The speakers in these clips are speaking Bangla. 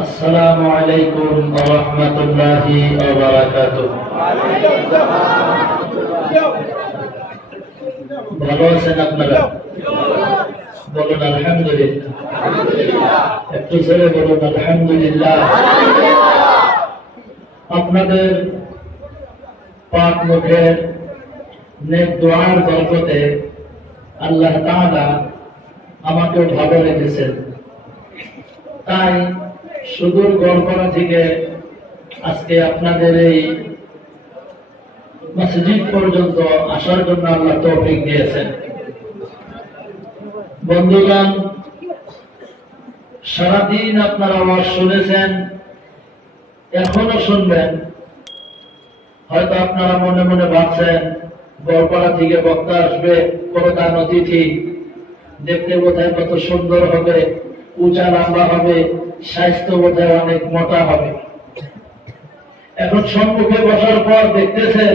আসসালামু আলাইকুম ওয়া রাহমাতুল্লাহি ওয়া বারাকাতুহু। ভালো আছেন আপনারা? বলুন আলহামদুলিল্লাহ। একটু জোরে বলুন আলহামদুলিল্লাহ। আপনাদের পাক মুখের নেক দোয়ার বরকতে আল্লাহ তাআলা আমাকে ভালো রেখেছেন। তাই সুদূর গড়পাড়া থেকে আজকে আপনাদের এই মসজিদ পর্যন্ত আসার জন্য আল্লাহ তৌফিক দিয়েছেন। বন্ধুগণ, সারাদিন আপনারা আওয়াজ শুনেছেন, এখনো শুনবেন। হয়তো আপনারা মনে মনে ভাবছেন গড়পাড়া থেকে বক্তা আসবে, প্রধান অতিথি, দেখতে বোধহয় কত সুন্দর হবে, উঁচা লম্বা হবে, স্বাস্থ্য বোধহয় অনেক মোটা হবে। এখন সম্মুখে বসার পর দেখতেছেন,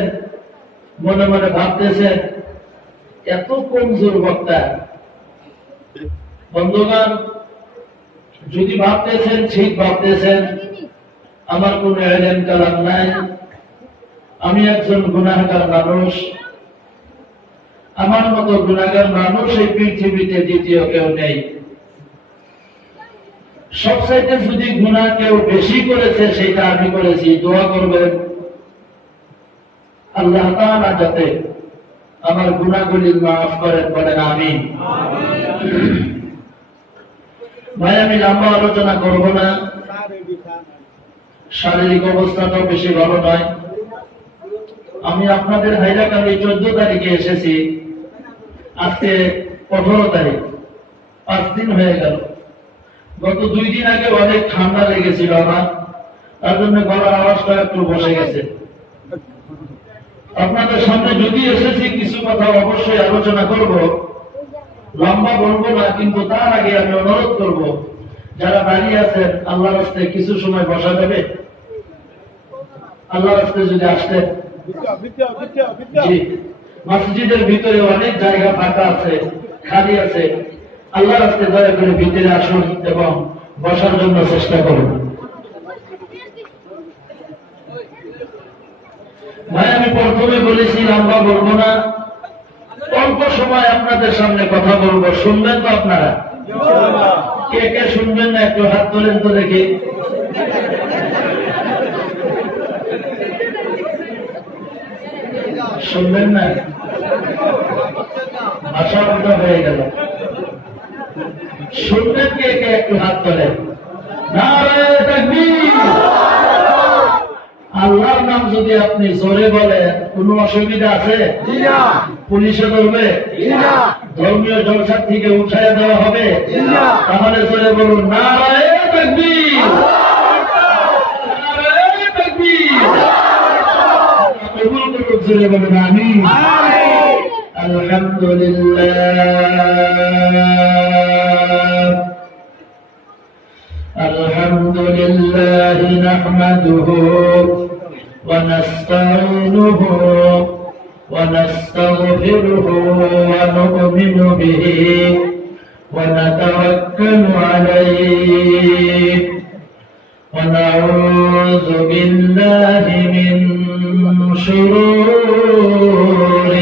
মনে মনে ভাবতেছেন এত কমজোর বক্তা। বন্ধুগণ, যদি ভাবতেছেন ঠিক ভাবতেছেন, আমার কোন এলেম কালাম নাই, আমি একজন গুনাহগার মানুষ। আমার মতো গুনাহগার মানুষ এই পৃথিবীতে দ্বিতীয় কেউ নেই। সবচাইতে যদি গুনাহ কেউ বেশি করেছে সেটা আমি করেছি। দোয়া করবেন আল্লাহ তাআলা যাতে আমার গুনাহগুলি মাফ করেন, বলেন আমিন। ভাই, আমি লম্বা আলোচনা করব না, শারীরিক অবস্থাটাও বেশি ভালো নয়। আমি আপনাদের হাইলাকান্দি 14 তারিখে এসেছি, আজকে 15 তারিখ, 5 দিন হয়ে গেল। গত 2 দিন আগে অনেক ঠান্ডা লেগেছিল আমার, তার জন্য গলার আওয়াজটা একটু বসে গেছে। আপনাদের সামনে যদি এসেছি, কিছু কথা অবশ্যই আলোচনা করব, লম্বা বলবো না, কিন্তু তার আগে আমি অনুরোধ করব যারা দাঁড়িয়ে আছেন, আল্লাহর রাস্তায় কিছু সময় বসা যাবে? আল্লাহর রাস্তায় যদি আসতেন। জি, মসজিদের ভিতরে অনেক জায়গা ফাঁকা আছে, খালি আছে। আল্লাহর রাস্তায় দয়া করে ভিতরে আসুন এবং বসার জন্য চেষ্টা করুন। ভাই, আমি প্রথমে বলেছি লম্বা বলবো না, অল্প সময় আপনাদের সামনে কথা বলবো। শুনবেন তো আপনারা? কে কে শুনবেন না একটু হাত তোলেন তো দেখি। শুনবেন না? ভাষা উল্টা হয়ে গেল। শুনবেন কে কে একটু হাত তোলেন। নারে তাকবীর। আল্লাহর নাম যদি আপনি জোরে বলেন, কোনো অসুবিধা আছে? পুলিশে ধরবে? ধর্মীয় জলসা থেকে উঠাইয়া দেওয়া হবে? তাহলে জোরে বলুন নারে তাকবীর। নারে তাকবীর। কবুল করুন, জোরে বলুন আমিন। আলহামদুলিল্লাহ। الحمد لله نحمده ونستعينه ونستغفره ونؤمن به ونتوكل عليه ونعوذ بالله من شرور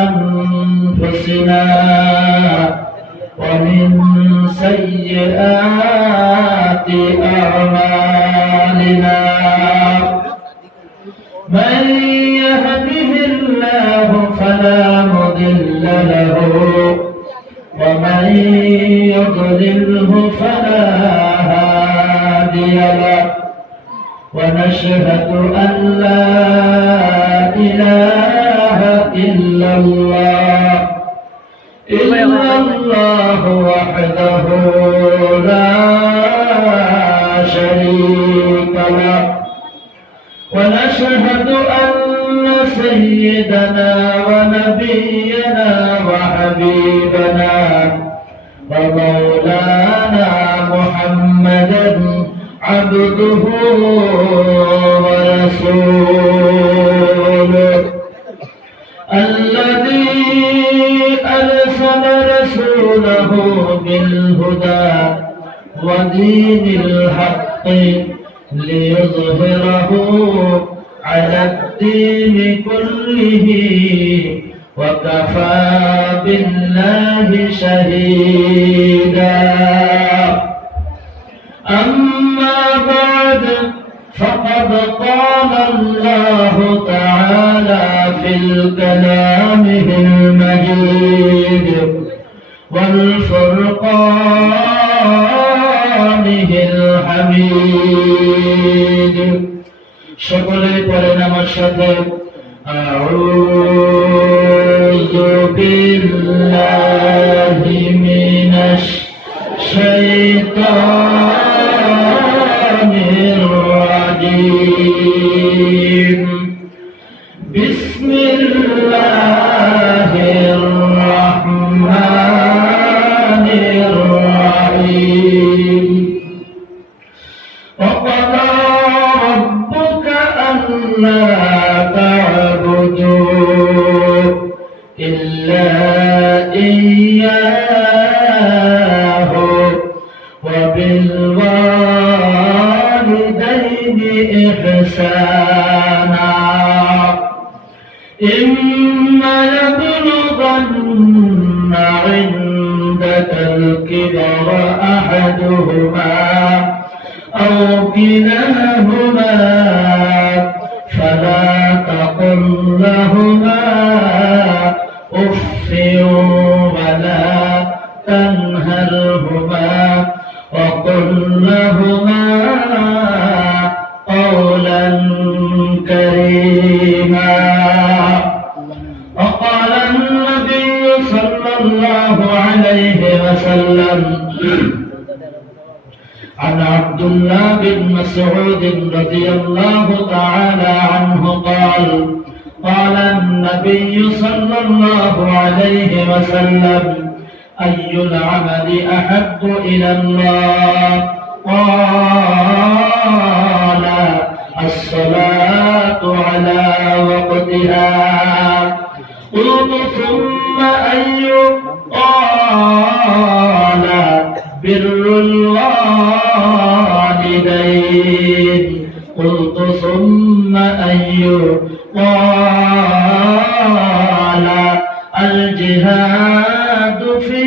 أنفسنا ومن سيئات أعمالنا. من يهده الله فلا مضل له ومن يضلله فلا هادي له. ونشهد أن لا إله إلا الله وحده لا شريك له. ونشهد أن سيدنا ونبينا وحبيبنا ومولانا محمدا عبده ورسوله الذي أرسل رسوله بالهدى ودين الحق ليظهره على الدين كله وكفى بالله شهيدا أما بعد فقد قال الله تعالى في كلامه المجيد والفرقانه الحميد সকলে পড়েন আমার সাথে আউযু বিল্লাহি মিনাশ শাইতানির রাজীম বিসমিল্লাহির রাহমানির রাহিম وقضى ربك ألا تعبدوا إلا إياه وبالوالدين إحسانا إما يبلغن عندك الكبر أحدهما أو كلاهما فلا تقل لهما أف ولا تنهرهما وقل لهما قولا كريما وقال النبي صلى الله عليه وسلم عن عبد الله بن مسعود رضي الله تعالى عنه قال قال النبي صلى الله عليه وسلم أي العمل أحب إلى الله قال الصلاة على وقتها قلت ثم أي قال بر الوالدين قلت ثم أي قال الجهاد في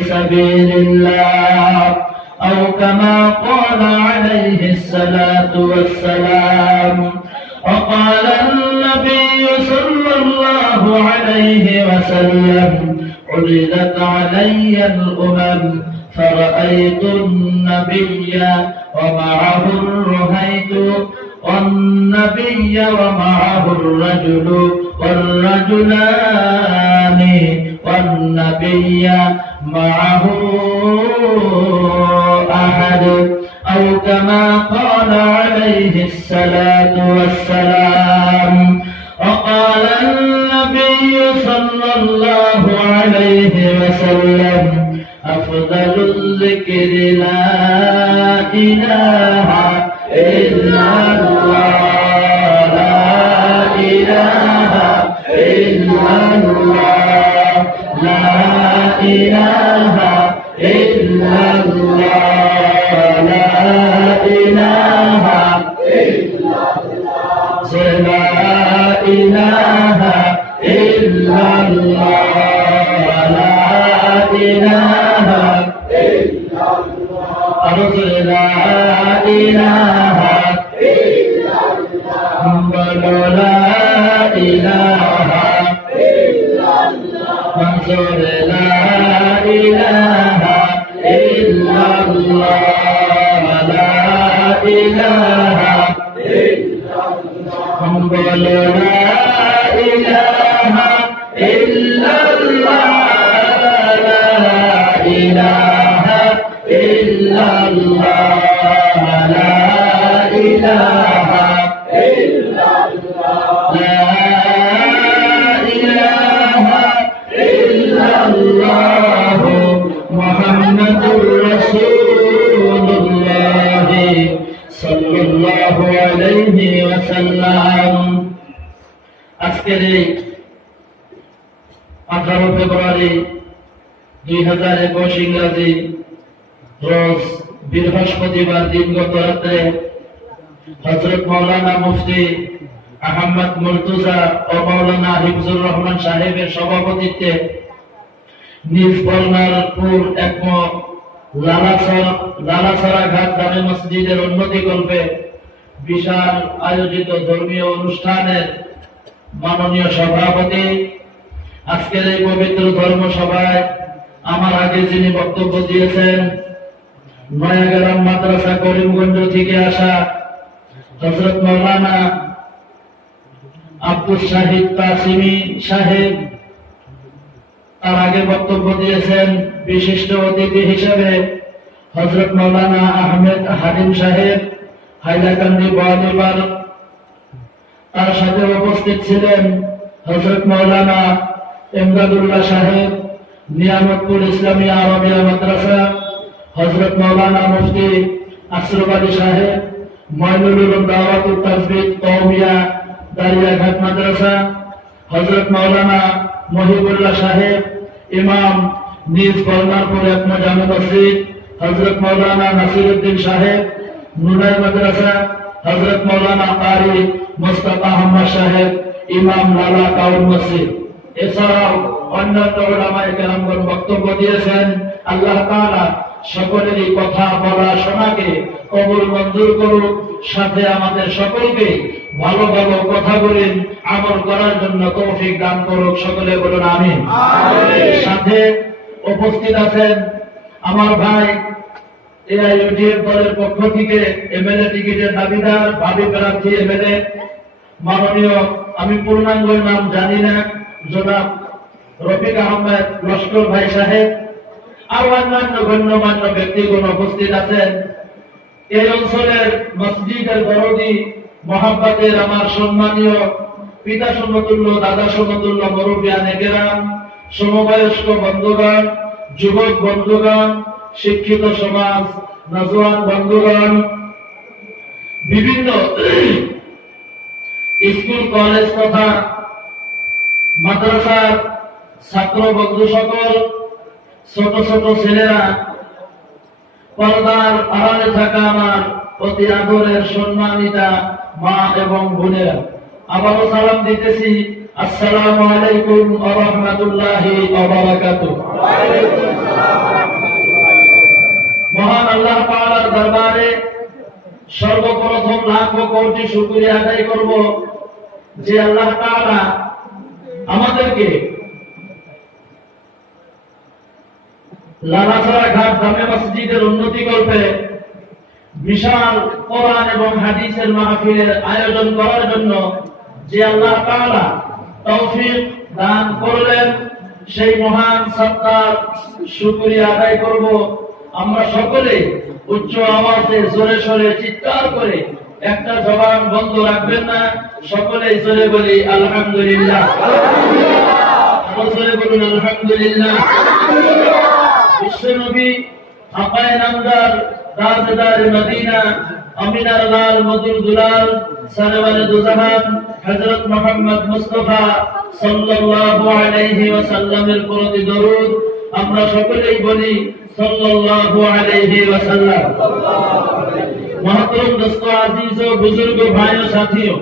سبيل الله أو كما قال عليه الصلاة والسلام وقال النبي صلى الله عليه وسلم عرضت علي الأمم فرأيت النبي ومعه الرهيد والنبي ومعه الرجل والرجلان والنبي معه أحد أو كما قال عليه الصلاة والسلام وقال النبي صلى الله عليه وسلم أفضل الذكر لا إله إلا الله لا إله إلا الله لا إله إلا الله لا إله إلا الله لا إله إلا الله لا إله إلا الله لا إله إلا الله لا إله إلا الله لا إله إلا الله لا إله إلا الله لا إله إلا الله لا إله إلا الله لا إله إلا الله لا إله إلا الله محمد رسول الله صلى الله عليه وسلم আজকের এই 18 ফেব্রুয়ারি 2021 ইংরেজি রোজ বৃহস্পতিবার দিনগত রাত্রে হযরত মাওলানা মুফতি আহমদ মুর্তজা ও মাওলানা হিফজুর রহমান সাহেবের সভাপতিত্বে নিজ বর্ণারপুর একম লালাছড়া ঘাট জামে মসজিদের উন্নতিকল্পে বিশাল আয়োজিত ধর্মীয় অনুষ্ঠানের মাননীয় সভাপতি, আজকের এই পবিত্র ধর্মসভায় আমার আগে যিনি বক্তব্য দিয়েছেন, নয়াগ্রাম মাদ্রাসা করিমগঞ্জ থেকে আসা হযরত মাওলানা আব্দুল শাহিদ তাসিমি সাহেব, তার আগে বক্তব্য দিয়েছেন বিশিষ্ট অতিথি হিসেবে হযরত মাওলানা আহমেদ হালিম সাহেব হাইলাকান্দি বয়ানীবার। তার সাথে উপস্থিত ছিলেন হযরত মাওলানা এমদাদুল্লাহ সাহেব নিয়ামতপুর ইসলামিয়া আরবিয়া মাদ্রাসা, হযরত মাওলানা মুফতি আশরাফ আলী সাহেব ময়নুল উলুম দাওয়াতুত তাজবিদ কওমিয়া দারিয়াঘাট মাদ্রাসা, হযরত মাওলানা মহিবুল্লাহ সাহেব ইমাম নিজ বর্ণারপুর একম জামে মসজিদ, হযরত মাওলানা নাসিরউদ্দিন সাহেব নুরাই মাদ্রাসা, হযরত মাওলানা কারি মুস্তাফা আহমদ সাহেব ইমাম লালা কাউল মসজিদ। এছাড়াও অন্যান্য উলামায়ে কেরামগণ বক্তব্য দিয়েছেন। আল্লাহ তাআলা সকলেরই কথা বলা শোনাকে কবুল মঞ্জুর করুক, সাথে আমাদের সকলকে ভালো ভালো কথা বলেন আমল করার জন্য তৌফিক দান করুক। সকলে বলুন আমিন। সাথে উপস্থিত আছেন আমার ভাই এআইইউডিএফ দলের পক্ষ থেকে এমএলএ টিকিটের দাবিদার ভাবি প্রার্থী এমএলএ মাননীয়, আমি পূর্ণাঙ্গ নাম জানি না, জনাব রফিক আহমেদ লস্কর ভাই সাহেব, আর অন্যান্য গণ্যমান্য ব্যক্তিগণ উপস্থিত আছেন। এই অঞ্চলের মসজিদের দরদি মহাব্বতের আমার সম্মানীয় পিতা সমতুল্য দাদা সমতুল্য মুরব্বিয়ানে কেরাম, সমবয়স্ক বন্ধুগণ, যুবক বন্ধুগণ, শিক্ষিত সমাজ, নওজোয়ান বন্ধুগণ, বিভিন্ন স্কুল কলেজ তথা মাদ্রাসার ছাত্র বন্ধু সকল, ছোট ছোট ছেলেরা, পর্দার আড়ালে থাকা আমার অতি আদরের সম্মানিতা মা এবং বোনেরা, আবারও সালাম দিতেছি, আসসালামু আলাইকুম ওয়া রাহমাতুল্লাহি ওয়া বারাকাতুহু। মহান আল্লাহ তাআলার দরবারে সর্বপ্রথম লাখ কোটি শুকরিয়া আদায় করব যে আল্লাহ তাআলা আমাদেরকে লালাছড়া ঘাট জামে মসজিদের উন্নতিকল্পে বিশাল কোরআন এবং হাদিসের মাহফিলের আয়োজন করার জন্য যে আল্লাহ তাআলা তৌফিক দান করলেন, সেই মহান সত্তার শুকরিয়া আদায় করব। আমরা সকলে উচ্চ আওয়াজে জোরে সোরে চিৎকার করে, একটা জবান বন্ধ রাখবেন না, সকলেই জোরে বলি আলহামদুলিল্লাহ। জোরে বলুন আলহামদুলিল্লাহ। বিশ্বনবী আকায়ে নামদার তাজদার মদিনা আমিনার লাল মধুর দুলাল সরওয়ারে দুজাহান হযরত মুহাম্মদ মুস্তাফা সাল্লাল্লাহু আলাইহি ওয়াসাল্লামের প্রতি দরুদ আমরা সকলেই বলি সাল্লাল্লাহু আলাইহি ওয়াসাল্লাম। মহতরম দোস্ত, আজিজ ও বুজুর্গ ভাই ও সাথীও,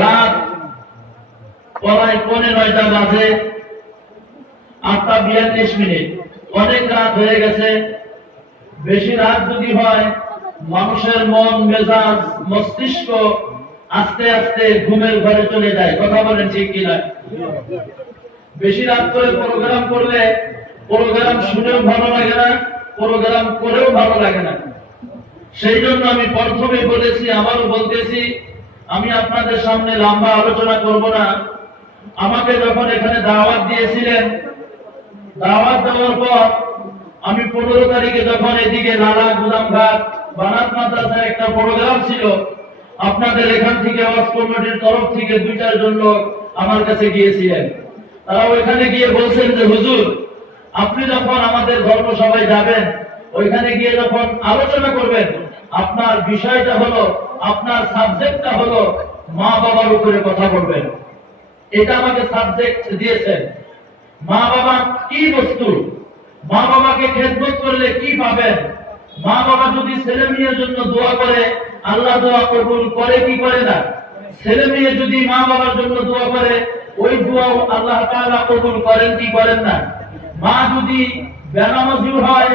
রাত প্রায় 9:15 বাজে, 8:42, অনেক রাত হয়ে গেছে। বেশি রাত যদি হয় মানুষের মন মেজাজ মস্তিষ্ক আস্তে আস্তে ঘুমের ঘরে চলে যায়। কথা বলেন ঠিক কিনা? বেশি রাত করে প্রোগ্রাম করলে প্রোগ্রাম শুনেও ভালো লাগে না, প্রোগ্রাম করেও ভালো লাগে না। সেই জন্য আমি প্রথমে বলেছি, আবারও বলতেছি, আমি আপনাদের সামনে লম্বা আলোচনা করব না। আমাকে যখন এখানে দাওয়াত দিয়েছিলেন, দাওয়াত দেওয়ার পর আমি 15 তারিখে যখন এদিকে লালা গুদামঘাট বানাত মাদ্রাসায় একটা প্রোগ্রাম ছিল, আপনাদের এখান থেকে ওয়াজ কমিটির তরফ থেকে 2-4 জন লোক আমার কাছে গিয়েছিলেন। তারা ওইখানে গিয়ে বলছেন যে হুজুর, আপনি যখন আমাদের ধর্মসভায় যাবেন, ওইখানে গিয়ে যখন আলোচনা করবেন, আপনার বিষয়টা হলো, আপনার সাবজেক্টটা হলো মা বাবার উপরে কথা বলবেন। এটা আমাকে সাবজেক্ট দিয়েছেন। মা বাবা কি বস্তু, মা বাবাকে খেদমত করলে কি পাবেন? মা বাবা যদি ছেলে মেয়ের জন্য দোয়া করে, আল্লাহ দোয়া কবুল করে কি করে না? ছেলে মেয়ে যদি মা বাবার জন্য দোয়া করে, ওই দোয়া আল্লাহ তাআলা কবুল করেন কি করেন না? মা যদি বেনামাজি হয়,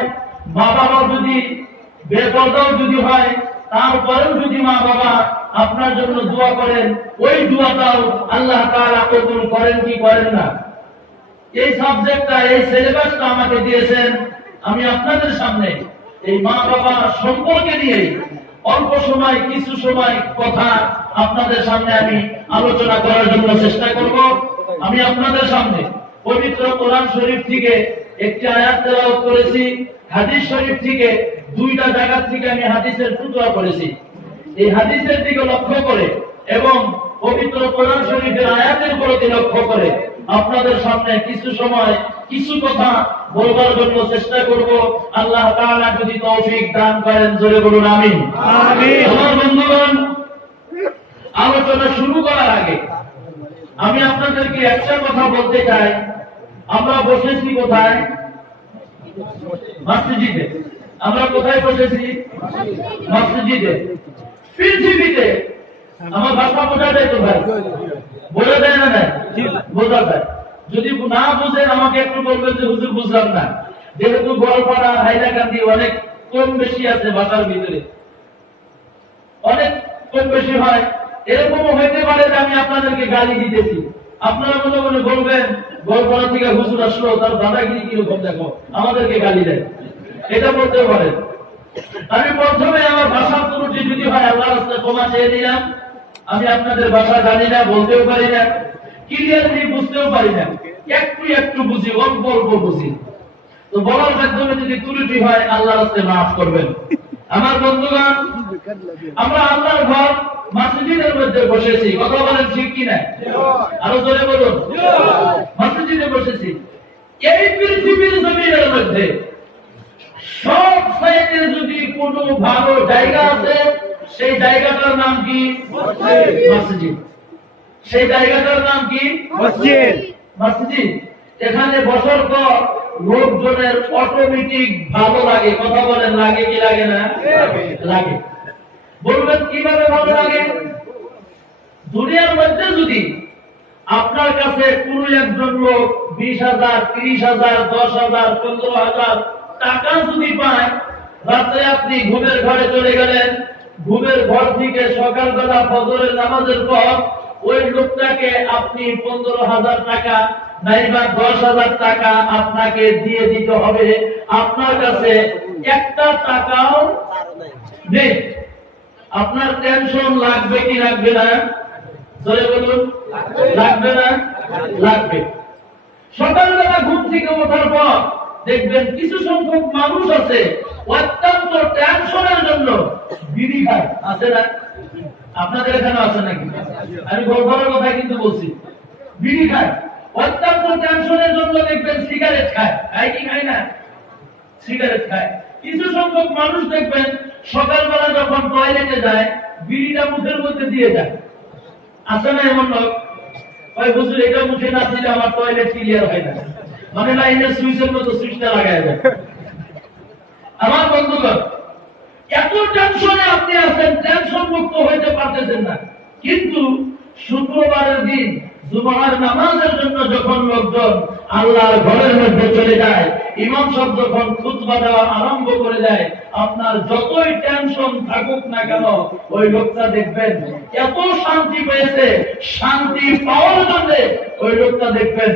মা বাবা যদি বেপরদাও যদি হয়, তারপরেও যদি মা বাবা আপনার জন্য দোয়া করেন, ওই দোয়াটাও আল্লাহ তাআলা কবুল করেন কি করেন না? এই সাবজেক্টটা, এই সিলেবাসটা আমাকে দিয়েছেন, আমি আপনাদের সামনে এই মা বাবা সম্পর্কে নিয়ে অল্প সময় কিছু সময় কথা আপনাদের সামনে আমি আলোচনা করার জন্য চেষ্টা করব। আমি আপনাদের সামনে পবিত্র কোরআন শরীফ থেকে একটি আয়াত তেলাওয়াত করেছি, হাদিস শরীফ থেকে দুইটা জায়গা থেকে আমি হাদিসের টুকরা করেছি। এই হাদিসের দিকে লক্ষ্য করে এবং পবিত্র কোরআন শরীফের আয়াতের প্রতি লক্ষ্য করে আপনাদের সামনে কিছু সময় কিছু কথা বলবার জন্য চেষ্টা করব। আল্লাহ তাআলা যদি তৌফিক দান করেন, জোরে বলুন আমিন। আমিন। আমার বন্ধুগণ, আলোচনা শুরু করার আগে আমি আপনাদেরকে একটা কথা বলতে চাই। আমরা বসেছি কোথায়? মসজিদে। আমরা কোথায় বসেছি? মসজিদে। পৃথিবীতে আমার ভাষা বোঝা যায় তো ভাই? বোঝা যায় না? না বোঝা যায়। যদি না বুঝেন আমাকে একটু বলবেন যে হুজুর বুঝলাম না। যেহেতু গোয়ালপাড়া, হাইলাকান্দি অনেক কম বেশি আছে ভাষার ভিতরে, অনেক কম বেশি হয়। এরকমও হইতে পারে যে আমি আপনাদেরকে গালি দিতেছি, আপনারা মনে মনে বলবেন গোয়ালপাড়া থেকে হুজুর আসলো, তার দাদাগিরি কিরকম দেখো, আমাদেরকে গালি দেয়। এটা বলতে পারে। আমি প্রথমে আমার ভাষার ত্রুটি যদি হয় আল্লাহর রাস্তায় ক্ষমা চেয়ে দিলাম। আমি আপনাদের ভাষা জানি না, বলতেও পারি না, ক্লিয়ারলি বুঝতেও পারি না, একটু একটু বুঝি, অল্প অল্প বুঝি। তো বলার মাধ্যমে যদি ত্রুটি হয় আল্লাহর রাস্তায় মাফ করবেন। আমার বন্ধুগণ, আমরা আল্লাহর ঘর মসজিদের মধ্যে বসেছি, কথা বলেন ঠিক কিনা? আরো জোরে বলুন। মসজিদে বসেছি। এই পৃথিবীর জমিনের মধ্যে সব সাইডে যদি কোনো ভালো জায়গা আছে, সেই জায়গাটার নাম কি? মসজিদ। সেই জায়গাটার নাম কি? মসজিদ। মসজিদ। এখানে বসার পর লোকজনের অটোমেটিক ভালো লাগে, কথা বলেন লাগে কি লাগে না? লাগে। বলবেন কিভাবে ভালো লাগে? দুনিয়ার মধ্যে যদি আপনার কাছে কোন একজন লোক 20,000, 30,000, 10,000, 15,000 টাকা যদি পায়, রাত্রে আপনি ঘুমের ঘরে চলে গেলেন, ঘুমের ঘর থেকে সকালবেলা ফজরের নামাজের পর ওই লোকটাকে আপনি 15,000 টাকা নাইবা 10,000 টাকা আপনাকে দিয়ে দিতে হবে। আপনার কাছে একটা টাকাও নেই। আপনার টেনশন লাগবে কি লাগবে না? জোরে বলুন। লাগবে না? লাগবে। সকালবেলা ঘুম থেকে ওঠার পর দেখবেন কিছু সংখ্যক মানুষ আছে অত্যন্ত টেনশনের জন্য বিড়ি খায়, আছে না? আপনাদের এখানে আছে নাকি? আমি গল্পের কথা কিন্তু বলছি। বিড়ি খায়, অত্যন্ত টেনশনের জন্য দেখবেন সিগারেট খায়। খায় কি খায় না? সিগারেট খায়। কিছু সংখ্যক মানুষ দেখবেন সকালবেলা যখন টয়লেটে যায় বিড়িটা মুখের মধ্যে দিয়ে যায়, আছে না এমন লোক? ওই হুজুর এটা মুখে না দিলে আমার টয়লেট ক্লিয়ার হয় না, মানে লাইনের সুইচের মতো সুইচটা লাগায় দেয়। আমার বন্ধুগণ, এত টেনশনে আপনি আছেন, টেনশন মুক্ত হইতে পারতেছেন না। কিন্তু শুক্রবারের দিন জুমার নামাজের জন্য যখন লোকজন আল্লাহর ঘরের মধ্যে চলে যায়, ইমাম সাহেব যখন খুতবা দেওয়া আরম্ভ করে দেয়, আপনার যতই টেনশন থাকুক না কেন, ওই লোকটা দেখবেন এত শান্তি পেয়েছে, শান্তি পাওয়ার জন্য ওই লোকটা দেখবেন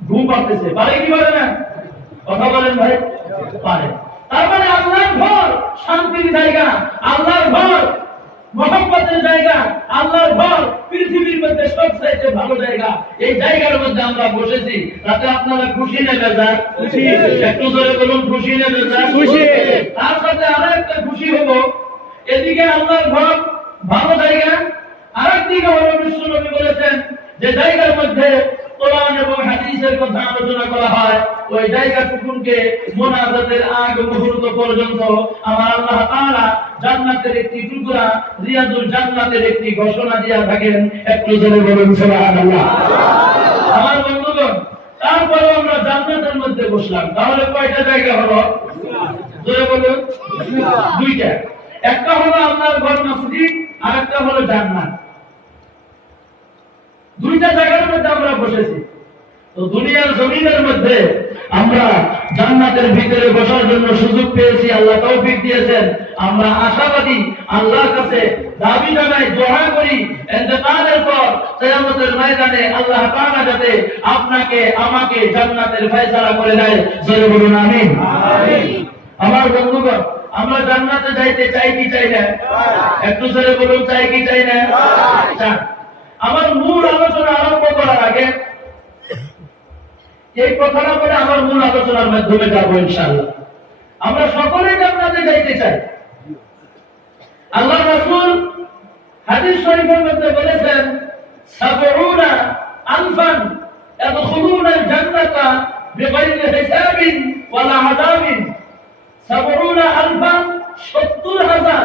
ঘুম পাচ্ছে। পারে কি পারে না? কথা বলেন ভাই। পারে। তার মানে আল্লাহর ঘর শান্তির জায়গা, আল্লাহর ঘর মহব্বতের জায়গা, আল্লাহর ঘর পৃথিবীর মধ্যে সবচেয়ে ভালো জায়গা। এই জায়গার মধ্যে আমরা বসেছি, তাতে আপনারা খুশি না বেজার? খুশি। একটু জোরে বলুন, খুশি না বেজার? খুশি। তার সাথে আরো একটা খুশি হবো, এদিকে আল্লাহর ঘর ভালো জায়গা, আরেকদিকে হলো বিশ্ব নবী বলেছেন যে জায়গার মধ্যে কোরআন এবং হাদিসের কথা আলোচনা করা হয়, ওই জায়গাটুকুকে মুনাজাতের আগ মুহূর্ত পর্যন্ত আমার আল্লাহ তাআলা জান্নাতের একটি টুকরা, রিয়াদুল জান্নাতের একটি ঘোষণা দিয়া থাকেন। একটু জোরে বলুন সুবহানাল্লাহ। আমার বন্ধুগণ, তারপরে আমরা জান্নাতের মধ্যে বসলাম। তাহলে কয়টা জায়গা হলো? জোরে বলুন, দুইটা। একটা হলো আল্লাহর ঘর মসজিদ, আর একটা হলো জান্নাত। দুইটা জায়গার মধ্যে আমরা বসেছি। তো দুনিয়ার জমিনের মধ্যে আমরা জান্নাতের ভিতরে বসার জন্য সুযোগ পেয়েছি, আল্লাহ তৌফিক দিয়েছেন। আমরা আশাবাদী, আল্লাহর কাছে দাবি জানাই, দোয়া করি, ইন্তেকালের পর কিয়ামতের ময়দানে আল্লাহ তাআলা যাতে আপনাকে আমাকে জান্নাতের ফয়সালা করে দেয়। জোরে বলুন আমিন। আমার বন্ধুগণ, আমরা জান্নাতে যাইতে চাই কি চাই না? একটু জোরে বলুন, চাই কি চাই না? চাই। আমার মূল আলোচনা আরম্ভ করার আগে এই কথাটা বলে আমার মূল আলোচনার মাধ্যমে যাবো ইনশাআল্লাহ। আমরা সকলে জান্নাতে যাইতে চাই। আল্লাহ রাসূল হাদিস শরীফের মধ্যে বলেছেন, সাবউনা আলফান ইয়াদখুলুনাল জান্নাতা বিগাইরি হিসাবিন ওয়ালা আযাবিন। সাবউনা আলফান ৭০,০০০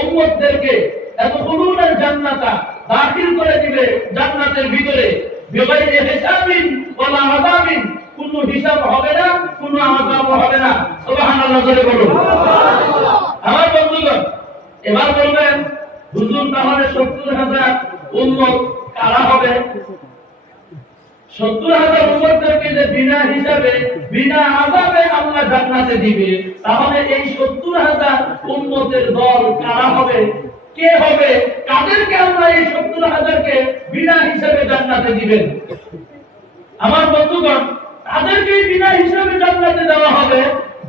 উম্মতদেরকে ইয়াদখুলুনাল জান্নাতা দাখিল করে দিবে জান্নাতের ভিতরে, বিগাইরি হিসাবিন ওয়ালা আযাবিন, কোনো হিসাব হবে না, কোনো আযাব হবে না। সুবহানাল্লাহ, জোরে বলুন সুবহানাল্লাহ। আমার বন্ধুগণ, এবার বলবেন হুজুর তাহলে ৭০,০০০ উম্মত কারা হবে? ৭০,০০০ উম্মতদেরকে যে বিনা হিসাবে বিনা আযাবে আল্লাহ জান্নাতে দিবে, তাহলে এই ৭০,০০০ উম্মতের দল কারা হবে? কে হবে? কাদেরকে আল্লাহ এই ৭০,০০০কে বিনা হিসাবে জান্নাতে দিবেন? আমার বন্ধুগণ, তাদেরকে বিনা হিসাবে জান্নাতে দেওয়া হবে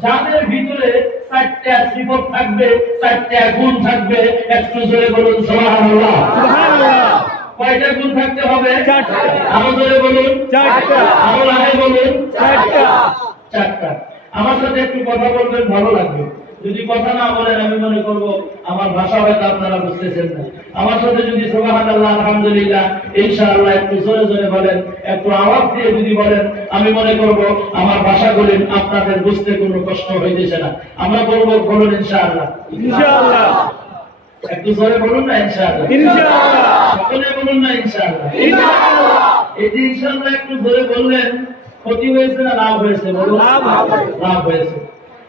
যাদের ভিতরে ৪টা সিফত থাকবে, ৪টা গুণ থাকবে। একটু জোরে বলুন সুবহানাল্লাহ। সুবহানাল্লাহ। কয়টা গুণ থাকতে হবে? ৪টা। আরো জোরে বলুন ৪টা। আরো লাহে বলুন ৪টা। ৪টা। আমার সাথে একটু কথা বলবেন, ভালো লাগবে। যদি কথা না বলেন আমি মনে করব আমার ভাষা হয়তো আপনারা বুঝতেছেন না। আমার সাথে যদি সুবহানাল্লাহ, আলহামদুলিল্লাহ, ইনশাআল্লাহ একটু জোরে জোরে বলেন, একটু আওয়াজ দিয়ে যদি বলেন, আমি মনে করব আমার ভাষাগুলি আপনাদের বুঝতে কোনো কষ্ট হইতেছে না। আমরা বলবো, বলুন ইনশাআল্লাহ। ইনশাআল্লাহ। একটু জোরে বলুন না ইনশাআল্লাহ। ইনশাআল্লাহ। সকলে বলুন না ইনশাআল্লাহ। ইনশাআল্লাহ। এই যে ইনশাআল্লাহ একটু জোরে বললেন, ক্ষতি হয়েছে না লাভ হয়েছে? বলুন, লাভ হয়েছে।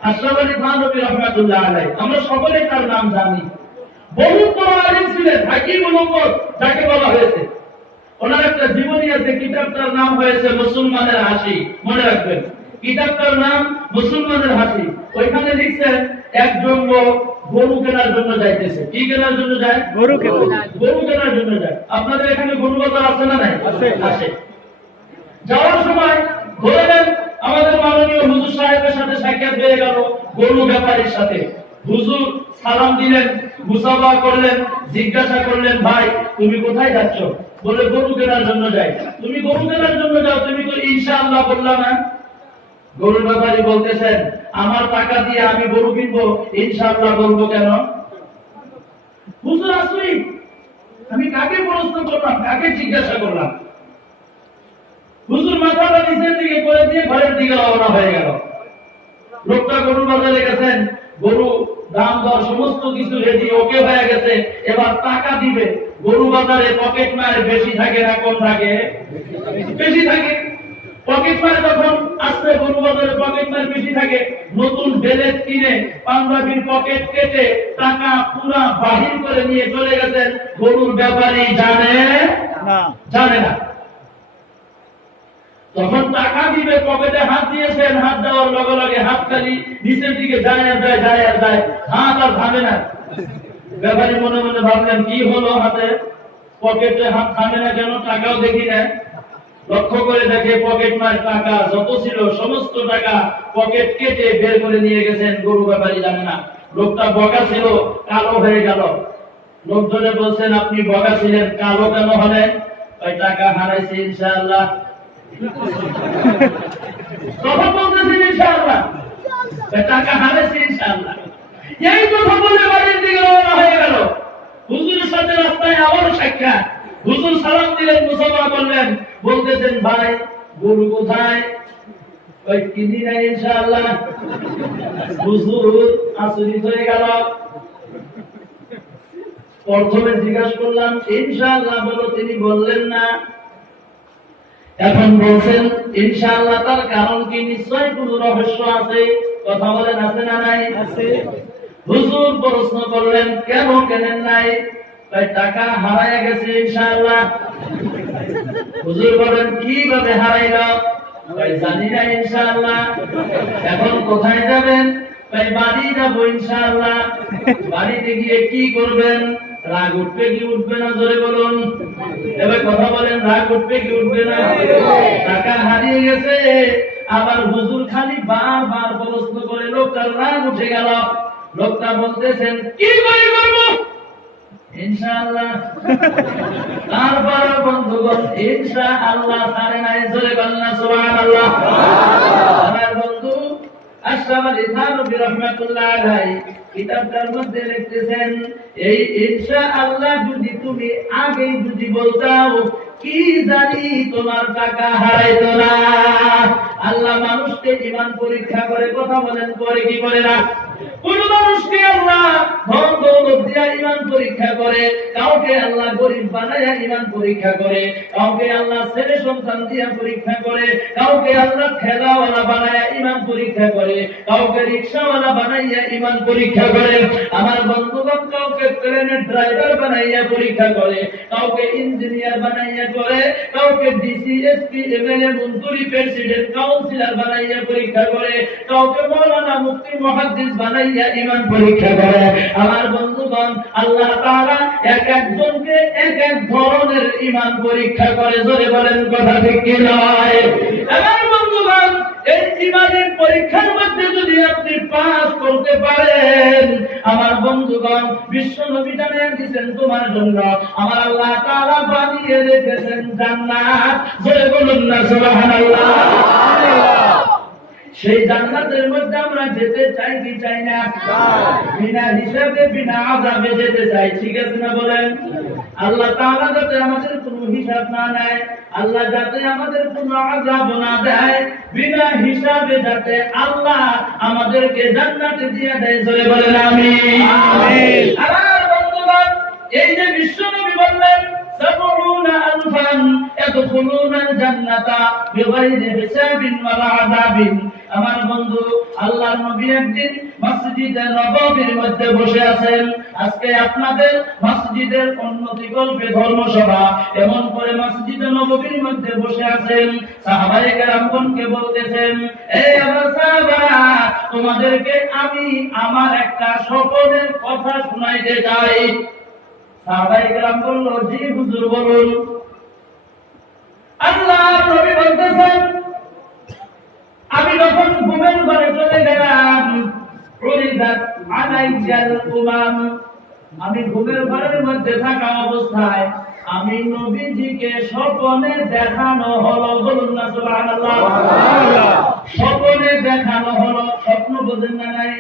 আশরাফ আলী থানভী রাহমাতুল্লাহ আলাইহি, আমরা সকলে তার নাম জানি। বহু বড় আলেম ছিলেন, হাকিমুল উম্মত যাকে বলা হয়েছে। ওনার একটা জীবনী আছে, কিতাবটার নাম হয়েছে মুসলমানের হাসি। মনে রাখবেন, কিতাবটার নাম মুসলমানের হাসি। ওইখানে লিখছেন, একজন লোক গরু কেনার জন্য যাইতেছে। কি কেনার জন্য যায়? গরু কেনার জন্য যায়। আপনাদের এখানে গরু বাজার আছে না নাই? আছে। যাওয়ার সময় ধরে নেন আমাদের মাননীয় হুজুর সাহেবের সাথে সাক্ষাৎ হয়ে গেল গরু ব্যাপারীর সাথে। হুজুর সালাম দিলেন, মুসাফা করলেন, জিজ্ঞাসা করলেন, ভাই তুমি কোথায় যাচ্ছ? বলে গরু কেনার জন্য যাই। তুমি গরু কেনার জন্য যাও, তুমি তো ইনশাআল্লাহ বললা না? গরু ব্যাপারী বলতেছেন, আমার টাকা দিয়ে আমি গরু কিনবো, ইনশাআল্লাহ বলবো কেন? হুজুর আসুই, আমি কাকে প্রশ্ন করলাম, কাকে জিজ্ঞাসা করলাম? হুজুর মাথাটা নিচের দিকে করে দিয়ে ঘরের দিকে রওনা হয়ে গেল। লোকটা গরু বাজারে গেছেন, গরু দাম দর সমস্ত কিছু রেডি, ওকে হয়ে গেছে, এবার টাকা দিবে। গরু বাজারে পকেট মার বেশি থাকে না কম থাকে? বেশি থাকে। পকেট মার যখন আসছে, গরু বাজারে পকেট মার বেশি থাকে। নতুন বেলেট কিনে পাঞ্জাবির পকেট কেটে টাকা পুরা বাহির করে নিয়ে চলে গেছেন। গরুর ব্যাপারী জানে না। তখন টাকা দিবে, পকেটে হাত দিয়েছেন, হাত দেওয়ার লগে লগে হাত খালি নিচের দিকে যায় আর যায়, হাত আর থামে না। ব্যাপারী মনে মনে ভাবলেন, কি হলো, হাতে পকেটে হাত থামে না কেন? টাকাও দেখি না। লক্ষ্য করে দেখে পকেট মার টাকা যত ছিল সমস্ত টাকা পকেট কেটে বের করে নিয়ে গেছেন। গরু ব্যাপারী জানে না। লোকটা বগা ছিল, কালো হয়ে গেল। লোকজনে বলছেন, আপনি বগা ছিলেন, কালো কেন হলেন? ওই টাকা হারাইছে ইনশাআল্লাহ। তখন বলতেছেন ইনশাআল্লাহ, টাকা হারাইছে ইনশাআল্লাহ। এই কথা বলে বাড়ির দিকে রওনা হয়ে গেল। হুজুরের সাথে রাস্তায় আবার সাক্ষাৎ। হুজুর সালাম দিলেন, মুসাফা করলেন, বলতেছেন, ভাই গরু কোথায়? ওই কিনি নাই ইনশাআল্লাহ। হুজুর আশ্চর্য হয়ে গেল। প্রথমে জিজ্ঞাসা করলাম, ইনশাআল্লাহ বলো, তিনি বললেন না। এখন বলছেন ইনশাআল্লাহ, তার কারণ কি? নিশ্চয় কোন রহস্য আছে। কথা বলেন, আছে না নাই? আছে। হুজুর প্রশ্ন করলেন, কেন কেনেন নাই? তাই টাকা হারায় গেছে ইনশাআল্লাহ। হুজুর বলেন, কিভাবে হারাইল? তাই জানি না ইনশাআল্লাহ। এখন কোথায় যাবেন? তাই বাড়ি যাবো ইনশাআল্লাহ। বাড়িতে গিয়ে কি করবেন? রাগ উঠবে কি উঠবে না? জোরে বলুন। এবার কথা বলেন, রাগ উঠবে কি উঠবে না? টাকা হারিয়ে গেছে। আবার হুজুর খালি বারবার প্রশ্ন করে, লোকটার রাগ উঠে গেল। লোকটা বলতেছেন, কি করে করবো? ইনশাআল্লাহ। তারপর বন্ধুগণ, ইনশাআল্লাহ সারে নাই। জোরে বলেন সুবহানাল্লাহ। আমার বন্ধু আশরাফ আলী থানভী রাহমাতুল্লাহ আলাইহি কিতাবটার মধ্যে লিখতেছেন, এই ইনশাআল্লাহ যদি তুমি আগেই যদি বলতাও, কি জানি তোমার টাকা হারাইতো না। আল্লাহ মানুষকে ঈমান পরীক্ষা করে। কথা বলেন, করে কি করে না? কোন মানুষকে আল্লাহ ধন দৌলত দিয়া ঈমান পরীক্ষা করে, কাউকে আল্লাহ গরিব বানায়া ঈমান পরীক্ষা করে, কাউকে আল্লাহ ছেলে সন্তান দিয়া পরীক্ষা করে, কাউকে আল্লাহ ঠেলাওয়ালা বানায়া ঈমান পরীক্ষা করে, কাউকে রিকশাওয়ালা বানাইয়া ঈমান পরীক্ষা করে। আমার বন্ধুগণ, কাউকে প্লেনের ড্রাইভার বানাইয়া পরীক্ষা করে, কাউকে ইঞ্জিনিয়ার বানাইয়া করে, কাউকে ডিসি এসপি এমএলএ মন্ত্রী প্রেসিডেন্ট কাউন্সিলর বানাইয়া পরীক্ষা করে, কাউকে মাওলানা মুফতি মুহাদ্দিস বানাইয়া ঈমান পরীক্ষা করে। আমার বন্ধুগণ, আল্লাহ তাআলা এক একজনকে এক এক ধরনের ঈমান পরীক্ষা করে। জোরে বলেন, কথা ঠিক কি নয়? আমার বন্ধুগণ, এই ঈমানের পরীক্ষার মধ্যে যদি আপনি পাস করতে পারেন, আমার বন্ধুগণ, বিশ্ব নবী জানিয়ে দিয়েছেন তোমার জন্য আমার আল্লাহ তাআলা বানিয়ে রেখেছেন জান্নাত। জোরে বলুন না সুবহানাল্লাহ। সেই জান্নাতের মধ্যে আমরা যেতে চাই কি চাই না? বিনা হিসাবে বিনা আযাবে যেতে চাই। ঠিক আছে না বলেন? আল্লাহ তাআলা যাতে আমাদের কোনো হিসাব না নেয়, আল্লাহ যাতে আমাদের কোনো আযাব না দেয়, বিনা হিসাবে যাতে আল্লাহ আমাদেরকে জান্নাতে দিয়ে দেয়। জোরে বলেন আমিন। আমিন। আমার বন্ধুগণ, এই যে বিশ্ব নবী বললেন, সাবউনা আলফান ইয়াদখুলুনাল জান্নাতা বিগাইরি হিসাবিন ওয়ালা আযাবিন। আমার বন্ধু, আল্লাহর নবী একদিন মসজিদে নববীর মধ্যে বসে আছেন। আজকে আপনাদের মসজিদের উন্নতি কল্পে ধর্মসভা, এমন করে মসজিদে নববীর মধ্যে বসে আছেন। সাহাবায়ে কেরামগণকে বলতেছেন, এই আমার সাহাবারা, তোমাদেরকে আমি আমার একটা স্বপ্নের কথা শোনাইতে চাই। সাহাবায়ে কেরাম বলল, জি হুজুর বলুন। আল্লাহর নবী বলতেছেন, আমি যখন ঘুমের ঘরে চলে গেলাম, আমি ঘুমের ঘরের মধ্যে থাকা অবস্থায় আমি নবীজিকে স্বপ্নে দেখানো হলো। বলুন না সুবহানাল্লাহ। স্বপ্নে দেখানো হলো। স্বপ্ন বোঝেন না নাই?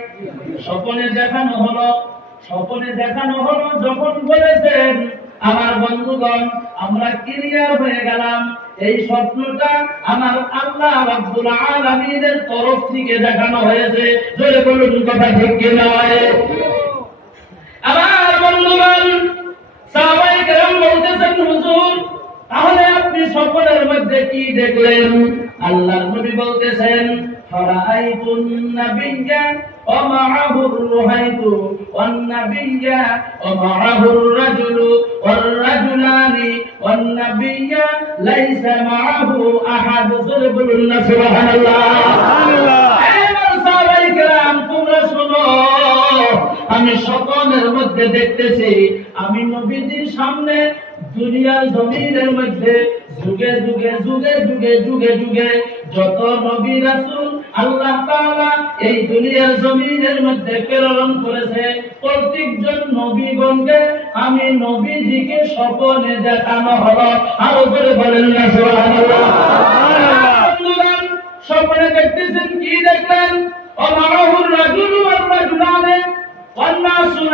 স্বপ্নে দেখানো হলো। স্বপ্নে দেখানো হলো যখন বলেছেন, আমার বন্ধুগণ, আমরা ক্লিয়ার হয়ে গেলাম এই স্বপ্নটা আমার আল্লাহ রাব্বুল আলামিনের তরফ থেকে দেখানো হয়েছে। জোরে বলুন, কথা ঠিক কি নয়? আমার বন্ধুগণ, সাহাবায়ে কেরাম বলতেছেন, হুজুর তাহলে আপনি স্বপ্নের মধ্যে কি দেখলেন? আল্লাহর নবী বলতেছেন, ফারাআইতুন নাবিয়্যা ওয়া মা'আহুর রুহাইতু ওয়ান নাবিয়্যা ওয়া মা'আহুর রাজুলু ওয়ার রাজুলানি ওয়ান নাবিয়্যা লাইসা মা'আহু আহাদ। বলুন না সুবহানাল্লাহ। সুবহানাল্লাহ। আমার সাহাবায়ে কেরাম, তোমরা শোনো, আমি স্বপ্নের মধ্যে দেখতেছি আমি নবীজির সামনে দুনিয়ার জমিনের মধ্যে যুগে যুগে যুগে যুগে যুগে যুগে যত নবী রাসূল আল্লাহ তাআলা এই দুনিয়ার জমিনের মধ্যে প্রেরণ করেছে, প্রত্যেকজন নবীগণকে আমি নবীজিকে স্বপ্নে দেখানো হলো। আরো করে বলেন না সুবহানাল্লাহ। সুবহানাল্লাহ। স্বপ্নে দেখতেছেন, কি দেখলেন? ওমাহুর রাজুলু ওয়ার রাজুলানি ওয়ান নাসু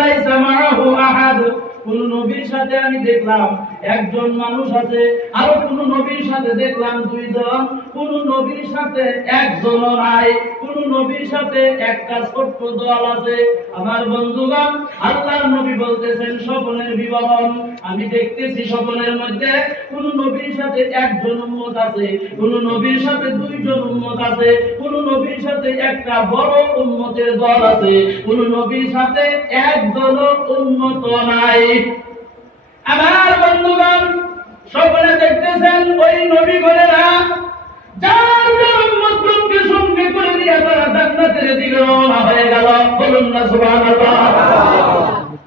লাইসা মাআহু আহাদ। কোন নবীর সাথে আমি দেখলাম একজন মানুষ আছে, আরো কোন নবীর সাথে দেখলাম দুইজন, কোন নবীর সাথে একজনও নাই, কোন নবীর সাথে একটা ছোট্ট দল আছে। আমার বন্ধুগণ, আল্লাহর নবী বলতেছেন স্বপ্নের বিবরণ, আমি দেখতেছি স্বপ্নের মধ্যে কোন নবীর সাথে একজন উম্মত আছে, কোন নবীর সাথে দুইজন উম্মত আছে, কোন নবীর সাথে একটা বড় উম্মতের দল আছে, কোন নবীর সাথে একজন উম্মত নাই। আমার বন্ধুগণ, সকলে দেখতেছেন ওই নবীগণেরা যার যার উম্মতকে সঙ্গে করে দিয়ে তারা জান্নাতের দিকে রওনা হয়ে গেল। বলুন না সুবহানাল্লাহ।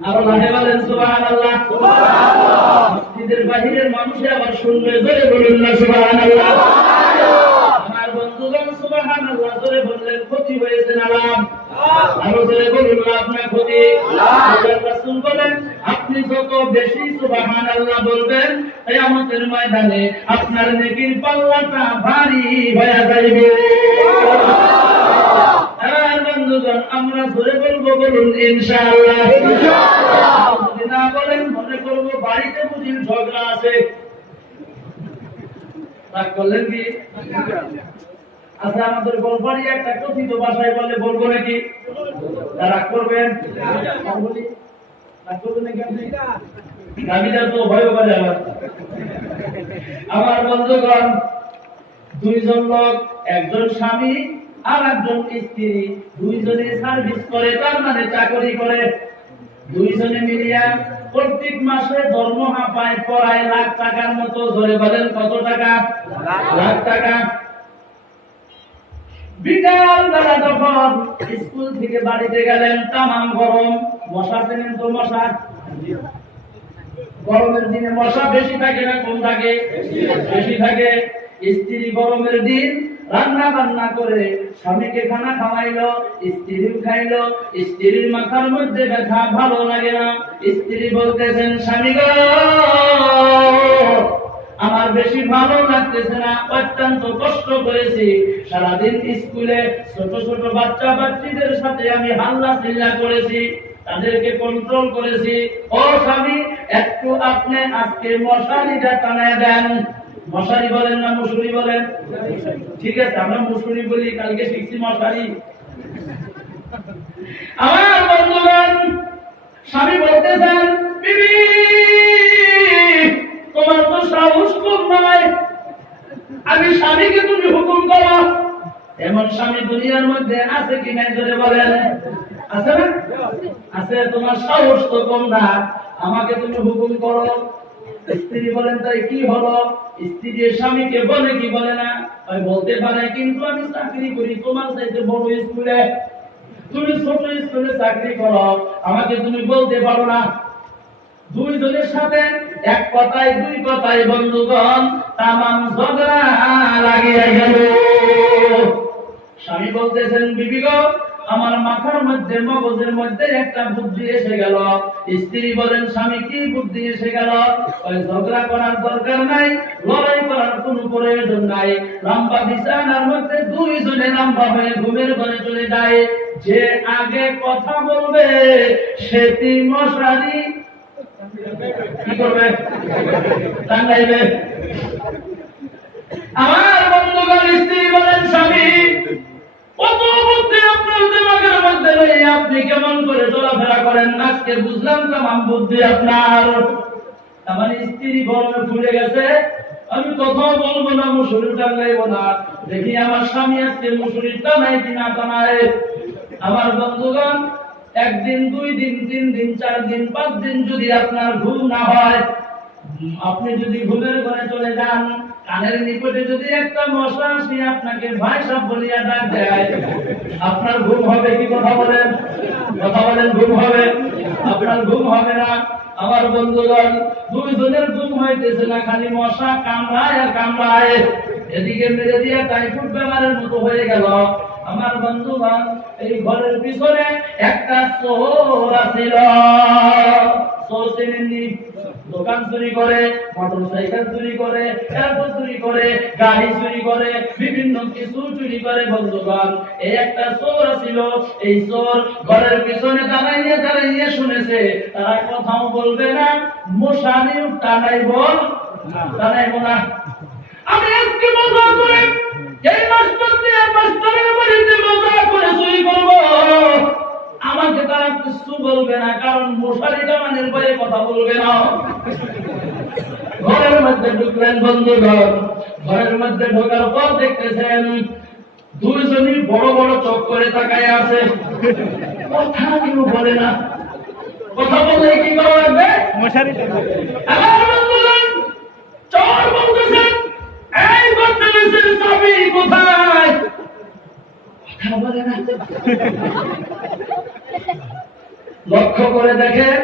আরো লাহে বলেন সুবহানাল্লাহ। মসজিদের বাহিরের মানুষে আবার শুনবে, জোরে বলুন না সুবহানাল্লাহ। আমার বন্ধুগণ, সুবহানাল্লাহ জোরে বললেন ক্ষতি হয়েছে না লাভ? আরো জোরে বলুন লাভ না ক্ষতি? আল্লাহর রাসূল বলেন, আপনি যত বেশি সুবহানাল্লাহ বলবেন কিয়ামতের ময়দানে আপনার নেকির পাল্লাটা ভারী হয়ে যাবে। আর বন্ধুগণ, আমরা জোরে বলবো, বলুন ইনশাআল্লাহ। যদি না বলেন মনে করবো বাড়িতে বুঝি ঝগড়া আছে। রাগ করলেন কি? আচ্ছা, আমাদের গোলবাড়ি একটা কথিত ভাষায় বলে, বলবো নাকি? রাগ করবেন? রাগ করবেন নাকি আপনি? দাবিদার তো ভয় করে। আমার বন্ধুগণ, দুইজন লোক, একজন স্বামী আর একজন স্ত্রী, দুইজনে সার্ভিস করে, তার মানে চাকরি করে। দুইজনে মিলিয়া প্রত্যেক মাসে দরমহা পায় প্রায় লাখ টাকার মতো। ধরে বলেন কত টাকা? লাখ টাকা। বিকাল বেলা যখন স্কুল থেকে বাড়িতে গেলেন, তামাম গরম, মশা চেনেন তো? মশা গরমের দিনে মশা বেশি থাকে না কম থাকে? বেশি থাকে। স্ত্রী গরমের দিন রান্না বান্না করে স্বামীকে খানা খাওয়াইলো, স্ত্রীও খাইলো। স্ত্রীর মাথার মধ্যে ব্যথা, ভালো লাগে না। স্ত্রী বলতেছেন, স্বামী গো আমার বেশি ভালো লাগতেছে না, অত্যন্ত কষ্ট করেছি, সারাদিন স্কুলে ছোট ছোট বাচ্চা বাচ্চাদের সাথে আমি হাল্লা চিল্লা করেছি, তাদেরকে কন্ট্রোল করেছি। ও স্বামী, একটু আপনি আজকে মশারিটা টানায় দেন। মশারি বলেন না মুসুরি বলেন? ঠিক আছে, আমরা মুসুরি বলি, কালকে শিখছি মশারি। আমার বন্ধুগণ, স্বামী বলতেছেন, বিবি তোমার তো সাহস কম নয়, আমি স্বামীকে তুমি হুকুম করো। এমন স্বামী দুনিয়ার মধ্যে আছে কি নাই জোরে বলেন? আছে না? আছে। তোমার সাহস তো কম না, আমাকে তুমি হুকুম করো। স্ত্রী বলেন, তাই কি হলো? স্ত্রী স্বামীকে বলে কি বলে না? বলতে পারে, কিন্তু আমি চাকরি করি তোমার চাইতে বড় স্কুলে, তুমি ছোট স্কুলে চাকরি করো, আমাকে তুমি বলতে পারো না। দুইজনের সাথে এক কথায় দুই কথায় বন্ধুগণ তামাম ঝগড়া লাগিয়ে গেল। স্বামী বলতেছেন, বিবি গো আমার মাথার মধ্যে মগজের মধ্যে একটা বুদ্ধি এসে গেল। স্ত্রী বলেন, স্বামী কি বুদ্ধি এসে গেল? ঝগড়া করার দরকার নাই, লড়াই করার কোনো প্রয়োজন নাই, লম্বা বিছানার মধ্যে দুইজনে লম্বা হয়ে ঘুমের ঘরে চলে যায়। যে আগে কথা বলবে সে মশারি কি করবে? টাঙ্গাইবে। আমার বন্ধুগণ, স্ত্রী বলেন, স্বামী কত বুদ্ধি আপনার দিমাগের মধ্যে নেই, আপনি কেমন করে চলাফেরা করেন? আজকে বুঝলাম তামাম বুদ্ধি আপনার। আমার স্ত্রী গরমে ফুলে গেছে, আমি কথাও বলবো না, মুসুরি টাঙ্গাইবো না, দেখি আমার স্বামী আজকে মুসুরি টানাই কিনা টানায়। আমার বন্ধুগণ, একদিন, দুই দিন, তিন দিন, 4 দিন, 5 দিন যদি আপনার ঘুম না হয়, আপনি যদি ঘুমের ঘরে চলে যান, কানের নিকটে যদি একটা মশা আসি আপনাকে ভাই সাহেব বলিয়া ডাক দেয়, আপনার ঘুম হবে কি? কথা বলেন, কথা বলেন। ঘুম হবে? আপনার ঘুম হবে না। আমার বন্ধুগণ, দুইজনের ঘুম হইতেছে না, খালি মশা কামড়ায় আর কামড়ায়, এদিকে মেরে দিয়ে টাইফয়েড বেমারের মতো হয়ে গেল। আমার বন্ধুগণ, এই ঘরের পিছনে একটা চোর আছিল। চোর চেনেননি? দোকান চুরি করে, মোটরসাইকেল চুরি করে, এয়ারপোর্ট চুরি করে, গাড়ি চুরি করে, বিভিন্ন কিছু চুরি করে বন্ধুগণ। এই একটা চোর ছিল, এই চোর ঘরের পিছনে দাঁড়াইয়ে শুনেছে, তারা কথাও বলবে না, মশারি টানাইব না। আমি আজকে মজা করে এই মাস্টারের বাড়িতে মজা করে চুরি করব, আমাকে তারা কিছু বলবে না, কারণ মশারি টানানোর ভয়ে কথা বলবে না। ঘরের মধ্যে ঢুকলেন বন্ধুগণ। ঘরের মধ্যে ঢোকার পর দেখতেছেন দুইজনই বড় বড় চোখ করে তাকায় আছে, কথা কেউ বলে না। কথা বললে কি করা লাগবে? মশারি। আমার বন্ধুগণ, চোর বলতেছেন, এই গডরেজের চাবি কোথায়? কথা বলে না। লক্ষ্য করে দেখেন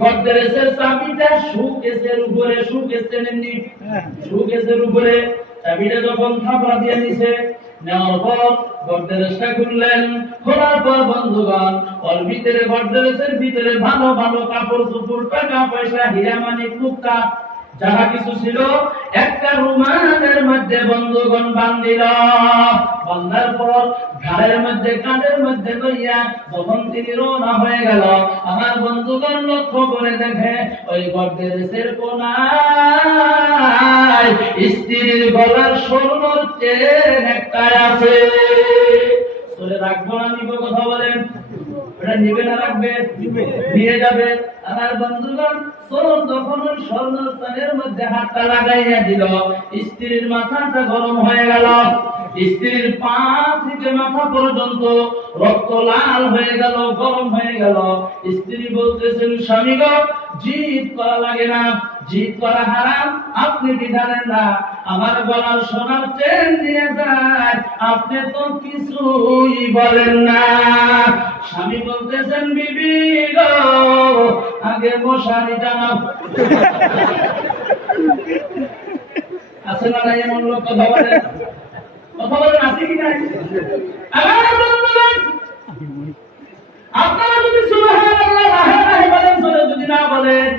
গডরেজের চাবিটা শোকেসের উপরে, শোকেসের উপরে চাবিটা যখন থাপড়া দিয়ে নিছে, নেওয়ার পর গডরেজটা খুললেন। খোলার পর বন্ধুগণ, ওর ভিতরে গডরেজের ভিতরে ভালো ভালো কাপড় চোপড়, টাকা পয়সা, হীরা মানিক মুক্তা যাহা কিছু ছিল একটা রুমালের মধ্যে বন্ধুগণ বান্ধিল। বান্ধার পর ঘাড়ের মধ্যে কাঁধের মধ্যে লইয়া যখন তিনি রওনা হয়ে গেল, আমার বন্ধুগণ লক্ষ্য করে দেখে ওই গডরেজের কোণায় স্ত্রীর গলার স্বর্ণের চেন একটা আছে। চলে রাখবো না নিব? কথা বলেন, ওটা নিবে না রাখবে? নিয়ে যাবে। আমার বন্ধুগণ, চোর যখন স্বর্ণের চেনের মধ্যে হাতটা লাগাইয়া দিল, স্ত্রীর মাথাটা গরম হয়ে গেল। স্ত্রীর পা থেকে মাথা পর্যন্ত রক্ত লাল হয়ে গেল, গরম হয়ে গেল। স্ত্রী বলতেছেন, স্বামী গো, জিদ করা লাগে না, জিদ করা হারাম। আপনি কি জানেন না আমার গলার সোনার চেন নিয়ে যায়, আপনি তো কিছুই বলেন না। স্বামী বলতেছেন, বিবি গো, আগে মশারি টানাও। আছে না নাই এমন লোক? কথা বলেন, কথা বলেন, আছে কি নাই? আমার বন্ধুগণ, আপনারা যদি সুবহানাল্লাহ বলেন, যদি না বলেন,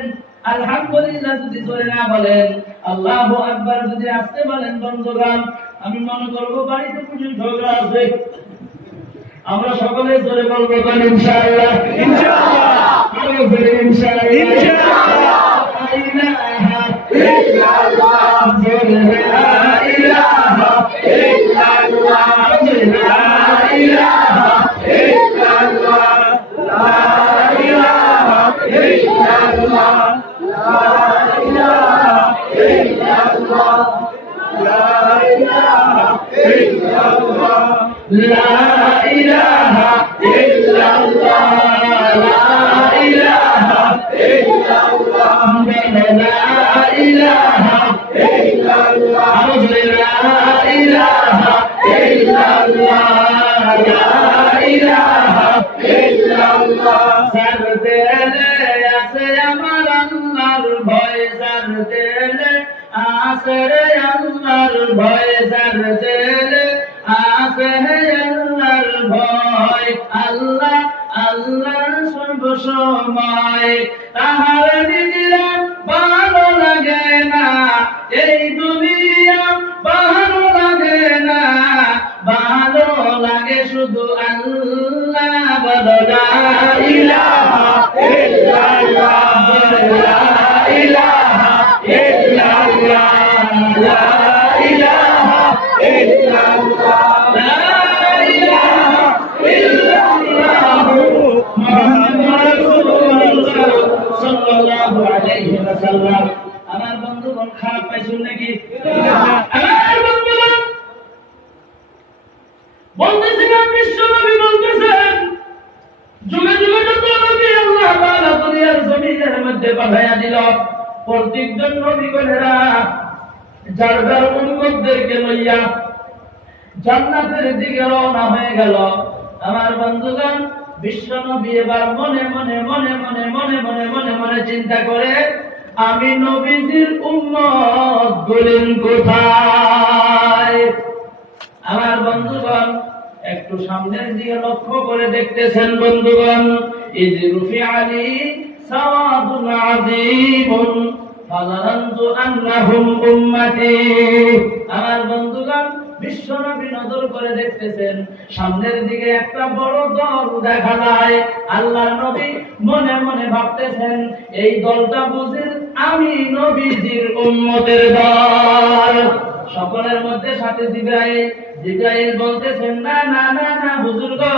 আলহামদুলিল্লাহ যদি জোরে না বলেন, আল্লাহু আকবার যদি আস্তে বলেন, বন্ধুগণ, আমি মনে করবো বাড়িতে পুলিশ ঝগড়া আছে। আমরা সকলে জোরে বলবো ইনশাআল্লাহ, ইনশাআল্লাহ, ইনশাআল্লাহ, ইনশাআল্লাহ, জোরে লা ইলাহা ইল্লাল্লাহ, লা ইলাহা ইল্লাল্লাহ, লা ইলাহা ইল্লাল্লাহ, লা ইলাহা ইল্লাল্লাহ, লা ইলাহা ইল্লাল্লাহ, লা ইলাহা ইল্লাল্লাহ, লা ইলাহা ইল্লাল্লাহ, লা ইলাহা ইল্লাল্লাহ, লা ইলাহা ইল্লাল্লাহ, লা ইলাহা ইল্লাল্লাহ। যার দিলে আছে আমার আল্লাহর ভয়, যার দিলে আছে আল্লাহর ভয়, যার দিলে আছে আল্লাহর ভয়, আল্লাহ আল্লাহ সর্বসময়। তাহার দিদিরা ভালো লাগে না, এই দুনিয়া ভালো লাগে না, ভালো লাগে শুধু আল্লাহ। বলো লা ইলাহা ইল্লাল্লাহ, লা ইলাহা ইল্লাল্লাহ, লা ইলাহা ইল্লাল্লাহ, লা ইলাহা ইল্লাল্লাহ, মুহাম্মাদুর রাসূলুল্লাহ সাল্লাল্লাহু আলাইহি ওয়াসাল্লাম। আমার বন্ধুগণ, খারাপ পাইছেন নাকি? আমার বন্ধুগণ, বলতেছিলাম বিশ্ব নবী বলতেছেন, যুগে যুগে যত নবী আল্লাহ তাআলা দুনিয়ার জমিনের মধ্যে পাঠাইয়া দিল, প্রত্যেকজন নবীগণেরা যার যার উম্মতদেরকে লইয়া জান্নাতের দিকে রওনা হয়ে গেল। আমার বন্ধুগণ, বিশ্ব নবী এবার মনে মনে মনে মনে মনে মনে মনে মনে চিন্তা করে, আমি নবীজির উম্মত গুলেন কোথায়? আমার বন্ধুগণ, একটু সামনের দিকে লক্ষ্য করে দেখতেছেন বন্ধুগণ, ইজ রুফি আলী সাওয়াদুন আযীমুন ফাযারানতু আন্নাহুম উম্মতি। আমার বন্ধুগণ, বিশ্বনবী নজর করে দেখতেছেন, সামনের দিকে একটা বড় দল দেখা যায়। আল্লাহর নবী মনে মনে ভাবতেছেন, এই দলটা বুঝি আমি নবীজির উম্মতের দল। সকলের মধ্যে সাথে জিবরাইল বলতেছেন, না না না না হুজুর গো,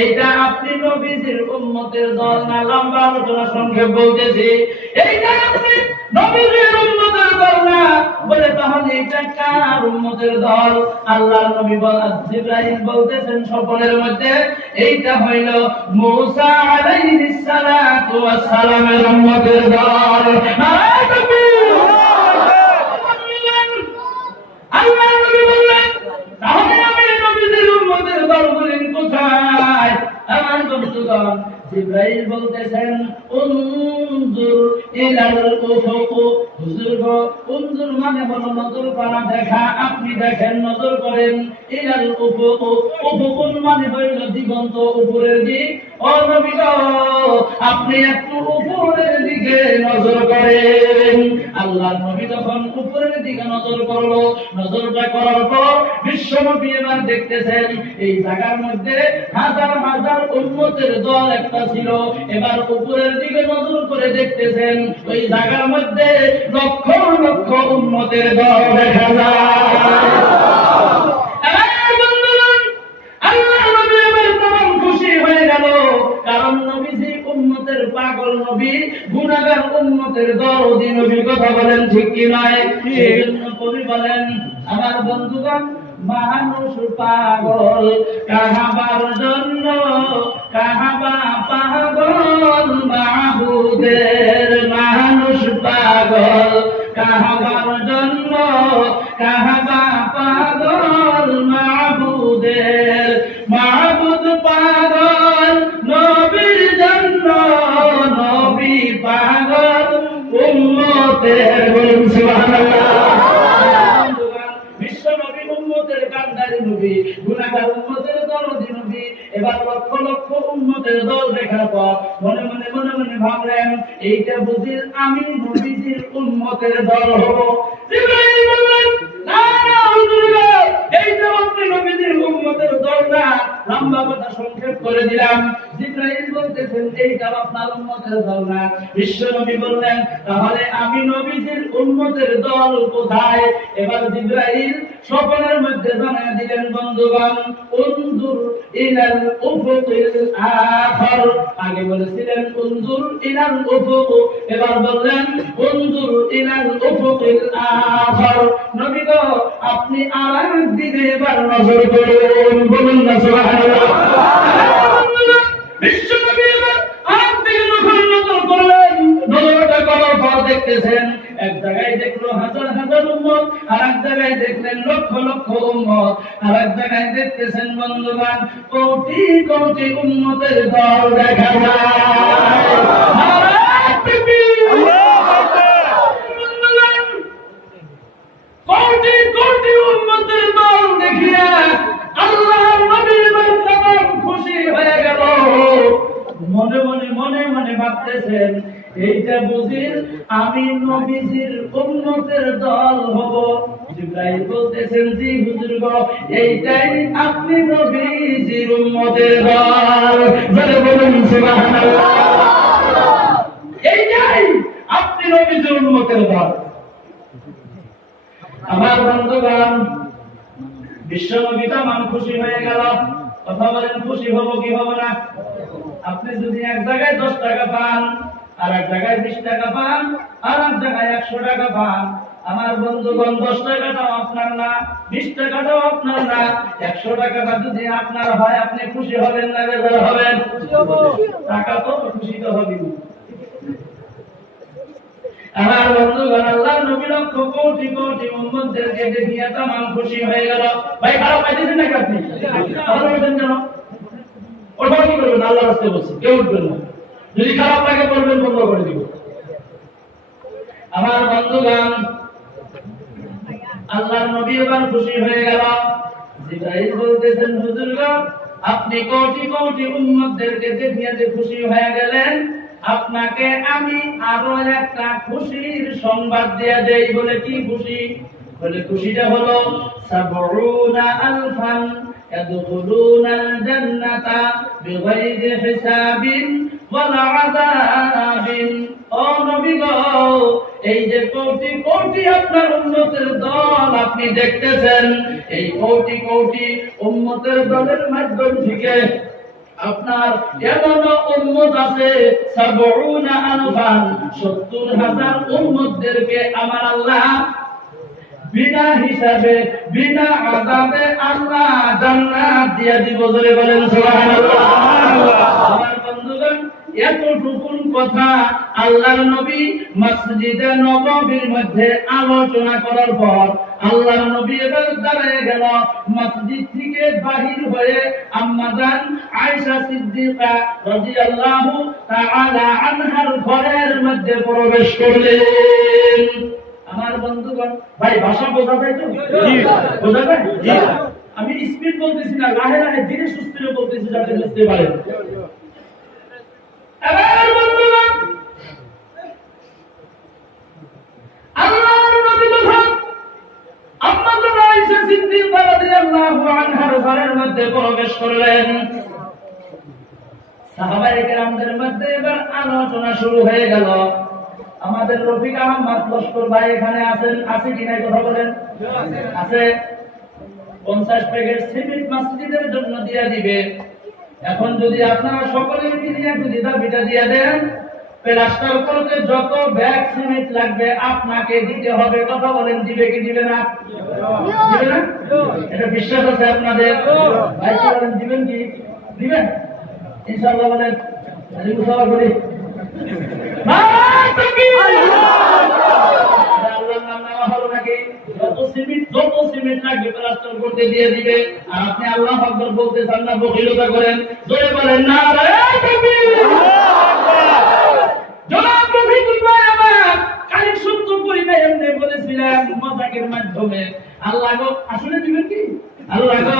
এইটা আপনি নবীজির উম্মতের দল না। লম্বা আলোচনা সংক্ষেপ বলতেছি, এইটা আপনি নবীজির উম্মতের দল না। বলে তাহলে এটা কার উম্মতের দল? আল্লাহর নবী জিবরাইল বলতেছেন সকলের মধ্যে, এইটা হইল মূসা আলাইহিস সালাতু ওয়াস সালামের উম্মতের দল। নারায়ে তাকবীর। আল্লাহর নবী বললেন, তাহলে আমি নবীজির উম্মতের দল বলেন কোথায়? আমার বন্ধুগণ, জিবরাইল বলতেছেন, উনজুর ইলাল উফুক। হুজুর গো, উনজুর মানে হলো নজর করা, দেখা। আপনি দেখেন, নজর করেন। ইলাল উফুক, উফুকুন মানে হইল দিগন্ত, উপরের দিক। ও নবী গো, আপনি একটু উপরের দিকে নজর করেন। আল্লাহর নবী তখন উপরের দিকে নজর করলো। নজরটা করার পর বিশ্বনবী এবার দেখতেছেন, এই জায়গার মধ্যে হাজার হাজার উম্মতের দল একটা ছিল। এবার উপরের দিকে নজর করে দেখতেছেন, ওই জায়গার মধ্যে লক্ষ লক্ষ উম্মতের দল দেখা যায়। আল্লাহ নবী এবার তখন খুশি হয়ে গেল, কারণ নবীজি উম্মতের পাগল নবী, গুনাহগার উম্মতের দরদি নবী। কথা বলেন ঠিক কি নয়? সেজন্য কবি বলেন, আমার বন্ধুগণ, মানুষ পাগল কাহাবার জন্য, কাহাবা পাগল মাহবুদের। মানুষ পাগল কাহাবার জন্য, কাহাবা পাগল মাহবুদের। মাহবুদ পাগল নবীর জন্য, নবী পাগল উম্মতের। বলুন সুবহানাল্লাহ। গুনাহগার উম্মতের দরদি নবী। এবার লক্ষ লক্ষ উম্মতের দল দেখার পর মনে মনে ভাবলেন, এইটা বুঝি আমি নবীজির উম্মতের দল হব। জিবরাইল বললেন, না না হুজুর, এইটা আপনি নবীজির উম্মতের দল না। লম্বা কথা সংক্ষেপ করে দিলাম। জিবরাইল বলতেছেন, এইটা আপনার উম্মতের দল না। বিশ্বনবী বললেন, তাহলে আমি নবীজির উম্মতের দল কোথায়? এবার জিবরাইল সকলের মধ্যে জানিয়ে দিলেন, বন্ধুগণ, উনজুর ইলাল উফুকিল আখর। আগে বলেছিলেন উনজুর ইলাল উফুক, এবার বললেন উনজুর ইলাল উফুকিল আখর। নবী গো, আপনি আরেক দিকে এবার নজর করুন। বলুন না সুবহানাল্লাহ। বিশ্বনবী এবার আরেক দিকে নজর করলেন। নজরটা করার পর দেখতেছেন, এক জায়গায় দেখলো হাজার হাজার উম্মত, আর এক জায়গায় দেখলেন লক্ষ লক্ষ উম্মত, আর এক জায়গায় দেখতেছেন বন্ধুগণ কোটি কোটি উম্মতের দল দেখা যায়। কোটি কোটি উম্মতের দল দেখিয়া আল্লাহর নবী তখন খুশি হয়ে গেল। মনে মনে ভাবতেছেন, এইটা বুঝি আমি নবীজির উম্মতের দল হব। জিবরাইল বলতেছেন, জি হুজুর গো, এইটাই আপনি নবীজির উম্মতের দল। বলে বলুন সুবহানাল্লাহ। এইটাই আপনি নবীজির উম্মতের দল। আমার বন্ধুগণ, বিশ্বনবী তামাম খুশি হয়ে গেল। কথা বলেন, খুশি হব কি হব না? আপনি যদি এক জায়গায় 10 টাকা পান, আর এক জায়গায় 20 টাকা পান, আর এক জায়গায় 100 টাকা পান, আমার বন্ধুগণ 10 টাকাটাও আপনার না, 20 টাকাটাও আপনার না, 100 টাকাটা যদি আপনার হয়, আপনি খুশি হবেন না বেজার হবেন? টাকা তো খুশি তো হবেন। আমার বন্ধুগণ, আল্লাহর নবী লক্ষ কোটি কোটি উম্মতদেরকে দেখিয়া তামাম খুশি হয়ে গেল। ভাই খারাপ পাইতেছেন নাকি আপনি? ভালো পাইতেছেন কেন? ওটা কি করবেন? আল্লাহর রাস্তায় বসে কেউ উঠবেন না। যদি খারাপ লাগে বলবেন, বন্ধ করে দিব। আমার বন্ধুগণ, আল্লাহর নবী এবার খুশি হয়ে গেল। জিবরাইল বলতেছেন, হুজুর গো, আপনি কোটি কোটি উম্মতদেরকে দেখিয়া যে খুশি হয়ে গেলেন, আপনাকে আমি আরো একটা খুশির সংবাদ দিয়ে দেই। বলে কি খুশি? বলে খুশিটা হলো সাবউনা আলফান ইয়াদখুলুনাল জান্নাতা বিগাইরি হিসাবিন ওয়ালা আযাবিন। ও নবী গো, এই যে কোটি কোটি আপনার উম্মতের দল আপনি দেখতেছেন, এই কোটি কোটি উম্মতের দলের মাধ্যম থেকে আপনার এমন উম্মত আছে সাবউনা আলফান ৭০,০০০ উম্মতদেরকে আমার আল্লাহ বিনা হিসাবে বিনা আযাবে আল্লাহ জান্নাত দিয়ে দিব। জোরে বলেন সুবহানাল্লাহ। আমার বন্ধুগণ, এতটুকুন কথা আল্লাহর নবী মসজিদে নববীর মধ্যে আলোচনা করার পর আল্লাহর নবী এবার দাঁড়িয়ে গেল। মসজিদ থেকে বাহির হয়ে আম্মা জান আয়েশা সিদ্দিকা রাদিয়াল্লাহু তাআলা আনহার ঘরের মধ্যে প্রবেশ করলেন। আমার বন্ধুগণ, ভাই ভাষা বোঝা যায় তো? বোঝা যায়? আমি স্পিড বলতেছি না, লাহে লাহে ধীরে সুস্থে বলতেছি যাতে বুঝতে পারেন। আমার বন্ধুগণ, আল্লাহর নবী যখন আম্মা জান আয়েশা সিদ্দিকা রাদিয়াল্লাহু আনহার ঘরের মধ্যে প্রবেশ করলেন, সাহাবায়ে কেরামদের মধ্যে এবার আলোচনা শুরু হয়ে গেল। আমাদের রফিক আহমদ লস্কর ভাই এখানে আছেন, আছে কিনা কথা বলেন? আছে। 50 প্যাকেট সিমেন্ট মসজিদের জন্য দিয়ে দিবে। এখন যদি আপনারা সকলে মিলে যদি দাবিটা দিয়ে দেন, প্লাস্টার করতে যত ব্যাগ সিমেন্ট লাগবে আপনাকে দিতে হবে। কথা বলেন, দিবে কি দিবে না? দিবে না? এটা বিশ্বাস আছে আপনাদের? ভাই বলেন, দিবেন কি? দিবেন ইনশাআল্লাহ? বলেন আলী মুসাফা করি যত সিমেন্ট লাগবে প্লাস্টার করতে দিয়ে দিবে। আর আপনি আল্লাহু আকবার বলতে চান না, বখিলতা করেন। জোরে বলেন না জনাব রফিকুল ভাই আমার কালেকশন তো করি না, এমনি বলেছিলাম মজাকের মাধ্যমে। আল্লাহ গো, আসলে দিবেন কি? আল্লাহ গো,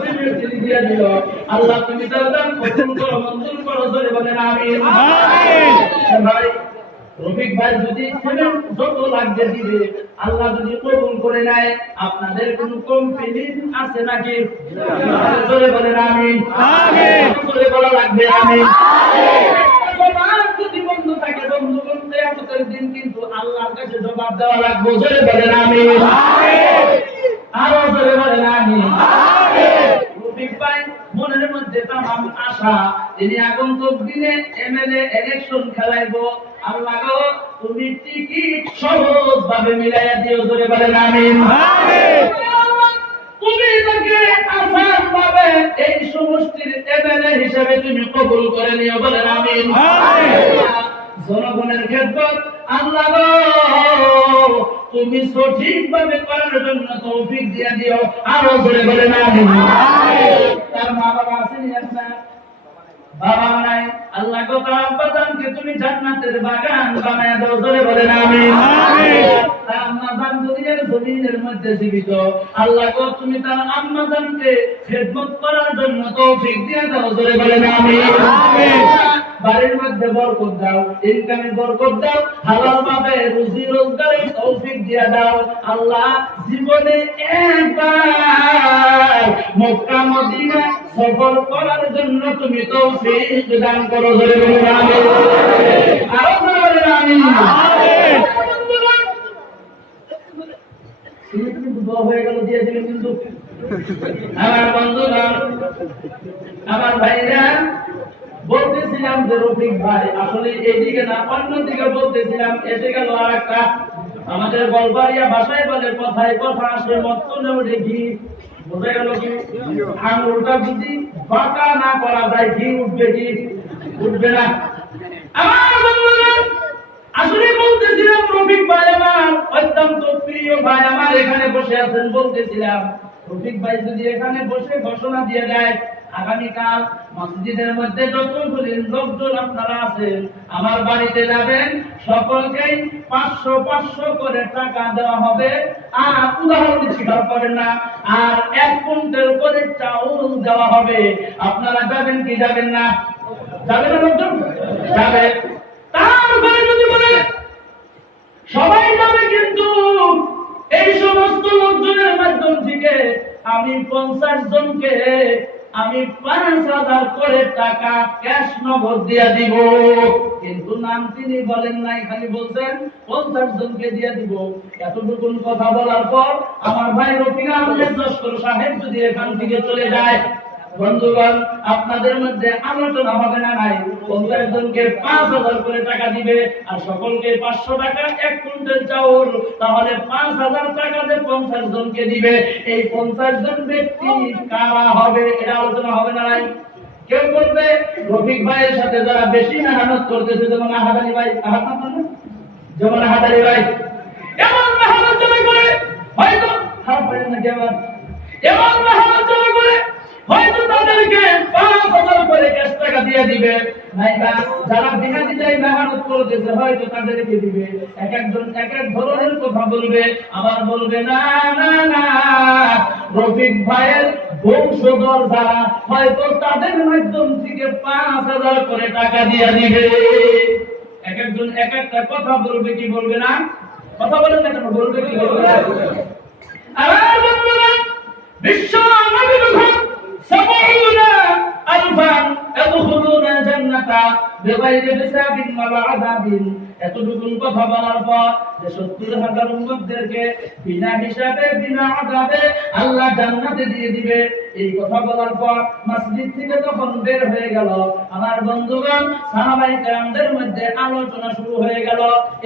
সিমেন্ট দিয়ে দিল। আল্লাহ তুমি তার দান কবুল করো, মঞ্জুর করো। জোরে বলেন আমিন। ভাই রফিক ভাই যদি সিমেন্ট যত লাগবে দিবে, আল্লাহ যদি কবুল করে নেয়, আপনাদের কোনো কমপ্লেইন আছে নাকি? জোরে বলেন আমিন। জোরে বলা লাগবে আমিন। যদি বন্ধ থাকে, বন্ধু বলতে আমাদের দিন কিন্তু আল্লাহর কাছে জবাব দেওয়া লাগবে। জোরে বলেন আমিন। আরো জোরে বলেন আমিন। রফিক ভাই মনের মধ্যে তামাম আশা, তিনি আগন্তুক দিনে এমএলএ ইলেকশন খেলাইবো। আল্লাহ গো, তুমি টিকিট সহজ ভাবে মিলাইয়া দিও। জোরে বলেন আমিন। তুমি তাকে আসান ভাবে এই সমষ্টির এমএলএ হিসেবে তুমি কবুল করে নিও। বলেন আমিন। জনগণের খেদমত আল্লাহ গো, তুমি সঠিকভাবে করার জন্য তৌফিক দিয়ে দিও। আরো জোরে বলেন আমিন। তার মা বাবা আছেন আপনার? বাবা নাই। আল্লাহ গো, তার আব্বাজানকে তুমি জান্নাতের বাগান বানায় দাও। জোরে বলেন আমিন। তার আম্মাজান দুনিয়ার জমিনের মধ্যে জীবিত। আল্লাহ গো, তুমি তার আম্মাজানকে খেদমত করার জন্য তৌফিক দিয়ে দাও। জোরে বলেন আমিন। বাড়ির মধ্যে বরকত দাও, ইনকামে বরকত দাও, হালাল ভাবে রুজি রোজগারের তৌফিক দিয়ে দাও। আল্লাহ জীবনে একবার মক্কা মদিনা সফর করার জন্য তুমি তৌফিক দান করো। জোরে বলেন আমিন। আরো জোরে বলেন আমিন। কিন্তু দোয়া হয়ে গেল, দিয়ে দিলেন কিন্তু। আমার বন্ধুগণ, আমার ভাইরা, বলতেছিলাম যে রফিক ভাই আসলে এদিকে না অন্যদিকে বলতেছিলাম, এসে গেল আর একটা। আমাদের গলবাড়িয়া ভাষায় বলে কথায় কথা আসে মত নেওয়া ঘি। বোঝা গেল কি? আঙুলটা যদি বাঁকা না করা যায়, ঘি উঠবে কি? উঠবে না। আমার বন্ধুগণ, আসলে বলতেছিলাম রফিক ভাই আমার অত্যন্ত প্রিয় ভাই আমার এখানে বসে আছেন। বলতেছিলাম রফিক ভাই যদি এখানে বসে ঘোষণা দিয়ে দেয়, আগামীকাল মসজিদের মধ্যে যতগুলি লোকজন আপনারা আছেন আমার বাড়িতে যাবেন, সকলকেই 500 করে টাকা দেওয়া হবে। আর উদাহরণ দিচ্ছি, পারেন না, আর 1 কুইন্টাল করে চাউল দেওয়া হবে। আপনারা যাবেন কি যাবেন না? যাবেন না লোকজন? যাবে। তারপরে যদি বলে সবাই যাবে, কিন্তু এই সমস্ত লোকজনের মাধ্যম থেকে আমি 50 জনকে আমি 5,000 করে টাকা ক্যাশ নগদ দিয়ে দিব। কিন্তু নাম তিনি বলেন নাই, খালি বলছেন 50 জনকে দিয়ে দিব। এতটুকু কথা বলার পর আমার ভাই রফিক আহমেদ লস্কর সাহেব যদি এখান থেকে চলে যায়, বন্ধুগণ আপনাদের মধ্যে আলোচনা হবে না নাই? 50 জনকে 5,000 করে টাকা দিবে, আর সকলকে 500 টাকা, 1 কুইন্টাল চাউল, তাহলে 5,000 টাকা দিয়ে 50 জনকে দিবে। এই 50 জন ব্যক্তি কারা হবে? এটা আলোচনা হবে না নাই? কেউ বলবে রফিক ভাইয়ের সাথে যারা বেশি মেহনত করতেছে, যেমন আহাদারি ভাই, যেমন আহাদারি ভাই এমন মেহনত জমা করে হয়তো খারাপ হয় না, কেমন এমন মেহনত জমা করে হয়তো তাদেরকে 5,000 করে ক্যাশ টাকা দিয়ে দিবে। নাইবা যারা বিনা দিতেই মেহনত করতেছে হয়তো তাদেরকে দিবে। এক একজন এক এক ধরনের কথা বলবে, আবার বলবে না না না রফিক ভাইয়ের বংশধর যারা হয়তো তাদের মাধ্যম থেকে 5,000 করে টাকা দিয়ে দিবে। এক একজন এক একটা কথা বলবে, কি বলবে না? কথা বলেন না কেন? বলবে কি বলবে না? আর বন্ধুরা, বিশ্ব নবী যখন 70,000 يدخلون الجنة بغير حساب ولا عذاب, এতটুকু কথা বলার পর যে 70,000 উম্মতদেরকে বিনা হিসাবে বিনা আযাবে আল্লাহ জান্নাতে দিয়ে দিবে, এই কথা বলার পর মসজিদ থেকে যখন বের হয়ে গেল, আমার বন্ধুগণ সাহাবায়ে কেরামদের মধ্যে আলোচনা শুরু হয়ে গেল।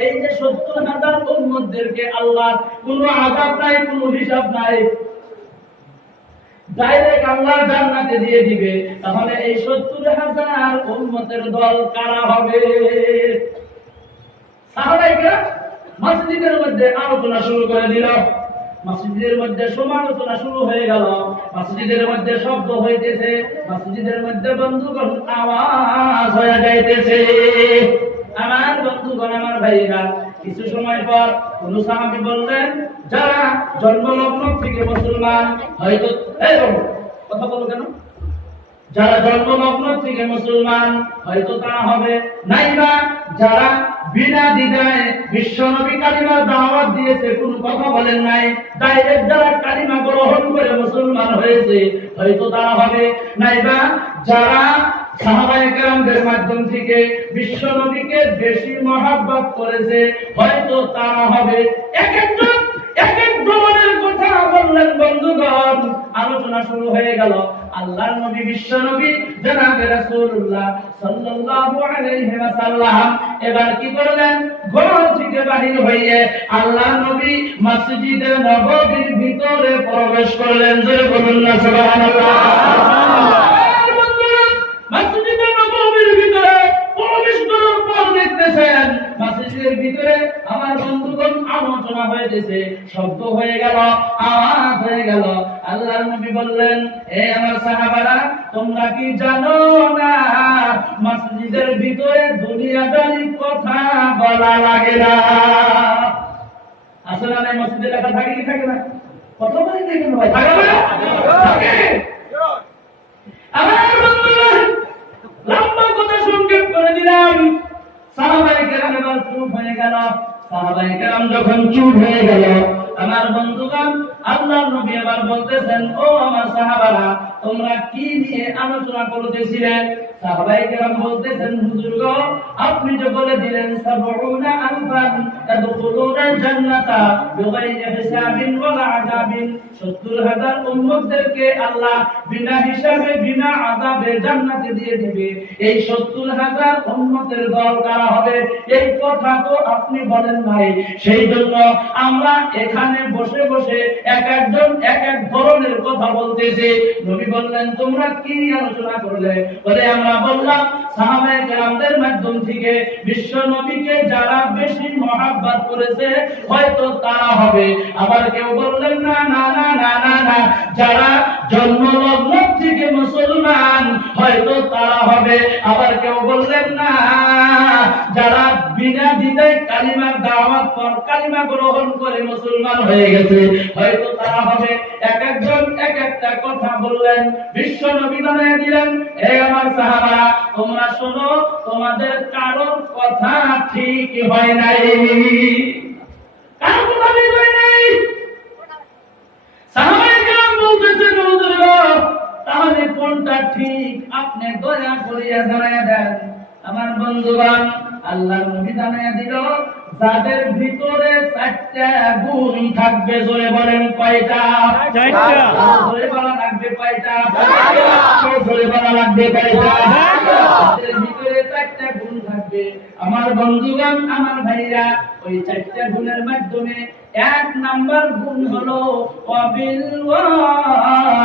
এই যে 70,000 উম্মতদেরকে আল্লাহ কোনো আযাব নাই, কোনো হিসাব নাই, ডাইরেক্ট আল্লাহ জান্নাতে দিয়ে দিবে, তাহলে এই 70,000 উম্মতের দল কারা হবে? সাহাবায়ে কেরাম মসজিদের মধ্যে আলোচনা শুরু করে দিল। মসজিদের মধ্যে সমালোচনা শুরু হয়ে গেল, মসজিদের মধ্যে শব্দ হইতেছে, মসজিদের মধ্যে বন্ধুগণ আওয়াজ হয়ে যাইতেছে। আমার বন্ধুগণ, আমার ভাইরা, কিছু সময় পর কোন সাহাবী বললেন, যারা জন্মলগ্ন থেকে মুসলমান, হয়তো কথা বলো কেন, যারা জন্মলগ্ন থেকে মুসলমান হয়তো তারা হবে, নাইবা যারা বিনা দ্বিধায় বিশ্বনবী কালিমার দাওয়াত দিয়েছে, কোনো কথা বলেন নাই, ডাইরেক্ট যারা কালিমা গ্রহণ করে মুসলমান হয়েছে হয়তো তারা হবে, নাইবা যারা সাহাবায়ে কেরামদের মাধ্যম থেকে বিশ্বনবীকে বেশি মহব্বত করেছে হয়তো তারা হবে। এক একজন এক এক ধরনের কথা বললেন। বন্ধুগণ, আলোচনা শুরু হয়ে গেল। আল্লাহর নবী বিশ্বনবী জনাবে রাসূলুল্লাহ সাল্লাল্লাহু আলাইহি ওয়াসাল্লাম এবার কি করলেন? ঘর থেকে বাহির হয়ে আল্লাহর নবী মসজিদে নববীর ভিতরে প্রবেশ করলেন। জোরে বলুন না সুবহানাল্লাহ। মসজিদে নববীর ভিতরে প্রবেশ করার পর দেখতেছেন মসজিদের ভিতরে আমার বন্ধুগণ আলোচনা হয়েছে, শব্দ হয়ে গেল, আওয়াজ হয়ে গেল। আল্লাহর নবী বললেন, এ আমার সাহাবারা, তোমরা কি জানো না মসজিদের ভিতরে দুনিয়াদারি কথা বলা লাগে না? আসলে না মসজিদে লেখা থাকে কি থাকে না? কথা বলি দেখুন ভাই, থাকে না? থাকে। আমার বন্ধুগণ, লম্বা কথা সংক্ষেপ করে দিলাম। সাহাবায়ে কেরাম এবার চুপ হয়ে গেল। সাহাবায়ে কেরাম যখন চুপ হয়ে গেল, আমার বন্ধুগণ আল্লাহর নবী এবার বলতেছেন, ও আমার সাহাবারা, তোমরা কি নিয়ে আলোচনা করতেছিলেন? সাহাবায়ে কেরাম বলতেছেন, হুজুর গো, আপনি যে বলে দিলেন 70,000 ইয়াদখুলুনাল জান্নাতা বিগাইরি হিসাবিন ওয়ালা আযাবিন, 70,000 উম্মতদেরকে আল্লাহ বিনা হিসাবে বিনা আযাবে জান্নাতে দিয়ে দিবে। এই 70,000 উম্মতের দল কারা হবে? এই কথা তো আপনি বলেন নাই। সেই জন্য আমরা এখানে বসে বসে এক একজন এক এক ধরনের কথা বলতেছি। নবী বললেন, তোমরা কি আলোচনা করলে? বলে, আমরা বললাম সাহাবায়ে কেরামদের মাধ্যম থেকে বিশ্ব নবীকে যারা বেশি মহব্বত করেছে হয়তো তারা হবে। আবার কেউ বললেন, না না না না না না, যারা জন্মলগ্ন থেকে মুসলমান হয়তো তারা হবে। আবার কেউ বললেন, না, যারা বিনা দ্বিধায় কালিমার দাওয়াত পর কালিমা গ্রহণ করে মুসলমান হয়ে গেছে, হয়তো তারা হবে এক একজন এক একটা কথা বললেন। বিশ্ব নবী জানিয়ে দিলেন, হে আমার সাহাবারা, তোমরা শোনো, তোমাদের কারোর কথা ঠিক হয় নাই, কারোর কথা ঠিক হয় নাই। সাহাবায়ে কেরাম বলতেছে, তাহলে কোনটা ঠিক আপনি দয়া করিয়া জানাইয়া দেন। আমার বন্ধুগণ, আল্লাহর নবী জানাইয়া দিল, যাদের ভিতরে 4টা গুণ থাকবে। জোরে বলেন কয়টা? 4টা। জোরে বলা লাগবে কয়টা? 4টা। জোরে বলা লাগবে কয়টা? যাদের ভিতরে 4টা গুণ থাকবে। আমার বন্ধুগণ, আমার ভাইরা, ওই 4টা গুণের মাধ্যমে 1 নাম্বার গুণ হলো ওয়াবিল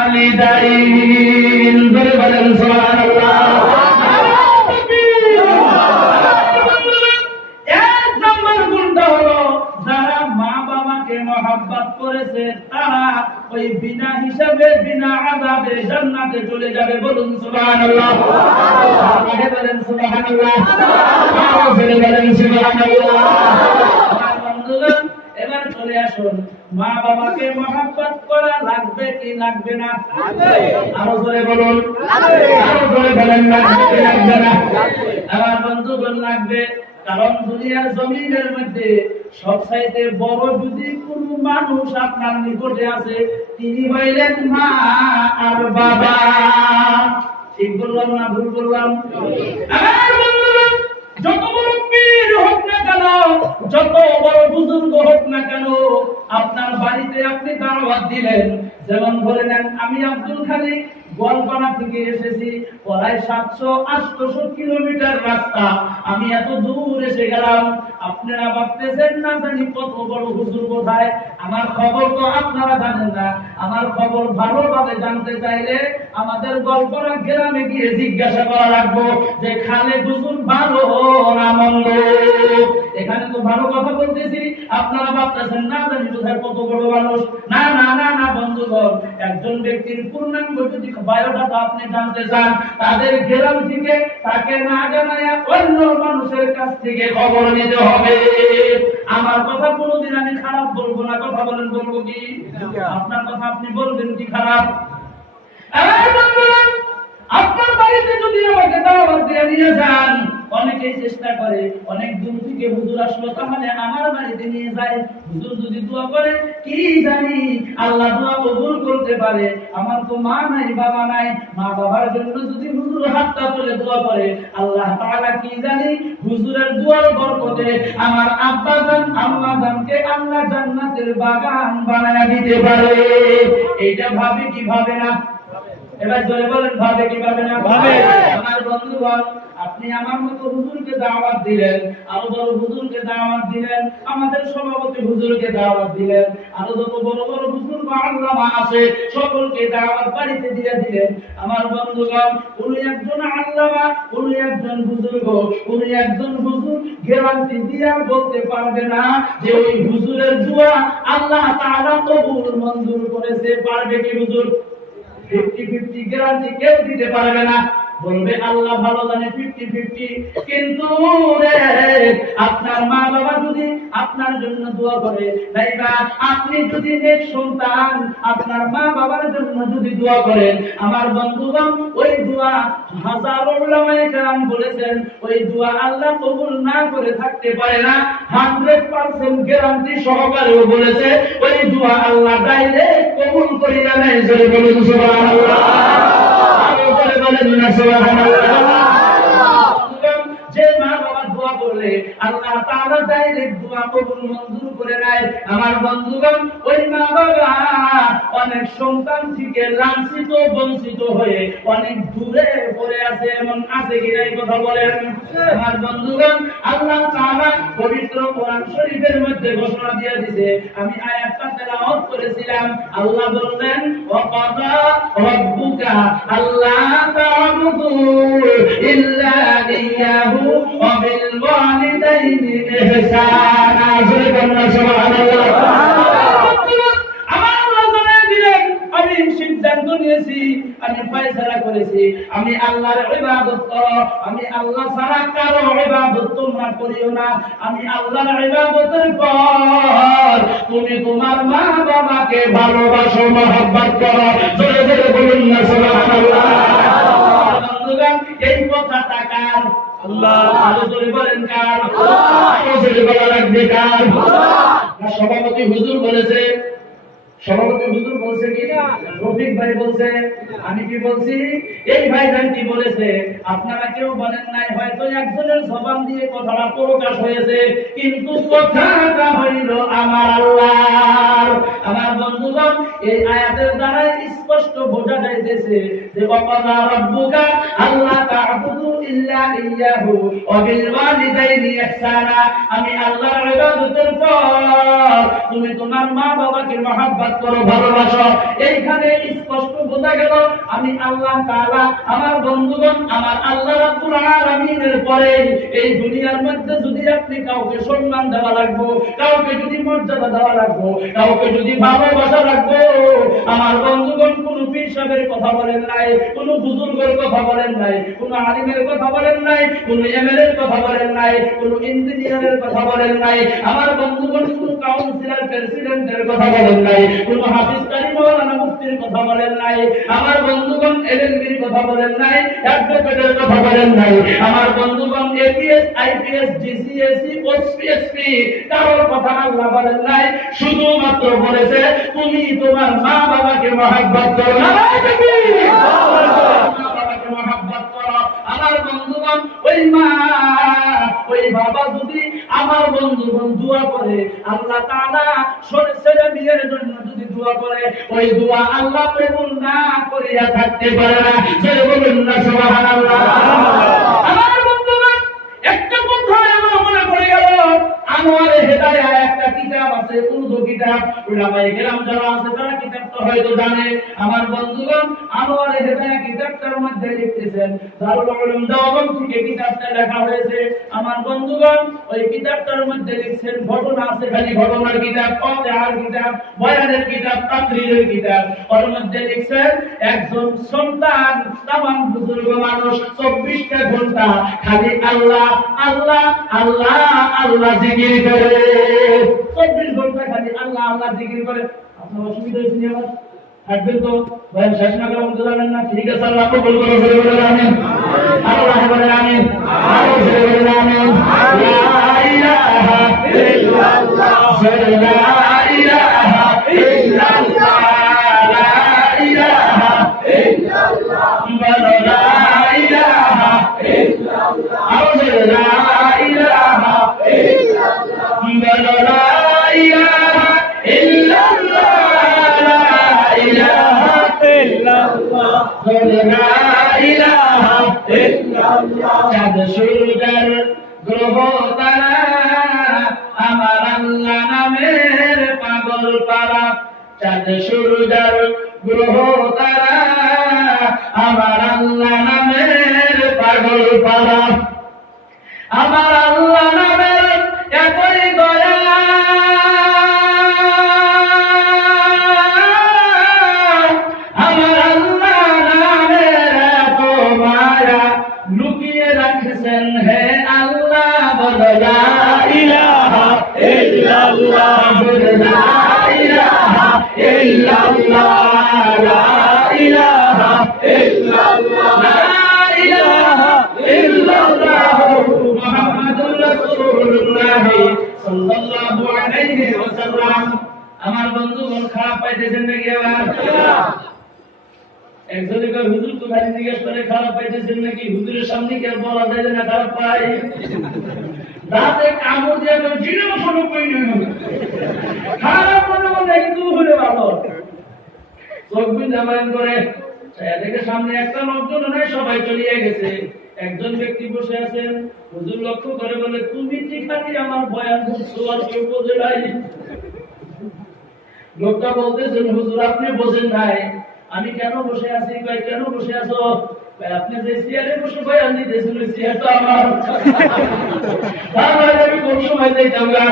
ওয়ালিদাইন। জোরে বলেন সুবহানাল্লাহ। মহব্বত করেছে তারা ওই বিনা হিসাবে বিনা আযাবে জান্নাতে চলে যাবে। বলুন সুবহানাল্লাহ। বলেন সুবহানাল্লাহ। বলেন সুবহানাল্লাহ। আমার বন্ধুগণ, এবার চলে আসুন, মা বাবাকে মহব্বত করা লাগবে কি লাগবে না? আরো জোরে বলুন। আরো জোরে বলেন, লাগবে কি লাগবে না? আমার বন্ধুগণ, লাগবে। কারণ দুনিয়ার জমিনের মধ্যে সবচাইতে বড় যদি কোন মানুষ আপনার নিকটে আছে, তিনি হইলেন মা আর বাবা। ঠিক বললাম না ভুল বললাম? আমার বন্ধুগণ, যত বড় পীর হোক না কেন, যত বড় বুজুর্গ হোক না কেন, আপনার বাড়িতে আপনি দাওয়াত দিলেন। যেমন বলে নেন, আমি আব্দুল খালিক গোয়ালপাড়া থেকে এসেছি, প্রায় 700-800 কিলোমিটার রাস্তা, আমি এত দূর এসে গেলাম। আপনারা ভাবতেছেন না জানি কত বড় হুজুর কোথায়। আমার খবর তো আপনারা জানেন না। আমার খবর ভালোভাবে জানতে চাইলে আমাদের গোয়ালপাড়া গ্রামে গিয়ে জিজ্ঞাসা করা লাগবে যে খালে হুজুর ভালো না মন্দ। এখানে তো ভালো কথা বলতেছি, আপনারা ভাবতেছেন না জানি কোথায় কত বড় মানুষ। না না না না বন্ধুগণ, একজন ব্যক্তির পূর্ণাঙ্গ যদি বায়োডাটা আপনি জানতে চান, তাদের গ্রাম থেকে তাকে না জানায়া অন্য মানুষের কাছ থেকে খবর নিতে হবে। আমার কথা কোনোদিন আমি খারাপ বলবো না। কথা বলেন, বলবো কি? আপনার কথা আপনি বলবেন কি খারাপ? আপনার বাড়িতে যদি আমাকে দাওয়াত দিয়ে নিয়ে যান, অনেকেই চেষ্টা করে, অনেক দূর থেকে হুজুর আসলো, তাহলে আমার বাড়িতে নিয়ে যায়। হুজুর যদি দোয়া করে, কি জানি আল্লাহ দোয়া কবুল করতে পারে। আমার তো মা নাই, বাবা নাই, মা বাবার জন্য যদি হুজুর হাতটা তুলে দোয়া করে, আল্লাহ তাআলা কি জানি হুজুরের দোয়ার বরকতে আমার আব্বা জান আম্মা জানকে আল্লাহ জান্নাতের বাগান বানায়া দিতে পারে। এইটা ভাবে কি ভাবে না? এবার জোরে বলেন, ভাবে কি ভাবে না? ভাবে। আমার বন্ধুগণ, আপনি আমার মতো হুজুরকে দাওয়াত দিলেন, আরো বড় হুজুরকে দাওয়াত দিলেন, আমাদের সভাপতি হুজুরকে দাওয়াত দিলেন, আরো যত বড় বড় হুজুর বা আল্লামা আছে সকলকে দাওয়াত বাড়িতে দিয়ে দিলেন। আমার বন্ধুগণ, উনি একজন আল্লামা, উনি একজন বুজুর্গ, উনি একজন হুজুর গ্যারান্টি দিয়া বলতে পারবে না যে ওই হুজুরের দোয়া আল্লাহ তাআলা কবুল মঞ্জুর করেছে। পারবে কি হুজুর? 50-50 গ্যারান্টি কেউ দিতে পারবে না। বলবে আল্লাহ ভালো জানে 50-50। কিন্তু আপনার মা বাবা যদি আপনার জন্য দোয়া করে, ভাইবা আপনি যদি নেক সন্তান আপনার মা বাবার জন্য যদি দোয়া করেন, আমার বন্ধুগণ, ওই দোয়া হাজারো উলামায়ে কেরাম বলেছেন, ওই দোয়া আল্লাহ কবুল না করে থাকতে পারে না। 100% গ্যারান্টি সহকারেও বলেছে, ওই দোয়া আল্লাহ ডাইরেক্ট কবুল করে নেয়। জোরে বলুন সুবহানাল্লাহ। যে মা বাবা দোয়া করলে আল্লাহ তাআলা ডাইরেক্ট দোয়া কবুল মঞ্জুর করে নেয়। আমার বন্ধুগণ, ওই মা বাবা অনেক সন্তান থেকে লাঞ্ছিত বঞ্চিত হয়ে অনেক দূরে পড়ে আছে, এমন আছে কিনা এই কথা বলেন? আমার বন্ধুগণ, আল্লাহ তাআলা পবিত্র কোরআন শরীফের মধ্যে ঘোষণা দিয়ে দিয়েছে, আমি আয়াতটা তেলাওয়াত করেছিলাম। আল্লাহ বললেন, ওয়াকাদা রাব্বুকা আল্লা তা'বুদু ইল্লা ইয়্যাহু ওয়া বিল ওয়ালিদাইনি ইহসানা। সুবহানাল্লাহ। আমার আল্লাহ জানিয়ে দিলেন, আমি সিদ্ধান্ত নিয়েছি, আমি ফয়সালা করেছি, বলছি, আমি আল্লাহর ইবাদত করো, আমি আল্লাহ ছাড়া কারো ইবাদত তোমরা করিও না। আমি আল্লাহর ইবাদতের পর তুমি তোমার মা বাবাকে ভালোবাসো, মহব্বত করো। জোরে জোরে বলুন না সুবহানাল্লাহ। বন্ধুগণ, এই কথাটা কার? আল্লাহ। আরো জোরে বলেন কার? আল্লাহ। আরো জোরে বলা লাগবে কার? আল্লাহ। সভাপতি হুজুর বলেছে, সভাপতি হুজুর বলছে কি না, রফিক ভাই বলছে, আমি কি বলছি, এই ভাইজান কি বলেছে, আপনারা কেউ বলেন নাই, হয়তো একজনের জবান দিয়ে কথাটা প্রকাশ হয়েছে, কিন্তু কথাটা হইল আমার আল্লাহর। আমার বন্ধুগণ, এই আয়াতের দ্বারা স্পষ্ট বোঝা যাইতেছে যে ওয়াকাযা রাব্বুকা আল্লা তা'বুদু ইল্লা ইয়্যাহু ওয়া বিল ওয়ালিদাইনি ইহসানা। আমি আল্লাহর ইবাদতের পর তুমি তোমার মা বাবাকে মহব্বত করো, ভালোবাসো। এইখানে স্পষ্ট বোঝা গেল আমি আল্লাহ তাআলা। আমার বন্ধুগণ, আমার আল্লাহ রাব্বুল আলামিনের পরে এই দুনিয়ার মধ্যে যদি আপনি কাউকে সম্মান দেওয়া লাগবে, কাউকে যদি মর্যাদা দেওয়া লাগবে, কাউকে যদি ভালোবাসা লাগবে, আমার বন্ধুগণ কোন পীর সাহেবের কথা বলেন নাই, কোন বুজুর্গের কথা বলেন নাই, কোন আলিমের কথা বলেন নাই, কোন এমএলএ এর কথা বলেন নাই, কোন ইঞ্জিনিয়ারের কথা বলেন নাই, আমার বন্ধুগণ কোন কাউন্সিলর প্রেসিডেন্টের কথা বলেন নাই, কোন হাফিজ কারি মাওলানা মুফতির কথা বলেন নাই, আমার বন্ধুগণ এলএলবির কথা বলেন নাই, অ্যাডভোকেটের কথা বলেন নাই, আমার বন্ধুগণ এপিএস আইপিএস জিসিএসসি ওসপিএসপি কারোর কথা আল্লাহ বলেন নাই। শুধুমাত্র বলেছে তুমি তোমার মা বাবাকে মহব্বত করো। মা বাবাকে মহব্বত করো। আমার বন্ধুগণ, ওই মা ওই বাবা যদি আমার বন্ধুগণ দোয়া করে, আল্লাহ তাআলা ছেলে মেয়ের জন্য যদি দোয়া করে, ওই দোয়া আল্লাহ কবুল না করিয়া থাকতে পারে না। জোরে বলুন না সুবহানাল্লাহ। আমার বন্ধুগণ, একটা কথা আমার মনে পড়ে গেল, আনোয়ারে হেদায়া একটা কিতাব আছে, উর্দু কিতাব, উলামায়ে কেরাম যারা আছে তারা কিতাবটা হয়তো জানে। আমার বন্ধুগণ, আনোয়ারে হেদায়া কিতাবটার মধ্যে লিখতেছেন, দারুল উলুম দেওবন্দ থেকে কিতাবটা লেখা হয়েছে। আমার বন্ধুগণ, ওই কিতাবটার মধ্যে লিখছেন, ঘটনা আছে, খালি ঘটনার কিতাব, ওয়াকিআর কিতাব, বয়ানের কিতাব, তাকরীরের কিতাব। ওর মধ্যে লিখছেন একজন সন্তান তামাম বুজুর্গ মানুষ 24টা ঘন্টা খালি আল্লাহ আল্লাহ আল্লাহ আল্লাহ জিকির করে, 24 ঘন্টা খালি আল্লাহ আল্লাহ জিকির করে। আপনার অসুবিধা হয়েছে নি? আবার থাকবেন তো, বয়ান শেষ না করে বলতে যাবেন না? ঠিক আছে, আল্লাহ কবুল করো। জোরে বলেন আমিন। আল্লাহ বলেন আমিন। আরো জোরে বলেন আমিন। লা ইলাহা ইল্লাল্লাহ, লা ইলাহা ইল্লাল্লাহ, লা ইলাহা ইল্লাল্লাহ, বলো লা ইলাহা ইল্লাল্লাহ, আরো জোরে লা ইলাহা ইল্লাল্লাহ, বলো লা ইলাহা ইল্লাল্লাহ, লা ইলাহা ইল্লাল্লাহ, বলো লা ইলাহা ইল্লাল্লাহ। চাঁদ সূর্যের গ্রহ তারা আমার আল্লাহ নামের পাগল পারা, চাঁদ সূর্যের গ্রহ তারা আমার আল্লাহ নামের পাগল পারা, আমার আল্লাহ নামের এতই দয়া, আমার আল্লাহ নামের এত মায়া, লুকিয়ে রাখছেন হে আল্লাহ, বলো লা ইলাহা ইল্লাল্লাহ, বলো লা ইলাহা ইল্লাল্লাহ, লা ইলাহা ইল্লাল্লাহ, লা ইলাহা ইল্লাল্লাহ, মুহাম্মাদুর রাসূলুল্লাহ সাল্লাল্লাহু আলাইহি ওয়াসাল্লাম। আমার বন্ধুগণ, খারাপ পাইতেছেন নাকি? আবার একজনে কয় হুজুর তো খালি জিজ্ঞেস করে খারাপ পাইতেছেন নাকি? হুজুরের সামনে কি আর বলা যায় না খারাপ পাই? দাঁতে কামড় দিয়ে জিরো কোনো কই নই, খারাপ মনে মনে কিন্তু হলে ভালো, চোখ বুঝে আমায়ন করে দেখে সামনে একটা লোকজন নাই, সবাই চলিয়ে গেছে। একজন ব্যক্তি বসে আছেন, হুজুর লক্ষ্য করে বলে, তুমি ঠিক খালি আমার বয়ান বুঝছো আর কেউ বোঝে নাই। লোকটা বলতেছেন, হুজুর আপনি বোঝেন নাই, আমি কেন বসে আছি? কয় কেন বসে আছো? আপনি যে চেয়ারে বসে বয়ান দিতেছেন ওই চেয়ারটা আমার, তারপরে আমি কোন সময় যাইতাম না।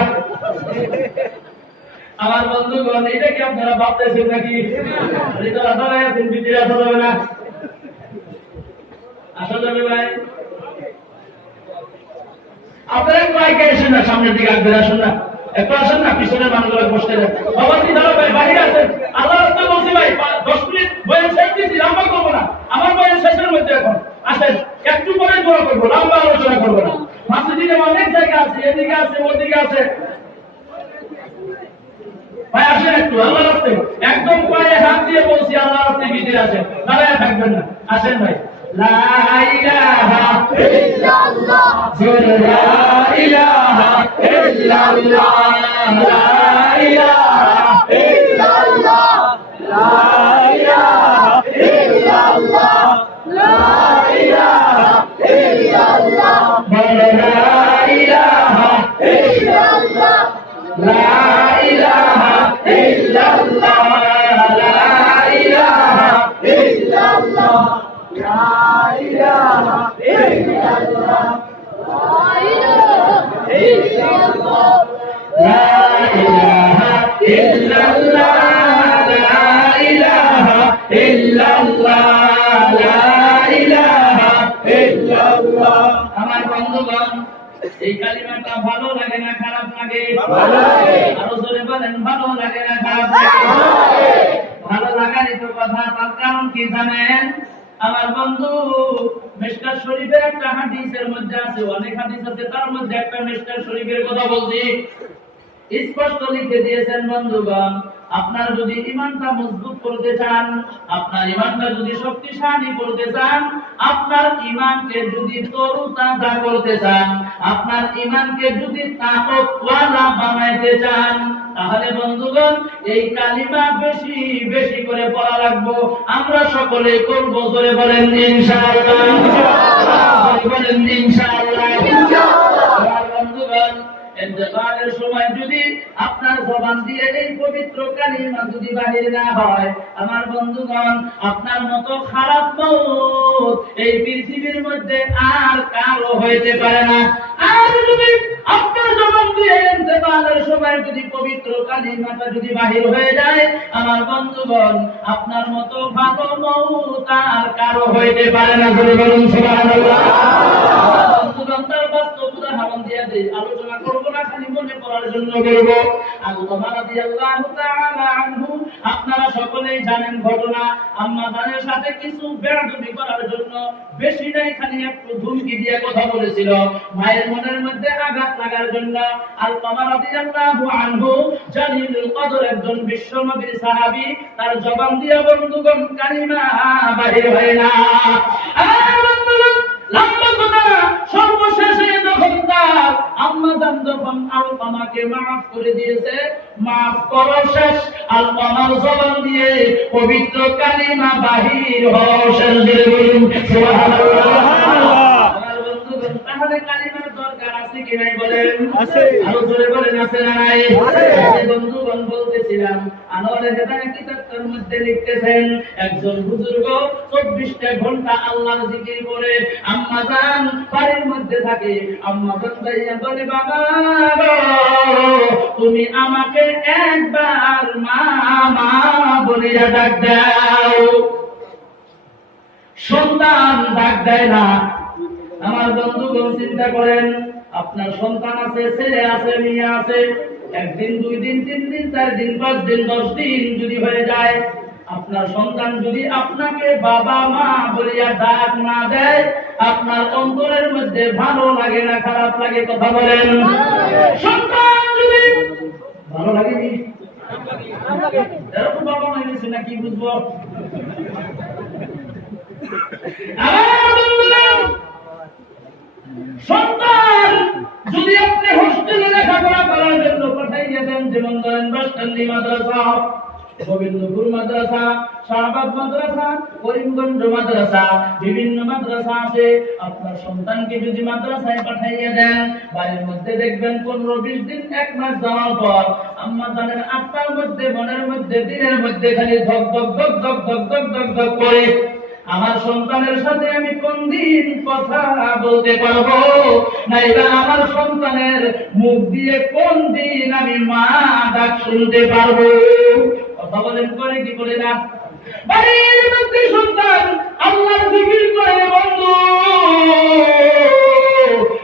আমার বন্ধুগণ, এটা কি আপনারা ভাবতেছেন নাকি? এটা দাঁড়ায় আছেন, ভিতরে আসা যাবে না। আসা যাবে ভাই? আপনারা একটু আগে আসেন না, সামনের দিকে আসবেন, আসুন না, একটু আসেন না, পিছনের মানুষগুলো বসতে দেন। বাবাজি দাঁড়া ভাই, বাহিরে আছেন। আল্লাহ রাস্তা বলছি ভাই, 10 মিনিট বয়ান শেষ দিয়েছি, লম্বা করবো না, আমার বয়ান শেষের মধ্যে এখন আসেন, একটু পরে দোয়া করবো, লম্বা আলোচনা করবো না। মসজিদে অনেক জায়গা আছে, এদিকে আছে, ওদিকে আছে, ভাই আসেন একটু, আল্লাহ রাস্তায় একদম পায়ে হাত দিয়ে বলছি, আল্লাহ রাস্তায় ভিতরে আসেন, দাঁড়ায় থাকবেন না, আসেন ভাই। লা ইলাহা ইল্লাল্লাহ, লা ইলাহা ইল্লাল্লাহ, লা ইলাহা ইল্লাল্লাহ, লা ইলাহা ইল্লাল্লাহ, লা ইলাহা ইল্লাল্লাহ, লা ইলাহা ইল্লাল্লাহ, লা ইলাহা ইল্লাল্লাহ, লা ইলাহা ইল্লাল্লাহ, লা ইলাহা ইল্লাল্লাহ, লা ইলাহা ইল্লাল্লাহ, লা ইলাহা ইল্লাল্লাহ, লা ইলাহা ইল্লাল্লাহ। আমার বন্ধুগণ, এই কালিমাটা ভালো লাগে না খারাপ লাগে? ভালো লাগে। আরো জোরে বলেন, ভালো লাগে না খারাপ লাগে? ভালো লাগারই তো কথা। তার কারণ কি জানেন? আমার বন্ধু, মিশকাত শরীফের একটা হাদিসের মধ্যে আছে, অনেক হাদিস আছে, তার মধ্যে একটা মিশকাত শরীফের কথা বলছি। স্পষ্ট লিখে দিয়েছেন বন্ধুগণ, আপনার যদি ঈমানটা মজবুত করতে চান, আপনার ঈমানটা যদি শক্তিশালী করতে চান, আপনার ঈমানকে যদি তরুতাজা করতে চান, আপনার ঈমানকে যদি তাকওয়ালা বানাইতে চান, তাহলে বন্ধুগণ এই কালিমা বেশি বেশি করে পড়া লাগবে। আমরা সকলে করব, জোরে বলেন ইনশাআল্লাহ, জোরে বলেন ইনশাআল্লাহ। বন্ধুগণ, ইন্তেকালের সময় যদি আপনার জবান দিয়ে এই পবিত্র কালিমা যদি বাহির না হয়, আমার বন্ধুগণ, আপনার মতো খারাপ মওত এই পৃথিবীর মধ্যে আর কারো হইতে পারে না। আর যদি আপনার জবান দিয়ে ইন্তেকালের সময় যদি পবিত্র কালিমাটা যদি বাহির হয়ে যায়, আমার বন্ধুগণ, আপনার মতো ভালো মওত আর কারো হইতে পারে না। বলুন সুবহানাল্লাহ। বন্ধুগণ, তার বাস্তব উদাহরণ দিয়ে দেই, আলোচনা করব না, খালি মনে করার জন্য বলবো। আল্লাহ রাদিয়াল্লাহু তাআলা আনহু, আপনারা সকলেই জানেন ঘটনা। আম্মা জানের সাথে কিছু বেয়াদবি করার জন্য, বেশি নাই খালি একটু ধমকি দিয়ে কথা বলেছিল, মায়ের মনের মধ্যে আঘাত লাগার জন্য। আল্লাহ রাদিয়াল্লাহু আনহু জালিলুল কদর, একজন বিশ্ব নবীর সাহাবী, তার জবান দিয়ে বন্ধুগণ কালিমা বাহির হয় না। আর বন্ধুগণ, লম্বা কথা, সর্বশেষে যখন তার আম্মা জান যখন আলকামাকে মাফ করে দিয়েছে, মাফ করা শেষ, আলকামার জবান দিয়ে পবিত্র কালিমা বাহির হওয়া শেষ। বলুন সুবহানাল্লাহ। তাহলে কালিমার দরকার আছে কি নাই বলেন? আছে। আরো জোরে বলেন, আছে না নাই? আছে। বন্ধুগণ, বলতেছিলাম, আনোয়ারের হেদায়েত কিতাবটার মধ্যে লিখতেছেন, একজন বুজুর্গ 24টা ঘন্টা আল্লাহর জিকির করে আম্মা জান বাড়ির মধ্যে থাকে। আম্মা জান যাইয়া বলে, বাবা গো, তুমি আমাকে একবার মা মা বলিয়া ডাক দাও। সন্তান ডাক দেয় না। আমার বন্ধুগণ, চিন্তা করেন, আপনার সন্তান আছে, ছেলে আছে, মেয়ে আছে, একদিন, 2 দিন, 3 দিন, 4 দিন, 5 দিন, 10 দিন যদি হয়ে যায়, আপনার সন্তান যদি আপনাকে বাবা মা বলিয়া ডাক না দেয়, আপনার অন্তরের মধ্যে ভালো লাগে না খারাপ লাগে? কথা বলেন। সন্তান যদি ভালো লাগেনি, এরকম বাবা মা এনেছে না, কি বুঝবো? সন্তান যদি আপনি হোস্টেলে লেখাপড়া করার জন্য পাঠাইয়া দেন, যেমন ধরেন বাসকান্দি মাদ্রাসা, গোবিন্দপুর মাদ্রাসা, শাহবাগ মাদ্রাসা, করিমগঞ্জ মাদ্রাসা, বিভিন্ন মাদ্রাসা আছে, আপনার সন্তানকে যদি মাদ্রাসায় পাঠাইয়া দেন, বাড়ির মধ্যে দেখবেন 15-20 দিন, 1 মাস যাওয়ার পর আম্মা জানেন আত্মার মধ্যে, মনের মধ্যে, দিনের মধ্যে খালি ধক ধক ধক ধক ধক ধক ধক ধক করে, আমার সন্তানের সাথে আমি কোন দিন কথা বলতে পারবো, নাইবা আমার সন্তানের মুখ দিয়ে কোন দিন আমি মা ডাক শুনতে পারবো? কথা বলেন, করে কি করে না? বাড়ির মধ্যে সন্তান আল্লাহর জিকির করে বন্ধু,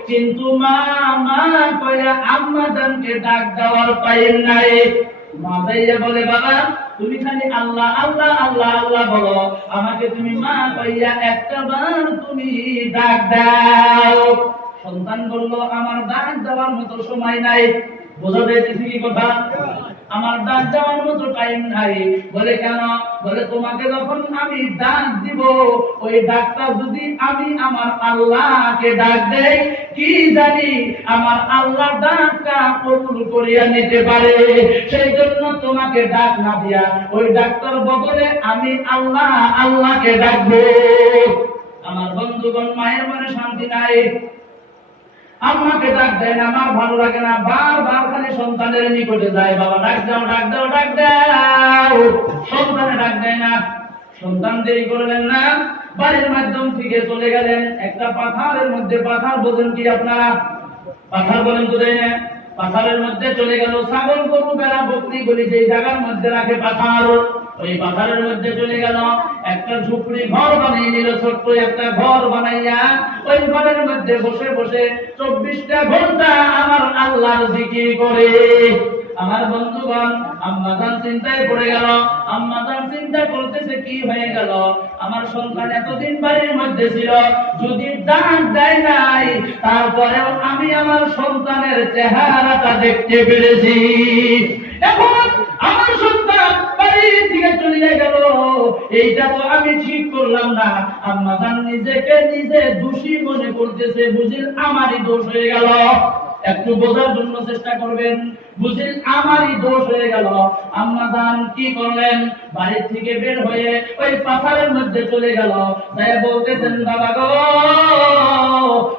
কিন্তু মা মা কইয়া আম্মা জানকে ডাক দেওয়ার পাইন নাই। মা যাইয়া বলে, বাবা তুমি খালি আল্লাহ আল্লাহ আল্লাহ আল্লাহ বলো, আমাকে তুমি মা কইয়া একটা বার তুমি ডাক দাও। সন্তান বলল, আমার ডাক দেওয়ার মতো সময় নাই। বোঝা যাইতেছে কি কথা? আমার ডাক দেওয়ার মতো টাইম নাই। বলে কেন? বলে তোমাকে যখন আমি ডাক দিব, ওই ডাকটা যদি আমি আমার আল্লাহকে ডাক দেই, কি জানি আমার আল্লাহ ডাকটা কবুল করিয়া নিতে পারে। সেই জন্য তোমাকে ডাক না দিয়া ওই ডাক্তার বদলে আমি আল্লাহ আল্লাহকে ডাকবো। আমার বন্ধুগণ, মায়ের মনে শান্তি নাই, আম্মাকে ডাক দেয় না, আমার ভালো লাগে না, বারবার খালি সন্তানের নিকটে যায়, বাবা ডাক দাও ডাক দাও ডাক দাও, সন্তানে ডাক দেয় না। সন্তান দেরি করলেন না, বাড়ির মাধ্যম থেকে চলে গেলেন একটা পাথারের মধ্যে। পাথার বোঝেন কি আপনারা? পাথার বলেন তো দেয় না? পাথারের মধ্যে চলে গেল। ছাগল গরু ভেড়া বকরি গুলি যে জায়গার মধ্যে রাখে পাথার, ওই পাথারের মধ্যে চলে গেল। একটা ঝুপড়ি ঘর বানিয়ে নিল, ছোট্ট একটা ঘর বানাইয়া ওই ঘরের মধ্যে বসে বসে 24টা ঘন্টা আমার আল্লাহর জিকির করে। আমার বন্ধুগণ, আম্মাজান চিন্তায় পড়ে গেল। আম্মাজান চিন্তা করতেছে কি হয়ে গেল, আমার সন্তান এতদিন বাড়ির মধ্যে ছিল, যদি ডাক দেয় নাই তারপরেও আমি আমার সন্তানের চেহারাটা দেখতে পেরেছি। এখন আমার সন্তান বাড়ি থেকে চলে গেল, এইটা তো আমি ঠিক করলাম না। আম্মাজান নিজেকে নিজে দোষী মনে করতেছে, বুঝিল আমারই দোষ হয়ে গেল। একটু বোঝার জন্য চেষ্টা করবেন, বুঝিল আমারই দোষ হয়ে গেল। আম্মাজান কি করলেন? বাড়ি থেকে বের হয়ে ওই পাথারের মধ্যে চলে গেল। তাই বলতেছেন, বাবা গো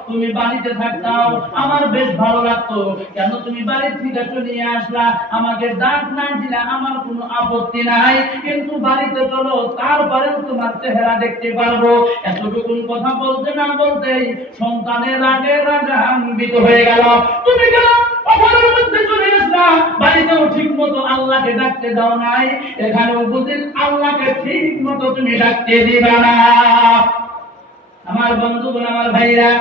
তুমি বাড়িতে থাকতাও আমার বেশ ভালো লাগতো, কেন তুমি বাড়ি থেকে চলে আসলা? আমাকে ডাক না দিলা আমার কোনো আপত্তি নাই, কিন্তু বাড়িতে চলো, তারপরে তোমার চেহারা দেখতে পারবো। এতটুকু কথা বলতে না বলতেই সন্তানের রাগে রাগান্বিত হয়ে গেল। তুমি কেন পাথারের মধ্যে চলে আসলা? বাড়িতেও ঠিক মতো আল্লাহকে ডাকতে দাও নাই, এখানেও বুঝিল আল্লাহকে ঠিক মতো তুমি ডাকতে দিবা না। আমার বন্ধুগণ, আমার ভাইরা,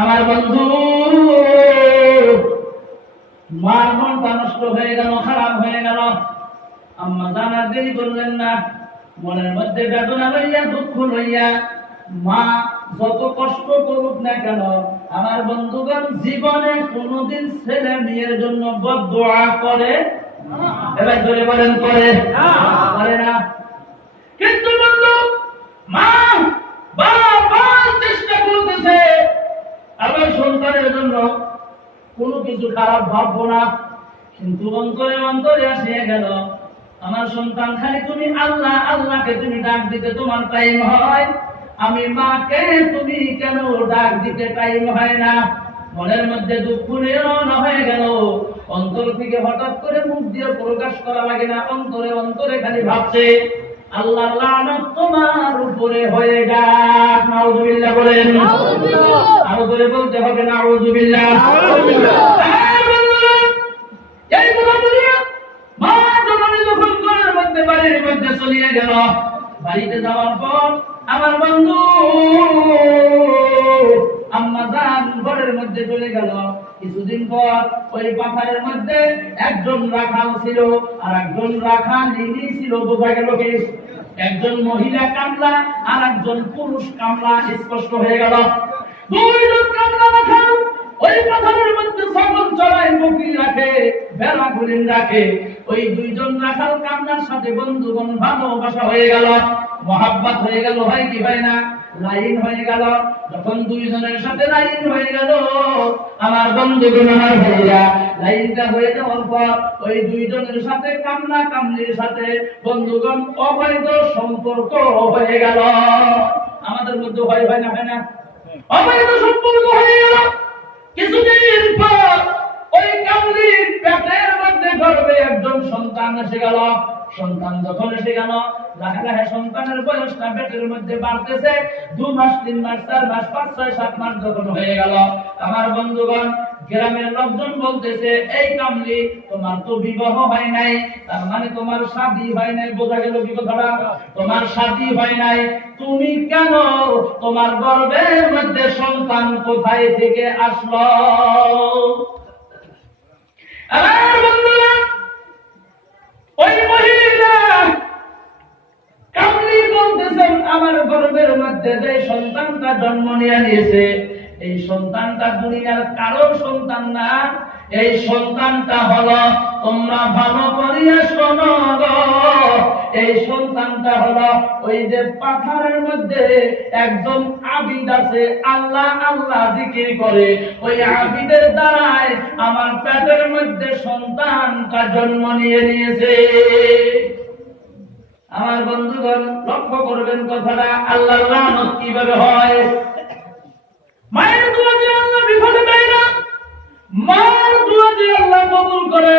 আমার বন্ধু, মার মনটা নষ্ট হয়ে গেল, খারাপ হয়ে গেল। আম্মা জানার দেরি করলেন না, মনের মধ্যে বেদনা লইয়া দুঃখ লইয়া মা যত কষ্ট করুক না কেন, আমার বন্ধুগণ জীবনে কোনোদিন ছেলে মেয়ের জন্য বদদোয়া করে? এবার ধরে বলেন করে? করে না। কিন্তু বন্ধু, মা বারবার চেষ্টা করতেছে আমার সন্তানের জন্য কোনো কিছু খারাপ ভাববো না, কিন্তু অন্তরে অন্তরে আসিয়া গেল আমার সন্তান খালি তুমি আল্লাহ আল্লাহকে তুমি ডাক দিতে তোমার টাইম হয়, আমি মাকে তুমি কেন ডাক দিতে টাইম হয় না? মনের মধ্যে দুঃখ নিরন হয়ে গেল। অন্তর থেকে হঠাৎ করে মুখ দিয়ে প্রকাশ করা লাগে না, অন্তরে অন্তরে খালি ভাবছে আল্লাহর লানত তোমার উপরে হয়ে যাক। নাউযুবিল্লাহ বলেন। আরো জোরে বলতে হবে নাউযুবিল্লাহ। এই কথা বলিয়া মা জননী যখন ঘরের মধ্যে বাড়ির মধ্যে চলিয়ে গেল, বাড়িতে যাওয়ার পর আমার বন্ধু আম্মাজান ঘরের মধ্যে চলে গেল। কিছুদিন পর ওই পাথারের মধ্যে একজন রাখাল ছিল আর একজন রাখালিনী ছিল। বোঝা গেল কি? একজন মহিলা কামলা আর একজন পুরুষ কামলা। স্পষ্ট হয়ে গেল দুইজন কামলা রাখাল ওই পাথারের মধ্যে ছাগল চড়ায়, বকরি রাখে, ভেড়া গুলিন রাখে। ওই দুইজন রাখাল কামলার সাথে বন্ধুগণ ভালোবাসা হয়ে গেল, মহাব্বত হয়ে গেল। হয় কি হয় না? লাইন হয়ে গেল। যখন দুইজনের সাথে লাইন হয়ে গেল আমার বন্ধুগণ, আমার ভাইরা, লাইনটা হয়ে যাওয়ার পর ওই দুইজনের সাথে কামলা কামলির সাথে বন্ধুগণ অবৈধ সম্পর্ক হয়ে গেল। আমাদের মধ্যে হয় না? হয় না? অবৈধ সম্পর্ক হয়ে গেল। কিছুদিন পর ওই কামলির পেটের মধ্যে গর্ভে একজন সন্তান এসে গেল। সন্তান যখন এসে গেল, লাহে লাহে সন্তানের বয়সটা পেটের মধ্যে বাড়তেছে। 2 মাস, 3 মাস, 4 মাস, 5, 6, 7 মাস যখন হয়ে গেল আমার বন্ধুগণ, গ্রামের লোকজন বলতেছে, এই কামলি তোমার তো বিবাহ হয় নাই, তার মানে তোমার শাদী হয় নাই। বোঝা গেল কি কথাটা? তোমার শাদী হয় নাই, তুমি কেন, তোমার গর্ভের মধ্যে সন্তান কোথায় থেকে আসলো? আমার বন্ধুরা, ওই মহিলা কামলি বলতেছেন, আমার গর্ভের মধ্যে যে সন্তানটা জন্ম নিয়েছে, এই সন্তানটা দুনিয়ার কারো সন্তান না, এই সন্তানটা হলো, তোমরা ভালো করিয়া শোনো গো, এই সন্তানটা হলো ওই যে পাথরের মধ্যে একজন আবিদ আছে, আল্লাহ আল্লাহ জিকির করে, ওই আবিদের দ্বারাই আমার পেটের মধ্যে সন্তানটা জন্ম নিয়েছে। আমার বন্ধুগণ, লক্ষ্য করবেন কথাটা, আল্লাহর রহমত কিভাবে হয়। মায়ের দোয়া দিয়ে আল্লাহ বিপদে দেয় না, মার দোয়া দিয়ে আল্লাহ কবুল করে।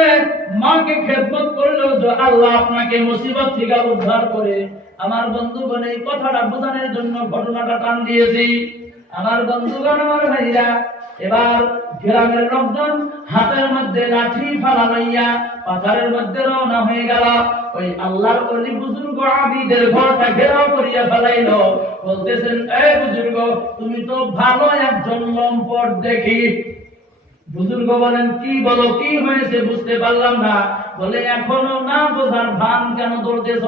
মাকে খেদমত করলেও যে আল্লাহ আপনাকে মুসিবত থেকে উদ্ধার করে। আমার বন্ধুগণ, এই কথাটা বোঝানোর জন্য ঘটনাটা টান দিয়েছি। আমার বন্ধুগণ, আমার ভাইরা, এবার গ্রামের লোকজন হাতের মধ্যে লাঠি ফালা লইয়া পাথরের মধ্যে রওনা হয়ে গেল। ওই আল্লাহর ওলি বুজুর্গ আবিদের ঘরটা ঘেরাও করিয়া ফেলাইলো। বলতেছেন, এই বুজুর্গ, তুমি তো ভালো একজন লম্পট দেখি। বুজুর্গ বলেন, কি বলো, কি হয়েছে বুঝতে পারলাম না। বলে, এখনো না বোঝার ভান কেন ধরতেছ?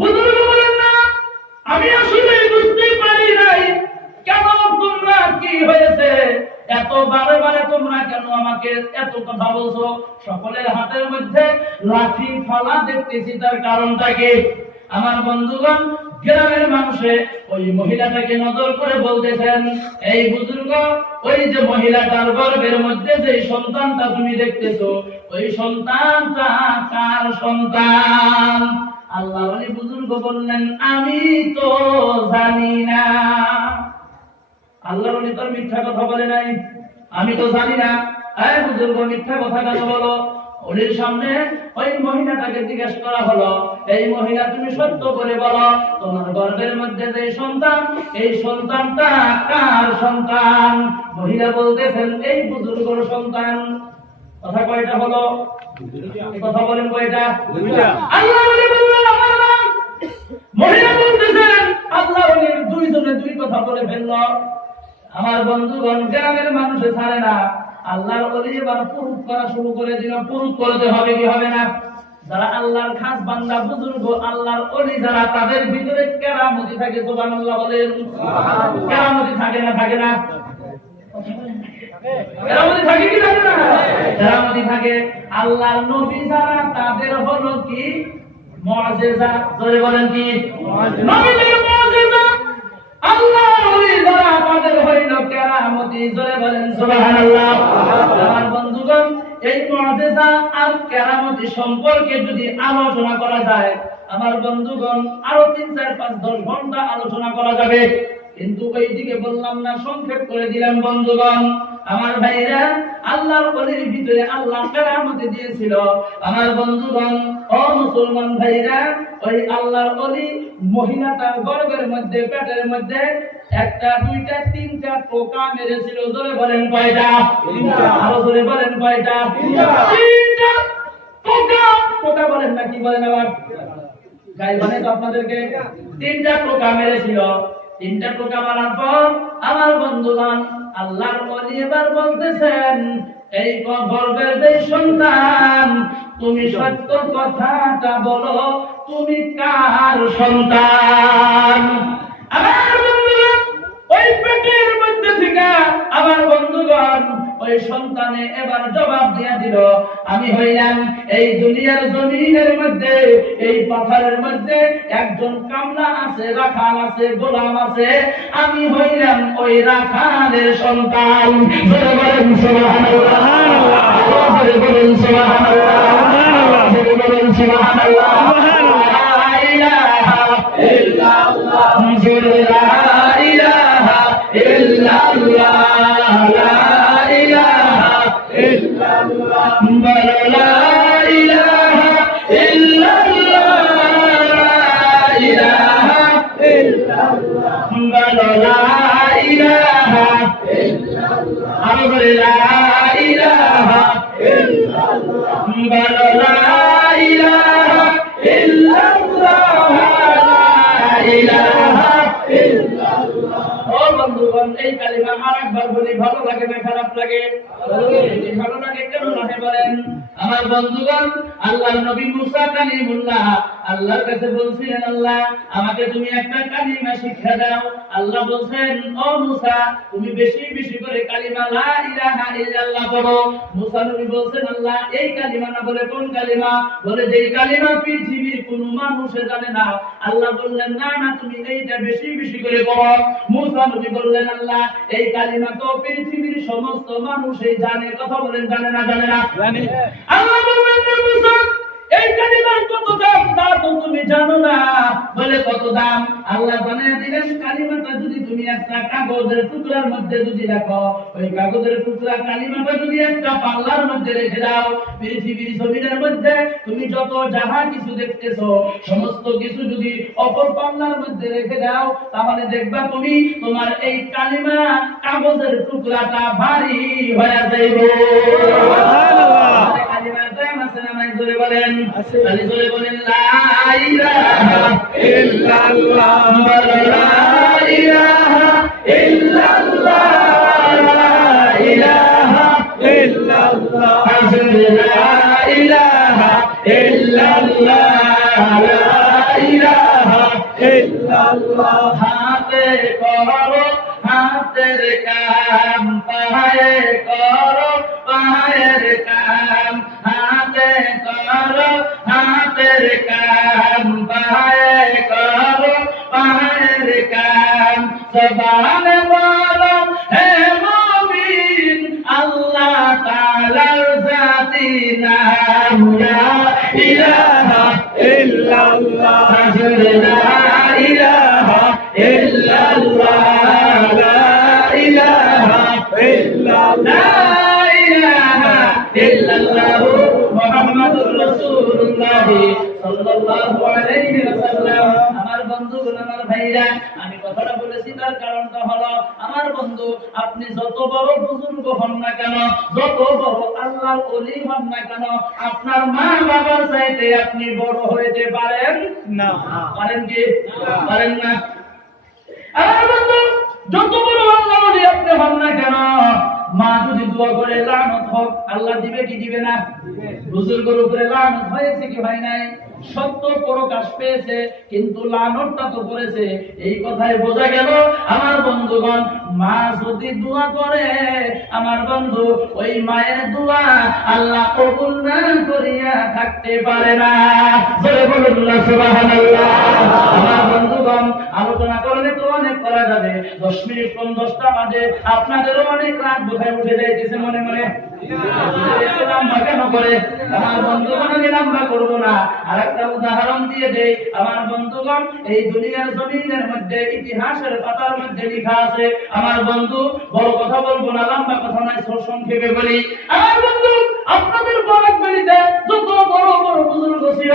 বুজুর্গ বলেন, না, আমি আসলে বুঝতে পারি নাই। কেন তোমরা, কি হয়েছে এত বারে বারে তোমরা কেন আমাকে এত কথা বলছো? সকলের হাতের মধ্যে লাঠি ফালা দেখতেছি, তার কারণটা কি? আমার বন্ধুগণ, গ্রামের মানুষে ওই মহিলাটাকে নজর করে বলতেছেন, এই বুজুর্গ, ওই যে মহিলাটার গর্ভের মধ্যে যে সন্তানটা তুমি দেখতেছো, ওই সন্তানটা কার সন্তান? আল্লাহ ওই বুজুর্গ বললেন, আমি তো জানি না। আল্লাহ বলি, তোর মিথ্যা কথা বলে নাই, আমি তো জানি না। এই বুজুর্গ, মিথ্যা কথা কেন বলো? ওদের সামনে ওই মহিলাটাকে জিজ্ঞেস করা হলো, এই মহিলা, তুমি সত্য করে বলো, তোমার গর্ভের মধ্যে যে সন্তান, এই সন্তানটা কার সন্তান? মহিলা বলতেছেন, এই বুজুর্গর সন্তান। কথা কয়টা হলো? কথা বলেন, কয়টা? আল্লাহ বলি বললেন, মহিলা বলতেছেন, আল্লাহ বলির দুইজনে দুই কথা বলে ফেলল। আমার বন্ধুগণ, গ্রামের মানুষে ছাড়ে না। আল্লাহর ওলি এবার পুরুষ করা শুরু করে দিল। পুরুষ করতে হবে কি হবে না? যারা আল্লাহর খাস বান্দা, বুজুর্গ, আল্লাহর ওলি যারা, তাদের ভিতরে কেরামতি থাকে। সুবহানাল্লাহ বলেন। কেরামতি থাকে না? থাকে না? কেরামতি থাকে কি থাকে না? কেরামতি থাকে। আল্লাহর নবী যারা, তাদের হলো কি? মুআজিজা। জোরে বলেন, কি? নবীদের মুআজিজা। আল্লাহর ওলি যারা, তাদের হইল কেরামতি। জোরে বলেন সুবহানাল্লাহ। আমার বন্ধুগণ, এই মুআজিজা আর কেরামতি সম্পর্কে যদি আলোচনা করা যায়, আমার বন্ধুগণ, আরো 3, 4, 5, 10 ঘন্টা আলোচনা করা যাবে। কিন্তু ওইদিকে বললাম না, সংক্ষেপ করে দিলাম। বন্ধুগণ, আমার ভাইরা, আল্লাহর ওলির ভিতরে আল্লাহ কেরামতি দিয়েছিল। আমার বন্ধুগণ, ও মুসলমান ভাইরা, ওই আল্লাহর ওলি মহিলাটার গর্ভের মধ্যে, পেটের মধ্যে 1টা 2টা 3টা পোকা মেরেছিল। জোরে বলেন, কয়টা? 3টা। আরো জোরে বলেন, কয়টা? 3টা পোকা। পোকা বলেন না, কি বলেন আবার? গাই বলে তো আপনাদেরকে। 3টা পোকা মেরেছিল। 3টা পোকা মারার পর আমার বন্ধুগণ, আল্লাহর ওলি এবার বলতেছেন, এই গর্ভের যে সন্তান, তুমি সত্য কথাটা বলো, তুমি কার সন্তান? আমার বন্ধুগণ, ওই পেটের মধ্যে থেকে আমার বন্ধুগণ, ওই সন্তানে এবার জবাব দিয়া দিল, আমি হইলাম এই দুনিয়ার জমিনের মধ্যে, এই পাথরের মধ্যে একজন কামলা আছে, রাখাল আছে, গোলাম আছে, আমি হইলাম ওই রাখালের সন্তান। জোরে বলেন সুবহানাল্লাহ। জোরে বলেন সুবহানাল্লাহ। জোরে বলেন সুবহানাল্লাহ। লা ইলাহা ইল্লাল্লাহ। জোরে লা ইলাহা ইল্লাল্লাহ। লা ইলাহা ইল্লাল্লাহ। বলো লা ইলাহা ইল্লাল্লাহ। লা ইলাহা ইল্লাল্লাহ। বলো লা ইলাহা ইল্লাল্লাহ। আমি বলি লা বন্ধুগণ এই কালিমা আরেকবার বলি, ভালো লাগে না খারাপ লাগে? ভালো লাগে। কেন লাগে বলেন? আমার বন্ধুগণ, আল্লাহর নবী মুসা কালিমুল্লাহ আল্লাহর কাছে বলছিলেন, আল্লাহ আমাকে তুমি একটা কালিমা শিক্ষা দাও। আল্লাহ বলছেন, ও মুসা তুমি বেশি বেশি করে কালিমা লা ইলাহা ইল্লাল্লাহ পড়ো। মুসা নবী বলছেন, আল্লাহ এই কালিমা না বলে কোন কালিমা? বলে যেই কালিমা পৃথিবীর কোনো মানুষে জানে না। আল্লাহ বললেন, না না তুমি এইটা বেশি বেশি করে পড়ো। মুসা নবী বললেন, আল্লাহ এই কালিমা তো পৃথিবীর সমস্ত মানুষই জানে। কথা বলেন, জানে না? জানে না, জানি। আল্লাহ বললেন, মুসা এই কালিমার কত দাম তা তো তুমি জানো না। বলে কত দাম? আল্লাহ জানিয়ে দিলেন, কালিমাটা যদি তুমি একটা কাগজের টুকরার মধ্যে যদি রাখো, ওই কাগজের টুকরা কালিমাটা যদি একটা পাল্লার মধ্যে রেখে দাও, পৃথিবীর জমিনের মধ্যে তুমি যত যাহা কিছু দেখতেছো সমস্ত কিছু যদি অপর পাল্লার মধ্যে রেখে দাও, তাহলে দেখবা তুমি তোমার এই কালিমা কাগজের টুকরাটা ভারী হয়ে যাইবে। সুবহানাল্লাহ। কালিমার দাম আছে না নাই? জোরে বলেন। তাহলে জোরে বলেন, লা ইলাহা ইল্লাল্লাহ, লা ইলাহা ইল্লাল্লাহ, লা ইলাহা ইল্লাল্লাহ, লা ইলাহা ইল্লাল্লাহ, লা ইলাহা ইল্লাল্লাহ। হাতে করো হাতের কাম, পায়ে করো পায়ের কাম, হাতে করো হাতের কাম, পায়ে করো পায়ের কাম। জবানে বলো হে মুমিন আল্লাহ তাআলার জাতি নাম, লা ইলাহা ইল্লাল্লাহ, লা ইলাহা ইল্লাল্লাহ, লা ইলাহা ইল্লাল্লাহ, মুহাম্মাদুর রাসূলুল্লাহ সাল্লাল্লাহু আলাইহি ওয়াসাল্লাম। আমার বন্ধুগণ, আমার ভাইরা, আমি কথাটা বলেছি তার কারণটা হলো, আমার বন্ধু আপনি যত বড় বুজুর্গ হন না কেন, যত বড় আল্লাহর ওলি হন না কেন, আপনার মা বাবার চাইতে আপনি বড় হইতে পারেন না। পারেন কি? পারেন না। আমার বন্ধু যত বড় আল্লাহর ওলি আপনি হন না কেন, মা যদি দোয়া করে লানত হোক, আল্লাহ দিবে কি দিবে না? বুজুর্গের উপরে লানত হয়েছে কি হয় নাই? সত্য প্রকাশ পেয়েছে, কিন্তু লানতটা তো করেছে। এই কথাই বোঝা গেল আমার বন্ধুগণ, মা যদি দোয়া করে আমার বন্ধু, ওই মায়ের দোয়া আল্লাহ কবুল না করিয়া থাকতে পারে না। জোরে বলুন না সুবহানাল্লাহ। আমার বন্ধুগণ, আলোচনা করলে তো অনেক করা যাবে। 10 মিনিট কম 10টা বাজে, আপনাদেরও অনেক রাত বোধহয় উঠে যাইতেছে মনে মনে। লম্বা কেন করে? আমার বন্ধুগণ, আমি লম্বা করবো না। আরেকটা উদাহরণ দিয়ে দেই আমার বন্ধুগণ, এই দুনিয়ার জমিনের মধ্যে ইতিহাসের পাতার মধ্যে লেখা আছে। আমার বন্ধু বড় কথা বলবো না, লম্বা কথা নয়, সংক্ষেপে বলি। আমার বন্ধু আপনাদের বরাক বেলিতে যত বড় বড় বুজুর্গ ছিল,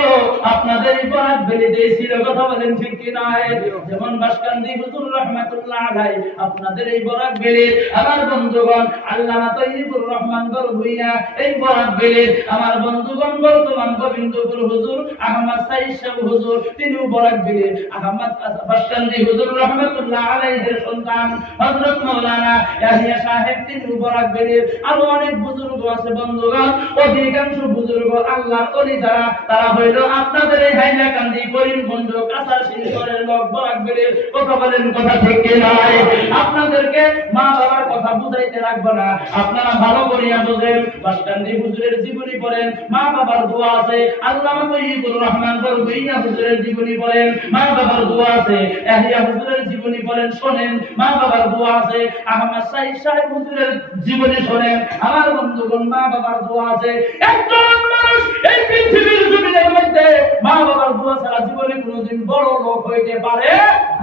আপনাদের এই বরাক বেলিতে ছিল। কথা বলেন ঠিক কি নয়? যেমন বাসকান্দি হুজুর রাহমাতুল্লাহ আলাইহি, আপনাদের এই বরাক বেলির আমার বন্ধুগণ আল্লামা তৈয়বুর রহমান বরগুইয়া, এই বরাক বেলির আমার বন্ধুগণ বর্তমান গোবিন্দপুর হুজুর আহমদ সাইদ সাহেব হুজুর, তিনিও বরাক বেলির। আহমদ বাসকান্দি হুজুর রাহমাতুল্লাহ আলাইহির সন্তান হযরত মাওলানা ইয়াহিয়া সাহেব, তিনিও বরাক বেলির। আরো অনেক বুজুর্গ আছে বন্ধুগণ। অধিকাংশ বুজুর্গ আল্লাহর ওলি যারা, তারা হইল আপনাদের এই হাইলাকান্দি, করিমগঞ্জ, কাছাড় শিলচরের লোক, বরাক বেলির। কথা বলেন, কথা ঠিক কি নয়? আপনাদেরকে মা বাবার কথা বুঝাইতে রাখবো না, আপনারা ভালো করিয়া বোঝেন। বাসকান্দি হুজুরের জীবনী পড়েন, মা বাবার দোয়া আছে। আল্লামা তৈয়বুর রহমান বরগুইয়া হুজুরের জীবনী পড়েন, মা বাবার দোয়া আছে। ইয়াহিয়া হুজুরের জীবনী পড়েন, শোনেন, মা বাবার দোয়া আছে। আহমদ সাইদ সাহেব হুজুরের জীবনী শোনেন, আমার বন্ধুগণ মা বাবার দোয়া আছে। একজন মানুষ এই পৃথিবীর জমিনের মধ্যে মা বাবার দোয়া ছাড়া জীবনে কোনোদিন বড় লোক হইতে পারে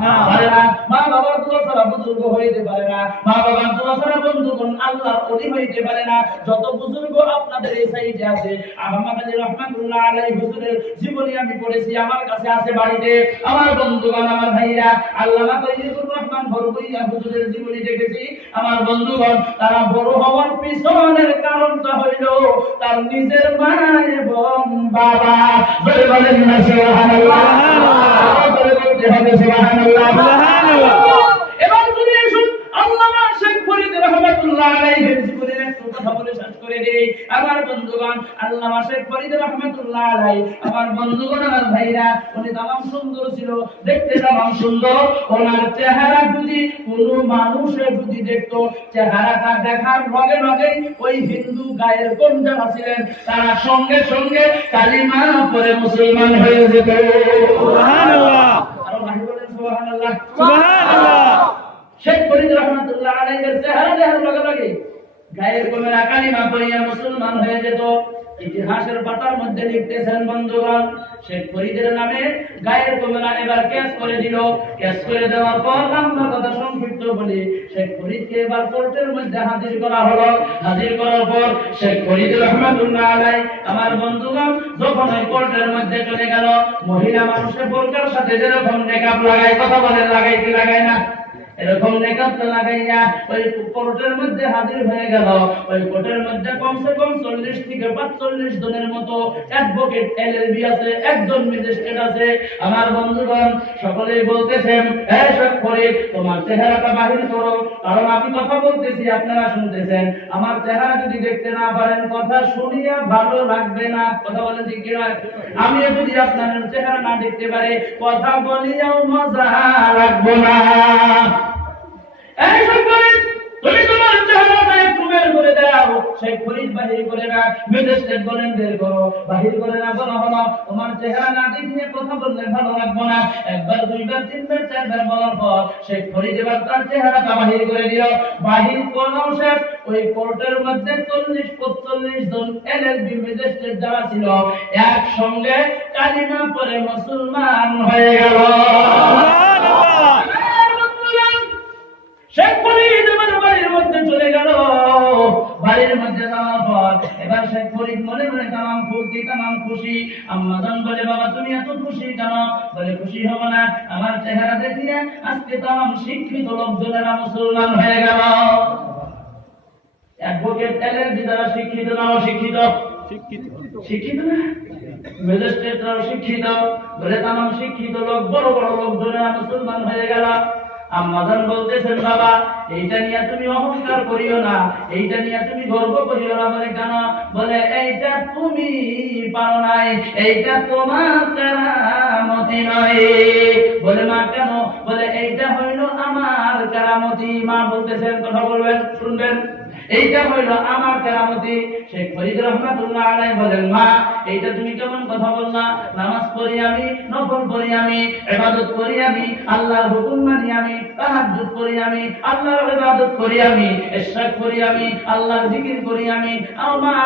না, পারে না। মা বাবার দোয়া ছাড়া বুজুর্গ হইতে পারে না। মা বাবার দোয়া ছাড়া বন্ধুগণ আল্লাহর ওলি হইতে পারে না। যত বুজুর্গ আপনাদের এই সাইডে আছে, আহমদ আলী রহমাতুল্লাহ আলাইহি হুজুরের জীবনী আমি পড়েছি, আমার কাছে আছে বাড়িতে। আমার বন্ধুগণ, আমার ভাইরা, আল্লামা তৈয়বুর রহমান বরগুইয়া হুজুরের জীবনী দেখেছি। আমার বন্ধুগণ, তারা বড় হওয়ার পিছনের কারণটা হইল তার নিজের মা এবং বাবা। বলে বলেন না সুবহানাল্লাহ, বলে বলতে হবে সুবহানাল্লাহ। এবার তুমি আসুন রাহমাতুল্লাহ আলাইহির জীবনের একটু কথা বলে শেষ করে দেই। আমার বন্ধুগণ, আল্লামা শেখ ফরিদ রাহমাতুল্লাহ আলাইহি, আমার বন্ধুগণ, আমার ভাইরা, উনি তামাম সুন্দর ছিল, দেখতে তামাম সুন্দর। ওনার চেহারা যদি কোনো মানুষের যদি দেখতো, চেহারাটা দেখার লগে লগে ওই হিন্দু গায়ের কোন যারা ছিলেন তারা সঙ্গে সঙ্গে কালিমা পড়ে মুসলমান হয়ে যেত। সুবহানাল্লাহ, আরো ভাই বলেন সুবহানাল্লাহ। সুবহানাল্লাহ। শেখ ফরিদ রাহমাতুল্লাহ আলাইহির চেহারা দেখার লগে লগে গায়ের কোমেরা কালিমা পড়িয়া মুসলমান হয়ে যেত। ইতিহাসের পাতার মধ্যে লিখতেছেন বন্ধুগণ, শেখ ফরিদের নামে গায়ের কোমেরা এবার কেস করে দিল। কেস করে দেওয়ার পর লম্বা কথা সংক্ষিপ্ত বলি, শেখ ফরিদকে এবার কোর্টের মধ্যে হাজির করা হলো। হাজির করার পর শেখ ফরিদ রাহমাতুল্লাহ আলাইহি, আমার বন্ধুগণ, যখন ওই কোর্টের মধ্যে চলে গেল, মহিলা মানুষের বোরকার সাথে যেরকম নেকাব লাগায়, কথা বলেন লাগাই কি লাগায় না, এরকম নেকাবটা লাগাইয়া ওই কোর্টের মধ্যে হাজির হয়ে গেল। ওই কোর্টের মধ্যে কমসে কম 40 থেকে 45 জনের মতো অ্যাডভোকেট এলএলবি আছে, একজন ম্যাজিস্ট্রেট আছে। আমার বন্ধুগণ, সকলেই বলতেছেন, এই শেখ ফরিদ, তোমার চেহারাটা বাহির করো, কারণ আমি কথা বলতেছি, আপনারা শুনতেছেন। আমার চেহারা যদি দেখতে না পারেন, কথা শুনিয়া ভালো লাগবে না। কথা বলেন ঠিক কিনা? আমি যদি আপনাদের চেহারা না দেখতে পারে, কথা বলিয়াও মজা লাগবে না। এই শেখ ফরিদ, তুমি তোমার চেহারাটা একটু বের করে দাও। শেখ ফরিদ বাহির করে না, ম্যাজিস্ট্রেট বলেন বের করো, বাহির করে না, বলা হলো তোমার চেহারা না দেখিয়ে কথা বললে ভালো লাগবে না। একবার, দুইবার, তিনবার, চারবার বলার পর শেখ ফরিদ এবার তার চেহারাটা বাহির করে দিল। বাহির করাও শেষ। ওই কোর্টের মধ্যে 40-45 জন এলএলবি ম্যাজিস্ট্রেট যারা ছিল, একসঙ্গে কালিমা পড়ে মুসলমান হয়ে গেল। সুবহানাল্লাহ। শেখ ফরিদ এবার বাড়ির মধ্যে চলে গেল। বাড়ির মধ্যে যাওয়ার পর এবার শেখ ফরিদ মনে মনে তামাম ফুর্তি, তামাম খুশি। আম্মা জান বলে, বাবা তুমি এত খুশি কেন? বলে, খুশি হব না, আমার চেহারা দেখিয়ে আজকে তামাম শিক্ষিত লোকজনেরা মুসলমান হয়ে গেল। অ্যাডভোকেট এলএলবি যারা শিক্ষিত না অশিক্ষিত? শিক্ষিত না। ম্যাজিস্ট্রেটরাও শিক্ষিত, বলে তামাম শিক্ষিত লোক, বড় বড় লোকজনেরা মুসলমান হয়ে গেল। আম্মাজান বলতেছেন, বাবা এইটা নিয়ে তুমি অহংকার করিও না, এইটা নিয়ে তুমি গর্ব করিও না। বলে, কেন? বলে, এইটা তুমি পারো নাই, এইটা তোমার কেরামতি নয়। বলে, মা কেন? বলে, এইটা হইল আমার কেরামতি। মা বলতেছেন, কথা বলবেন, শুনবেন, এইটা হইল আমার কেরামতি। শেখ ফরিদ রাহমাতুল্লাহ আলাইহি বলেন, মা এইটা তুমি কেমন কথা বললা? নামাজ পড়ি আমি, নফল পড়ি আমি, ইবাদত করি আমি, আল্লাহর হুকুম মানি আমি, তাহাজ্জুদ করি আমি, আল্লাহর ইবাদত করি আমি, ইশরাক করি আমি, আল্লাহর জিকির করি আমি। মা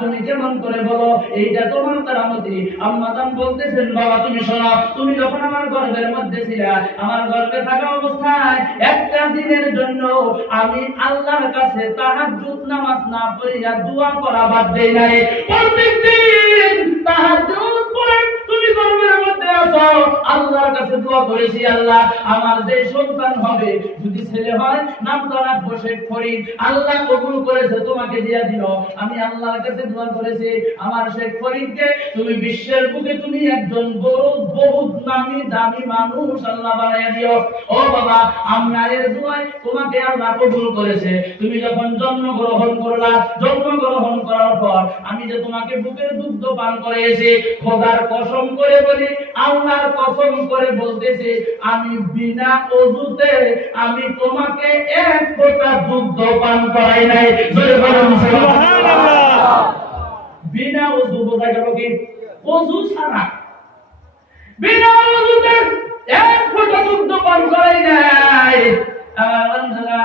তুমি কেমন করে বলো এইটা তোমার কেরামতি? আম্মা জান বলতেছেন, বাবা তুমি শোনো, তুমি যখন আমার গর্ভের মধ্যে ছিলা, আমার গর্ভে থাকা অবস্থায় একটা দিনের জন্য আমি আল্লাহর কাছে তাহাজ্জুদ নামাজ না পড়িয়া দোয়া করা বাদ দেই নাই। প্রত্যেকদিন তাহাজ্জুদ পড়ে তুমি গর্ভের মধ্যে আছো, আল্লাহর কাছে দোয়া করেছি, আল্লাহ আমার যে সন্তান হবে, যদি ছেলে হয় নামটা রাখবো শেখ ফরিদ। আল্লাহ কবুল করেছে, তোমাকে দিয়া দিল। আমি আল্লাহর কাছে দোয়া করেছি, আমার শেখ ফরিদকে তুমি বিশ্বের বুকে তুমি একজন বড় বহুত নামি দামি মানুষ আল্লাহ বানাইয়া দিও। ও বাবা, আমরা এর দোয়ায় তোমাকে আল্লাহ কবুল করেছে। তুমি যখন জন্মগ্রহণ করলা, জন্মগ্রহণ করার পর আমি যে তোমাকে বুকের দুগ্ধ পান করিয়েছি, খোদার কসম করে বলি, আল্লাহর কসম করে বলতেছি, আমি বিনা ওযুতে আমি তোমাকে এক ফোঁটা দুগ্ধ পান করাই নাই। সুবহানাল্লাহ। বিনা ওযু বোঝা গেল কি? ওযু ছাড়া, বিনা ওযুতে এক ফোঁটা দুগ্ধ পান করাই নাই। আমার বন্ধুরা,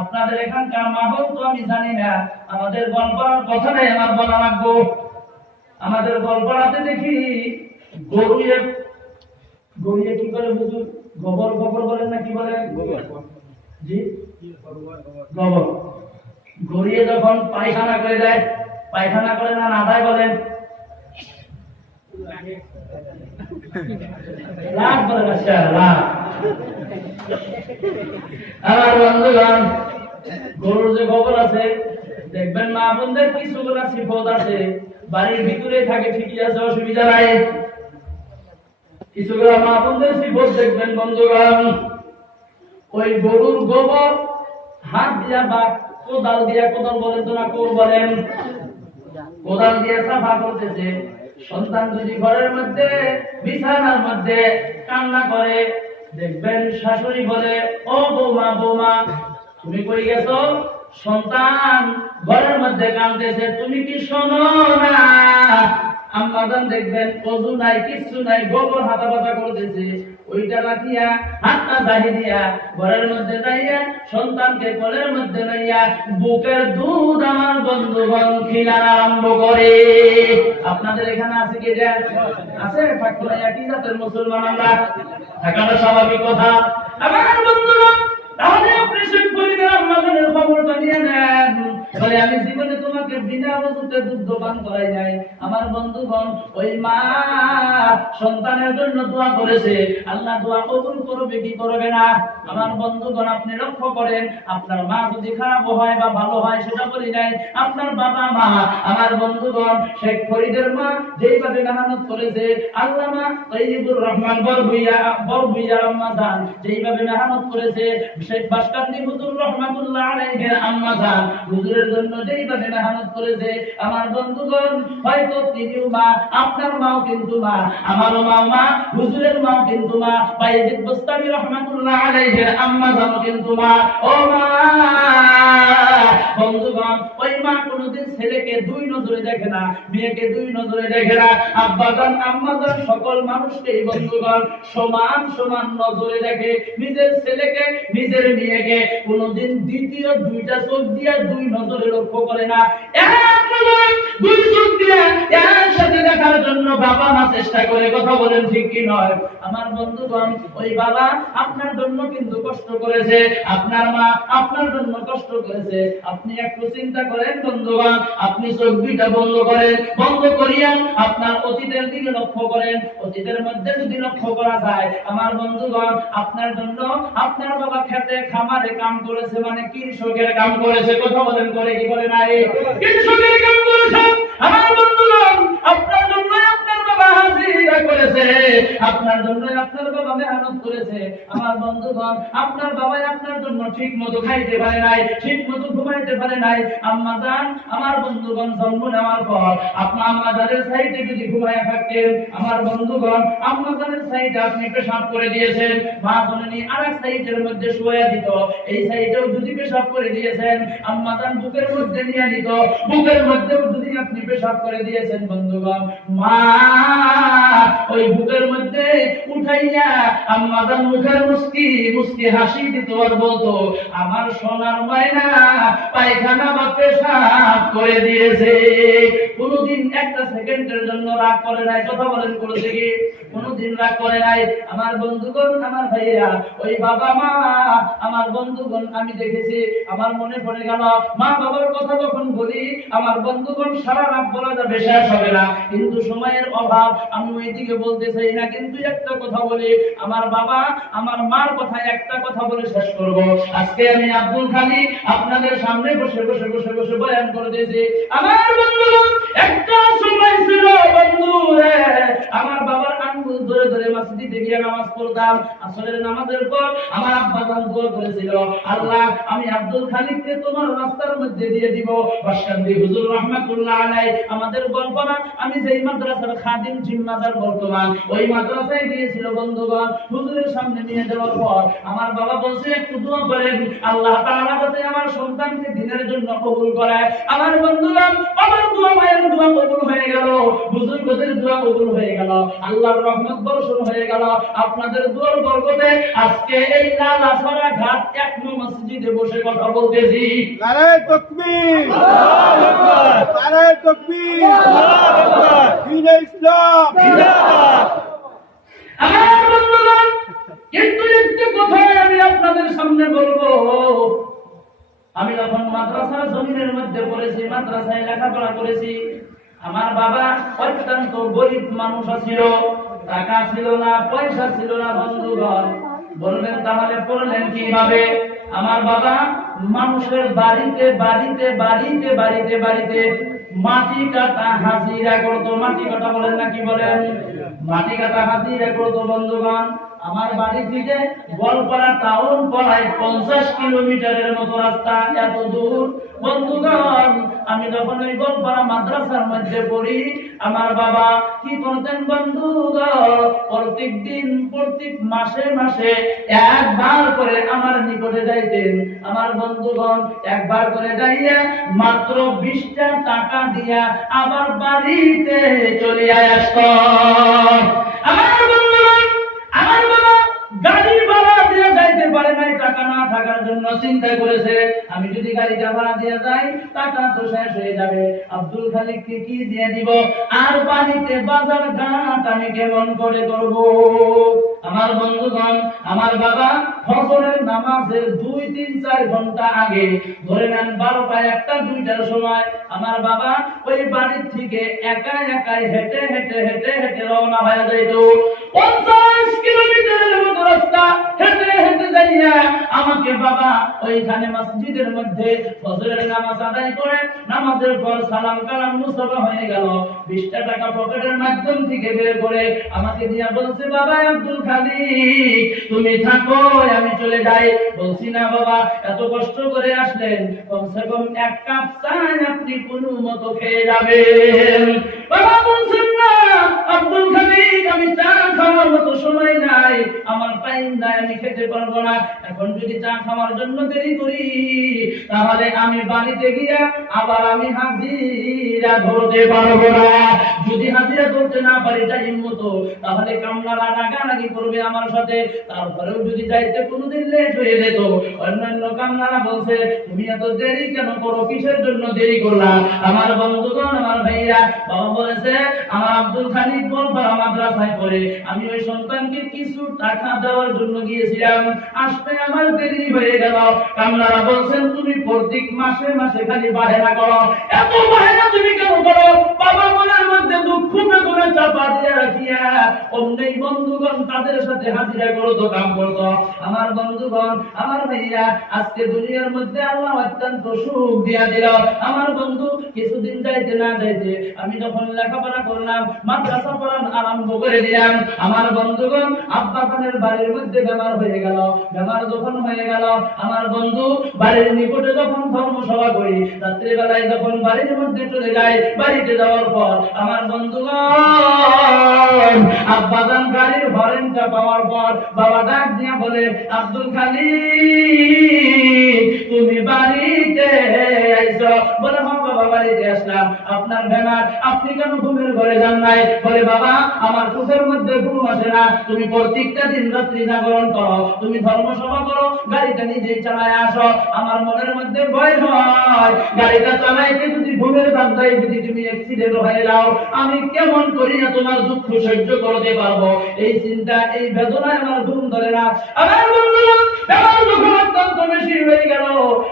আপনাদের এখানকার মাহল তো আমি জানি না, আমাদের গল্পের কথা নাই আমার বলা লাগবো। আমাদের গল্পটাতে দেখি গরুয়ে কি করে হুজুর? গোবর গোবর বলেন না কি বলেন? জি, গোবর। গড়িয়ে যখন পায়খানা করে দেয়, পায়খানা করে না নাদায় বলেন? লাখ বলেন। আচ্ছা, লাখ। আমার বন্ধুগণ, গরুর যে গোবর আছে, দেখবেন মা বোনদের কিছুগুলো সিফত আছে, বাড়ির ভিতরে থাকে, ঠিকই আছে, অসুবিধা নাই। কিছুগুলো মা বোনদের সিফত দেখবেন বন্ধুগণ, ওই গরুর গোবর হাত দিয়া বা কোদাল দিয়া, কোদাল বলেন তো না কোর বলেন, কোদাল দিয়ে সাফা করতেছে। সন্তান যদি ঘরের মধ্যে বিছানার মধ্যে কান্না করে, দেখবেন শাশুড়ি বলে, ও বৌমা বৌমা তুমি কই গেছো? সন্তান ঘরের মধ্যে কাঁদতেছে, তুমি কি শোনো না? আম্মাজান দেখবেন ওযু নাই, কিচ্ছু নাই, গোবর হাতা পাতা করতেছে, ওইটা রাখিয়া হাতটা জাহি দিয়া ঘরের মধ্যে যাইয়া সন্তানকে কোলের মধ্যে লইয়া বুকের দুধ আমার বন্ধুগণ খিলা আরম্ভ করে। আপনাদের এখানে আছে কি? যে আছে ফাঁকরা একই জাতের মুসলমান আমরা, থাকাটা স্বাভাবিক কথা। আমার বন্ধুগণ, তাহলে আপনি সেই পরিবার আম্মাজানের খবরটা নিয়ে নেন, বলে আমি জীবনে তোমাকে বিনা ওযুতে দুধ পান করাই নাই। আমার বন্ধুগণ, ওই মা সন্তানের জন্য দোয়া করেছে, আল্লাহ দোয়া কবুল করবে কি করবে না? আমার বন্ধুগণ, আপনি লক্ষ্য করেন, আপনার মা যদি খারাপ হয় বা ভালো হয় সেটা বলি নাই, আপনার বাবা মা, আমার বন্ধুগণ শেখ ফরিদের মা যেইভাবে মেহনত করেছে, আল্লামা তৈয়বুর রহমান বরভুইয়া আম্মাজান যেইভাবে মেহনত করেছে, শেখ বাসকান্দি হুজুর রহমাতুল্লাহ আলাইহির আম্মাজান হুজুরের জন্য যেইভাবে মেহনত করেছে, আমার বন্ধুগণ হয়তো তিনিও মা, আপনার মাও কিন্তু মা, আমারও মা, হুজুরের মাও কিন্তু মা, বাইজিদ বুস্তামি রহমাতুল্লাহ আলাইহির আম্মাজানও কিন্তু মা। ও মা বন্ধুগণ, ওই মা কোনোদিন ছেলেকে দুই নজরে দেখে না, মেয়েকে দুই নজরে দেখে না। আব্বাজান আম্মাজান সকল মানুষকে বন্ধুগণ সমান সমান নজরে দেখে। নিজের ছেলেকে, নিজের মেয়েকে কোনোদিন দ্বিতীয় দুইটা চোখ দিয়ে দুই নজরে লক্ষ্য করে না। এক নজরে দুই চোখ দিয়ে একসাথে দেখার জন্য বাবা মা চেষ্টা করে। কথা বলেন ঠিক কি নয়? আমার বন্ধুগণ, ওই বাবা আপনার জন্য কিন্তু কষ্ট করেছে, আপনার মা আপনার জন্য কষ্ট করেছে। আপনি একটু চিন্তা করেন বন্ধুগণ, আপনি চোখ দুইটা বন্ধ করেন, বন্ধ করিয়া আপনার অতীতের দিকে লক্ষ্য করেন। অতীতের মধ্যে যদি লক্ষ্য করা যায়, আমার বন্ধুগণ আপনার জন্য আপনার বাবা খেতে খামারে কাম করেছে, মানে কৃষকের কাম করেছে। কথা বলেন করে কি করে নাই? কৃষকের কাম করেছে। আমার বন্ধুগণ, আপনার জন্য আপনার বাবা হাজিরা করেছে, আপনার জন্য আপনার বাবা মেহনত করেছে। আমার বন্ধুগণ, আপনার বাবা আপনার জন্য ঠিক মতো খাইতে পারে নাই, ঠিক মতো ঘুমাইতে পারে নাই। আম্মাজান আমার বন্ধুগণ জন্ম নেওয়ার পর আপনার আম্মাজানের সাইডে যদি ঘুমায় থাকতেন, আমার বন্ধুগণ আম্মাজানের সাইডে আপনি পেশাব করে দিয়েছেন, মা জননী আরেক সাইডের মধ্যে শুয়ে দিত, এই সাইডেও যদি পেশাব করে দিয়েছেন, আম্মাজান বুকের মধ্যে নিয়ে নিত, বুকের মধ্যেও যদি আপনি পেশাব করে দিয়েছেন বন্ধুগণ, মা ওই বুকের মধ্যে উঠাইয়া আম্মাজান মুখের মুস্কি মুস্কি হাসি দিত আর বলতো, আমার সোনার ময়না পায়খানা বা পেশাব করে দিয়েছে। কোনদিন একটা সেকেন্ডের জন্য রাগ করে নাই। কথা বলেন করেছে কি? কোনদিন রাগ করে নাই। আমার বন্ধুগণ, আমার ভাইয়েরা, ওই বাবা মা আমার বন্ধুগণ আমি দেখেছি, আমার মনে পড়ে গেল মা বাবার কথা যখন বলি, আমার বন্ধুগণ সারা রাত বলা যাবে শেষ হবে না, কিন্তু সময়ের অভাব আমি ওইদিকে বলতে চাই না। কিন্তু একটা কথা বলি, আমার বাবা আমার মার কথা একটা কথা বলে শেষ করব। আজকে আমি আব্দুল খালি আপনাদের সামনে বসে বসে বসে বসে বয়ান করে দিয়েছি। আমার বন্ধুগণ একটা সময় ছিল বন্ধু রে, আমার বাবার আঙ্গুল ধরে ধরে মসজিদে গিয়ে নামাজ পড়তাম। আসরের নামাজের পর আমার আব্বা জান দোয়া করেছিল, আল্লাহ আমি আব্দুল খালিককে তোমার রাস্তার মধ্যে দিয়ে দিব। বাসকান্দি হুজুর রহমাতুল্লাহ আলাইহি আমাদের বলপনা, আমি যেই মাদ্রাসার খাদিম জিম্মাদার বর্তমান, ওই মাদ্রাসায় দিয়েছিল বন্ধুগণ। হুজুরের সামনে নিয়ে যাওয়ার পর আমার বাবা বলছে একটু দোয়া করেন, আল্লাহ তাআলা যাতে আমার সন্তানকে দ্বীনের জন্য কবুল করে। আমার বন্ধুগণ আমার দোয়া, মায়ের দোয়া কবুল হয়ে গেল, বুজুর্গদের দোয়া কবুল হয়ে গেল, আল্লাহর রহমত বর্ষণ হয়ে গেল। আপনাদের দোয়ার বরকতে আজকে এই লালাছড়া ঘাট এক মসজিদে বসে কথা বলতেছি। নারায়ে তাকবীর, আল্লাহু আকবার, নারায়ে তাকবীর, আল্লাহু আকবার, দ্বীনে ইসলাম জিন্দাবাদ। আমার বন্ধুগণ, কিন্তু একটা কথা আমি আপনাদের সামনে বলবো। আমি যখন মাদ্রাসার জমিনের মধ্যে পড়েছি, মাদ্রাসায় লেখাপড়া করেছি, আমার বাবা অত্যন্ত গরিব মানুষ ছিল, টাকা ছিল না, পয়সা ছিল না। বন্ধুগণ বলবেন তাহলে পড়লেন কিভাবে? আমার বাবা মানুষের বাড়িতে বাড়িতে বাড়িতে বাড়িতে বাড়িতে মাটি কাটা হাজিরা করতো। মাটি কাটা বলেন না কি বলেন? মাটি কাটা হাজিরা করতো বন্ধুগণ। আমার বাড়ি থেকে গোয়ালপাড়া টাউন প্রায় 50 কিলোমিটারের মতো রাস্তা, এত দূর। বন্ধুগণ, আমি যখন ওই গোয়ালপাড়া মাদ্রাসার মধ্যে পড়ি, আমার বাবা কি করতেন বন্ধুগণ, প্রত্যেক মাসে মাসে একবার করে আমার নিকটে যাইতেন। আমার বন্ধুগণ, একবার করে যাইয়া মাত্র 20টা টাকা দিয়া আবার বাড়িতে চলে আসত। আমার বন্ধুগণ, আমার বাবা গাড়ি ভাড়া দিয়ে যাইতে পারে নাই, টাকা না থাকার জন্য চিন্তা করেছে আমি যদি গাড়িটা ভাড়া দিয়ে যাই টাকা তো শেষ হয়ে যাবে, আব্দুল খালিককে কি দিয়ে দিব, আর বাড়িতে বাজার ঘাট আমি কেমন করে করব। আমার বন্ধুগণ, আমার বাবা ফজরের নামাজের 2-3-4 ঘন্টা আগে, ধরে নেন 12টা 1টা 2টার সময়, আমার বাবা ওই বাড়ির থেকে একা একাই হেঁটে হেঁটে হেঁটে হেঁটে রওনা হয়ে যাইত। 50 কিলোমিটারের মতো রাস্তা হেঁটে হেঁটে যাইয়া আমাকে বাবা ওইখানে মসজিদের মধ্যে ফজরের নামাজ আদায় করে, নামাজের পর সালাম কালাম মুসাফা হয়ে গেল, 20টা টাকা পকেটের মাধ্যম থেকে বের করে আমাকে দিয়া বলছে, বাবা আব্দুল খালিক তুমি থাকো, আমি চলে যাই। বলছি, না বাবা, এত কষ্ট করে আসলেন, কমসে কম 1 কাপ চা আপনি কোনো মতো খেয়ে যাবেন। বাবা বলছেন, না আব্দুল খালিক, আমি চা খাওয়ার মতো সময় নাই, আমার টাইম নাই, আমি খেতে পারবো না। এখন যদি চা খাওয়ার জন্য দেরি করি তাহলে আমি বাড়িতে গিয়া আবার আমি হাজিরা ধরতে পারবো না। যদি হাজিরা ধরতে না পারি টাইম মতো, তাহলে কামলারা রাগারাগি করবে আমার সাথে। তারপরেও যদি যাইতে কোনোদিন লেট হয়ে যেত, অন্যান্য কামলারা বলছে, তুমি এত দেরি কেন করো, কিসের জন্য দেরি করলাম। আমার বন্ধুগণ, আমার ভাইয়া, বাবা বলেছে, আমার আব্দুল খালিক গোয়ালপাড়া মাদ্রাসায় পড়ে, আমি ওই সন্তানকে কিছু টাকা দেওয়ার জন্য গিয়েছিলাম, আসতে আমার দেরি হয়ে গেল। কামলারা বলছেন, তুমি প্রত্যেক মাসে মাসে খালি বাহেনা করো, এত বাহেনা তুমি কেন করো। বাবা মনের মধ্যে দুঃখ বেদনা চাপা দিয়ে রাখিয়া অন্যই বন্ধুগণ তাদের সাথে হাজিরা করতো, কাম করতো। আমার বন্ধুগণ, আমার ভাইয়া, আজকে দুনিয়ার মধ্যে আল্লাহ অত্যন্ত সুখ দিয়া দিল। আমার বন্ধু কিছুদিন যাইতে না যাইতে আমি যখন লেখাপড়া করলাম, মাদ্রাসা পড়ানো আরম্ভ করে দিলাম, আমার বন্ধুগণ আব্বা খানের বাড়ির মধ্যে বেমার হয়ে গেল। বেমার যখন হয়ে গেল, আমার বন্ধু বাড়ির নিকটে যখন ধর্মসভা করি, রাত্রিবেলায় যখন বাড়ির মধ্যে চলে যায়, বাড়িতে যাওয়ার পর আমার বন্ধুগণ আব্বা জান গাড়ির হরেনটা পাওয়ার পর বাবা ডাক দিয়া বলে, আব্দুল খালিক তুমি বাড়িতে আইছো। বলে, হ্যাঁ বাবা বাড়িতে আসলাম। আপনার বেমার, আপনি কেন ঘুমের ঘরে যান নাই? বলে, বাবা আমার চোখের মধ্যে ঘুম আসে না, তুমি প্রত্যেকটা দিন রাত্রি জাগরণ করো, তুমি ধর্মসভা করো, গাড়িটা নিজেই চালায় আসো। আমার মনের মধ্যে ভয় হয়, গাড়িটা চালাইতে যদি ঘুমের বান্ধায় যদি তুমি অ্যাক্সিডেন্ট হয়ে যাও, আমি কেমন করিয়া তোমার দুঃখ সহ্য করতে পারবো। এই চিন্তা, এই বেদনায় আমার ঘুম ধরে না। আমার বন্ধুগণ, আমার যখন অত্যন্ত বেশি হয়ে গেল,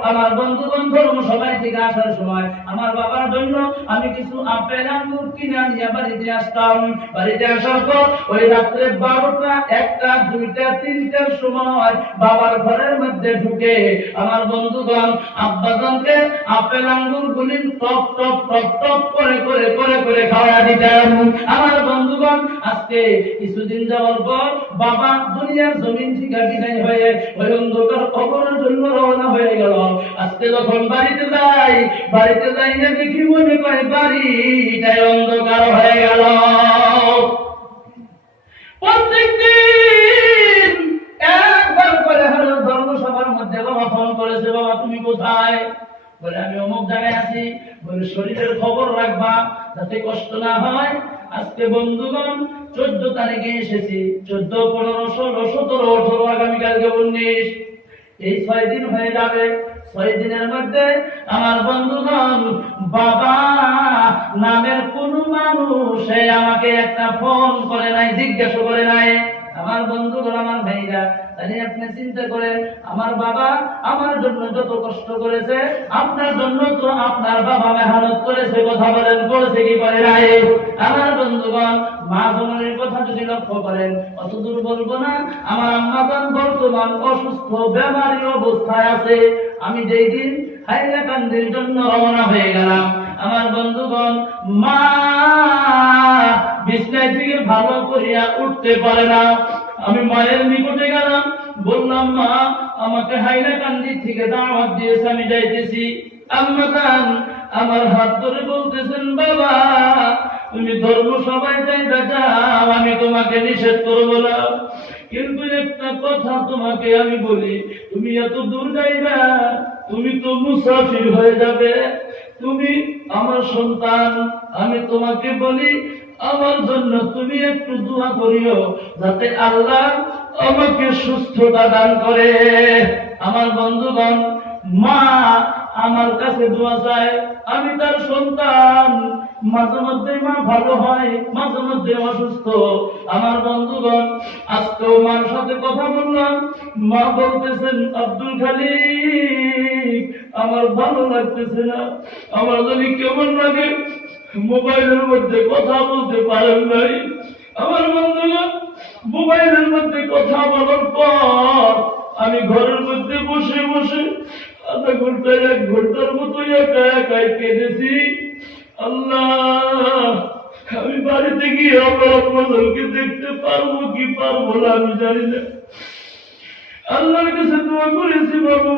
আমার বন্ধুগণ ধর্মসভায় থেকে আসার সময় আমার বাবার জন্য আমি কিছু আপেল আঙ্গুর কিনে নিয়ে বাড়িতে আসতাম। বাড়িতে আসার পর ওই রাত্রে 12টা 1টা 2টা 3টার সময় বাবার ঘরের মধ্যে ঢুকে আমার বন্ধুগণ আব্বাজানকে আপেল আঙ্গুর গুলি টপ টপ টপ টপ করে করে করে করে খাওয়া দিতাম। আমার বন্ধুগণ আজকে কিছুদিন যাওয়ার পর বাবা দুনিয়ার জমিন থেকে বিদায় হয়ে ওই অন্ধকার কবরের জন্য রওনা হয়ে গেল। আজকে যখন বাড়িতে যাই না দেখি মনে করে বাড়িটাই অন্ধকার হয়ে গেল। প্রত্যেকদিন একবার করে ধর্মসভার মধ্যে বাবা ফোন করেছে, বাবা তুমি কোথায়? বলে, আমি অমুক জায়গায় আছি। বলে, শরীরের খবর রাখবা যাতে কষ্ট না হয়। আজকে বন্ধুগণ 14 তারিখে এসেছি, 14, 15, 16, 17, 18, আগামীকালকে 19, এই 6 দিন হয়ে যাবে। 6 দিনের মধ্যে আমার বন্ধুগণ বাবা নামের কোন মানুষ আমাকে একটা ফোন করে নাই, জিজ্ঞাসা করে নাই। আমার বন্ধুগণ, আমার ভাইরা, তাহলে আপনি চিন্তা করেন, আমার বাবা আমার জন্য যত কষ্ট করেছে, আপনার জন্য তো আপনার বাবা মেহনত করেছে, কথা বলেন, করেছে কি করে নাই? আমার বন্ধুগণ, মা বোনের কথা যদি লক্ষ্য করেন, অত দূর বলবো না, আমার আম্মাজান বর্তমান অসুস্থ বেমারি অবস্থায় আছে। আমি যেই দিন হাইলাকান্দির জন্য রওনা হয়ে গেলাম, আমার বন্ধুগণ মা বিছানায় থেকে ভালো করিয়া উঠতে পারে না। আমি মায়ের নিকটে গেলাম, বললাম মা আমাকে হাইলাকান্দি থেকে দাওয়াত দিয়েছে, আমি যাইতেছি। আম্মা জান আমার হাত ধরে বলতেছেন বাবা তুমি ধর্মসভায় যাইবা যাও, আমি তোমাকে নিষেধ করবো না, কিন্তু একটা কথা তোমাকে আমি বলি, তুমি এত দূর যাইবা, তুমি তো মুসাফির হয়ে যাবে, তুমি আমার সন্তান, আমি তোমাকে বলি আমার জন্য তুমি একটু দোয়া করিও যাতে আল্লাহ আমাকে সুস্থতা দান করে। আমার বন্ধুগণ, মা আমার কাছে দোয়া চায়, আমি তার সন্তান, মাঝে মধ্যে মা ভালো হয়, মাঝে মধ্যে অসুস্থ। আমার বন্ধুগণ, আজকেও মার সাথে কথা বললাম, মা বলতেছেন আব্দুল খালিক আমার ভালো লাগতেছে না, আমার যদি কেমন লাগে, মোবাইলের মধ্যে কথা বলতে পারেন নাই। আমার বন্ধুগণ, মোবাইলের মধ্যে কথা বলার পর আমি ঘরের মধ্যে বসে বসে আধা ঘন্টা 1 ঘন্টার মতো একা একাই কেঁদেছি। আল্লাহ, আমি বাড়িতে গিয়ে আমার আপনাদেরকে দেখতে পারবো কি পারবো না আমি জানি না। আল্লাহর কাছে দোয়া করেছি, বাবু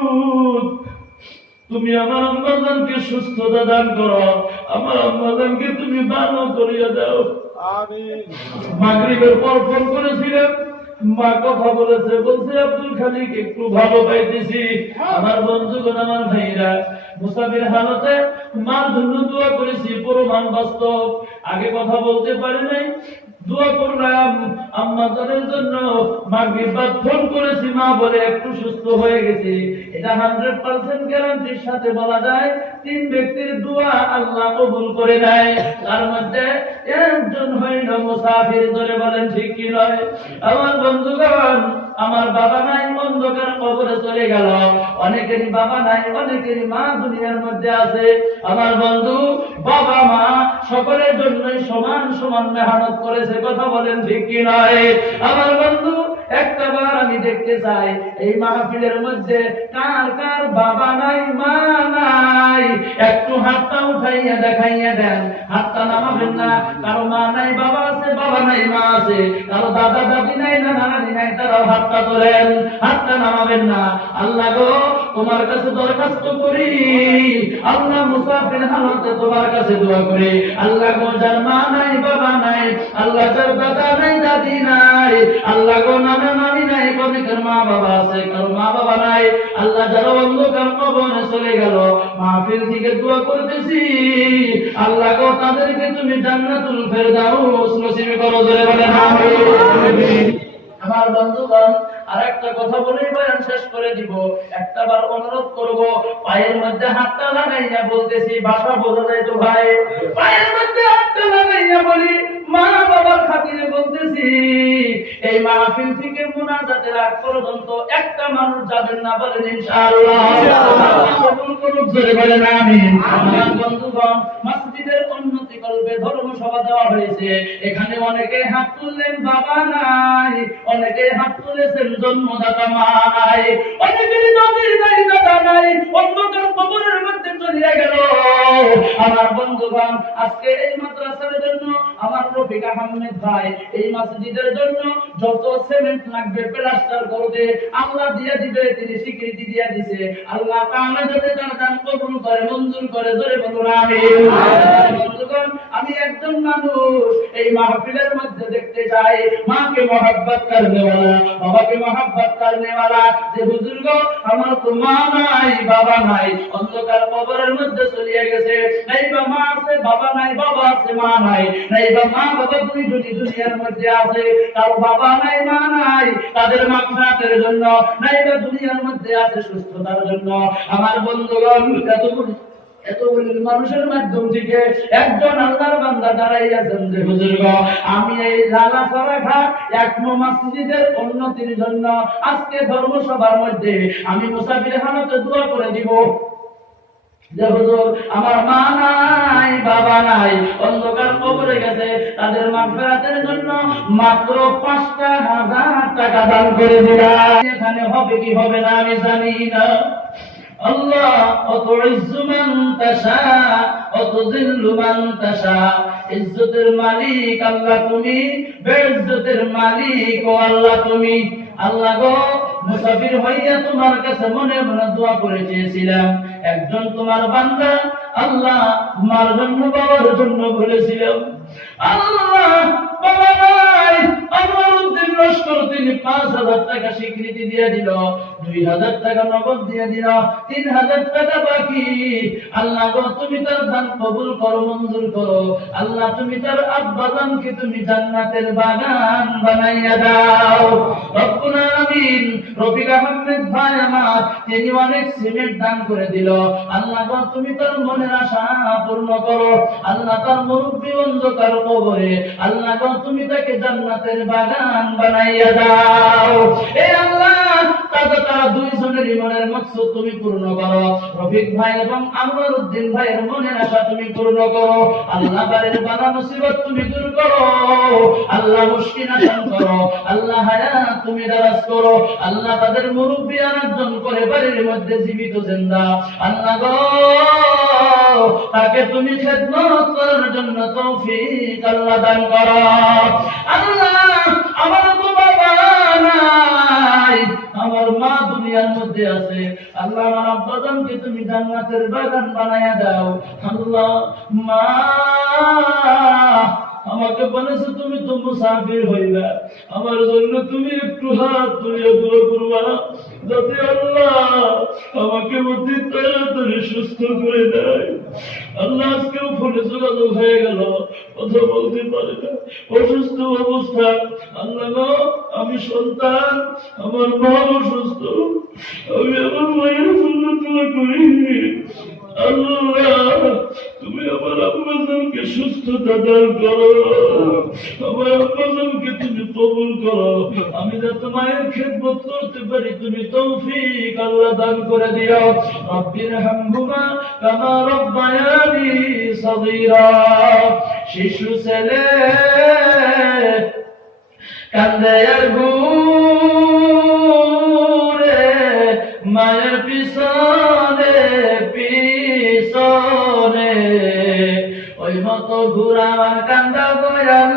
তুমি আমার আম্মাজানকে সুস্থতা দান করো, আমার আম্মাজানকে তুমি ভালো করিয়া দাও। আমিন। মাগরিবের পর ফোন করেছিলাম, মা কথা বলেছে, বলছে আব্দুল খালিক একটু ভালো পাইতেছি। আমার বন্ধুগণ, আমার ভাইরা, মুসাফির হালতে মার জন্য দোয়া করেছি, প্রমাণ বাস্তব। আগে কথা বলতে পারে নাই, দোয়া করলাম আম্মাজানের জন্য, মাগরিব বাদ ফোন করেছি, মা বলে একটু সুস্থ হয়ে গেছে। এটা 100% গ্যারান্টির সাথে বলা যায় 3 ব্যক্তির দোয়া আল্লাহ কবুল করে নেয়। তার মধ্যে একজন হইল মুসাফির, ধরে বলেন ঠিক কি নয়? আমার বন্ধুগণ, আমার বাবা নাই, অন্ধকার কবরে চলে গেল। অনেকেরই বাবা নাই, অনেকেরই মা দুনিয়ার মধ্যে আছে। আমার বন্ধু, বাবা মা সকলের জন্যই সমান সমান মেহনত করেছে, কথা বলেন ঠিক কি নয়? আমার বন্ধু, একটা বার আমি দেখতে চাই এই মাহফিলের মধ্যে কার কার বাবা নাই, মা নাই, একটু হাতটা উঠাইয়া দেখাইয়া দেন। হাতটা নামাবেন না। কারো মা নাই, বাবা আছে, বাবা নাই, মা আছে, কারো দাদা দাদি নাই, না নানি নাই, তারাও হাতটা তোলেন, হাতটা নামাবেন না। আল্লাহ গো, তোমার কাছে দরখাস্ত করি, আল্লাহ মুসাফির হালতে তোমার কাছে দোয়া করি, আল্লাহ গো যার মা নাই, বাবা নাই, আল্লাহ যার দাদা নাই, দাদি নাই, আল্লাহ গো নানা নানি নাই, অনেকের মা বাবা আছে, কারো মা বাবা নাই, আল্লাহ যারা অন্ধকার কবরে চলে গেল, মাহফিল থেকে দোয়া করতেছি, আল্লাহ গো তাদেরকে তুমি জান্নাতুল ফেরদাউস নসিব করো, জোরে বলেন আমিন। আমার বন্ধুগণ, আর একটা কথা বলেই বয়ান শেষ করে দিব। একটা বার অনুরোধ করব, পায়ের মধ্যে হাতটা লাগাইয়া বলতেছি, ভাষা বোঝা যায় তো ভাই, পায়ের মধ্যে হাতটা লাগাইয়া বলি, মা বাবার খাতিরে বলতেছি, এই মাহফিল থেকে মুনাজাতের আগ পর্যন্ত একটা মানুষ যাবেন না, বলেন ইনশাআল্লাহ। কবুল করুক, জোরে বলেন আমিন। আমার বন্ধুগণ, মসজিদের উন্নতি করবে ধর্মসভা দেওয়া হয়েছে, এখানে অনেকে হাত তুললেন, বাবা নাই, অনেকে হাত তুলেছেন, জন্মদাতা মা নাই, অনেকেরই দাদির নাই, দাদা নাই, অন্ধকার কবরের মধ্যে চলে গেল। আমার বন্ধুগণ, আজকে এই মাদ্রাসার জন্য আমার রফিক আহমেদ ভাই এই মসজিদের জন্য যত সিমেন্ট লাগবে প্লাস্টার করতে আল্লাহ দিয়ে দিবে, তিনি স্বীকৃতি দিয়ে দিয়েছে। আল্লাহ তাআলা যাতে তার দান কবুল করে, মঞ্জুর করে, জোরে বলুন আমিন। বন্ধুগণ, আমি একজন মানুষ এই মাহফিলের মধ্যে দেখতে চাই মাকে মহব্বত করনে वाला, বাবাকে মহব্বত করনে वाला, যে হুজুর গো আমার তো মা নাই, বাবা নাই, অন্ধকার কবরের মধ্যে চলে গেছে, নাই বা মা আছে, বাবা নাই, বাবা আছে, মা নাই, নাই বা মা বাবা দুইজনই দুনিয়ার মধ্যে আছে, কারো বাবা নাই, মা নাই, তাদের মাগফিরাতের জন্য, নাই বা দুনিয়ার মধ্যে আছে সুস্থতার জন্য। আমার বন্ধুগণ, এতগুলো মানুষের মাধ্যম থেকে একজন আল্লাহর বান্দা দাঁড়াইয়াছেন যে হুজুর গো আমি এই লালাছড়া ঘাট একমো মসজিদের উন্নতির জন্য আজকে ধর্মসভার মধ্যে আমি মুসাফির হালতে দোয়া করে দিব যে হুজুর আমার মা নাই, বাবা নাই, অন্ধকার কবরে গেছে, তাদের মাগফিরাতের জন্য মাত্র 5,000 টাকা দান করে দিলাম। এখানে হবে কি হবে না আমি জানি না, আল্লাহ অতুইজ্জু মান তাশা অতুযিল্লু মান তাশা, ইজ্জতের মালিক আল্লাহ তুমি, বেইজ্জতের মালিক ও আল্লাহ তুমি। আল্লাহ গো, মুসাফির হইয়া তোমার কাছে মনে মনে দোয়া করে চেয়েছিলাম, একজন তোমার বান্দা আল্লাহ মার জন্য বাবার জন্য বলেছিলাম, আল্লাহ বাবা নাই, আমার উদ্দিন লস্কর তিনি 5,000 টাকা স্বীকৃতি দিয়ে দিল, 2,000 টাকা নগদ দিয়ে দিল, 3,000 টাকা বাকি। আল্লাহ গো, তুমি তার দান কবুল করো, মঞ্জুর করো। আল্লাহ তুমি তার আব্বা জানকে তুমি জান্নাতের বাগান বানাইয়া দাও। রব্বুল আলামিন, রফিক আহমেদ ভাই আমার, তিনি অনেক সিমেন্ট দান করে দিল। আল্লাহ গো, তুমি তার মনের আশা পূর্ণ করো। আল্লাহ তার মুরব্বি অন্ধকার কবরে, আল্লাহ গো, তুমি তাকে জান্নাতের বাগান বানাইয়া দাও। এ আল্লাহ, তারা দুইজনের মনের মকসদ তুমি পূর্ণ করো। রফিক ভাই এবং আনোয়ার উদ্দিন ভাইয়ের মনের আশা তুমি পূর্ণ করো। আল্লাহ বাড়ির বাধা মুসিবত তুমি দূর করো। আল্লাহ মুশকিল আসান করো। আল্লাহ হায়াত তুমি দারাজ করো। আল্লাহ তাদের মুরব্বি আনার্জন করে বাড়ির মধ্যে জীবিত জিন্দা, আল্লাহ গো, তাকে তুমি খেদমত করার জন্য তৌফিক আল্লাহ দান করো। আল্লাহ, আমার তো বাবা নাই, আমার মা দুনিয়ার মধ্যে আছে, আল্লাহ আমার আব্বাজানকে তুমি জান্নাতের বাগান বানায়া দাও। আল্লাহ, মা আমাকে বলেছো তুমি তো মুসাফির হইবা, আমার জন্য তুমি একটু হাত তুলে দোয়া করবা, যাতে আল্লাহ আমাকে অতি তাড়াতাড়ি সুস্থ করে দেয়। আল্লাহ, আজকেও ফোনে যোগাযোগ হয়ে গেল, কথা বলতে পারে না, অসুস্থ অবস্থা। আল্লাহ গো, আমি সন্তান, আমার মা অসুস্থ, আমি আমার মায়ের জন্য দোয়া করি। আল্লাহ, তুমি আমার আব্বাজানকে সুস্থতা দান করো, আমার আব্বাজানকে তুমি কবুল করো। আমি যাতে মায়ের খেদমত করতে পারি তুমি তৌফিক আল্লাহ দান করে দিও। রব্বিরহামহুমা কামা রব্বায়ানি সগীরা। শিশু ছেলে কান্দে আর ঘুরে মায়ের পিছনে পিছনে, ওই মতো ঘুরা কান্দা গয়াল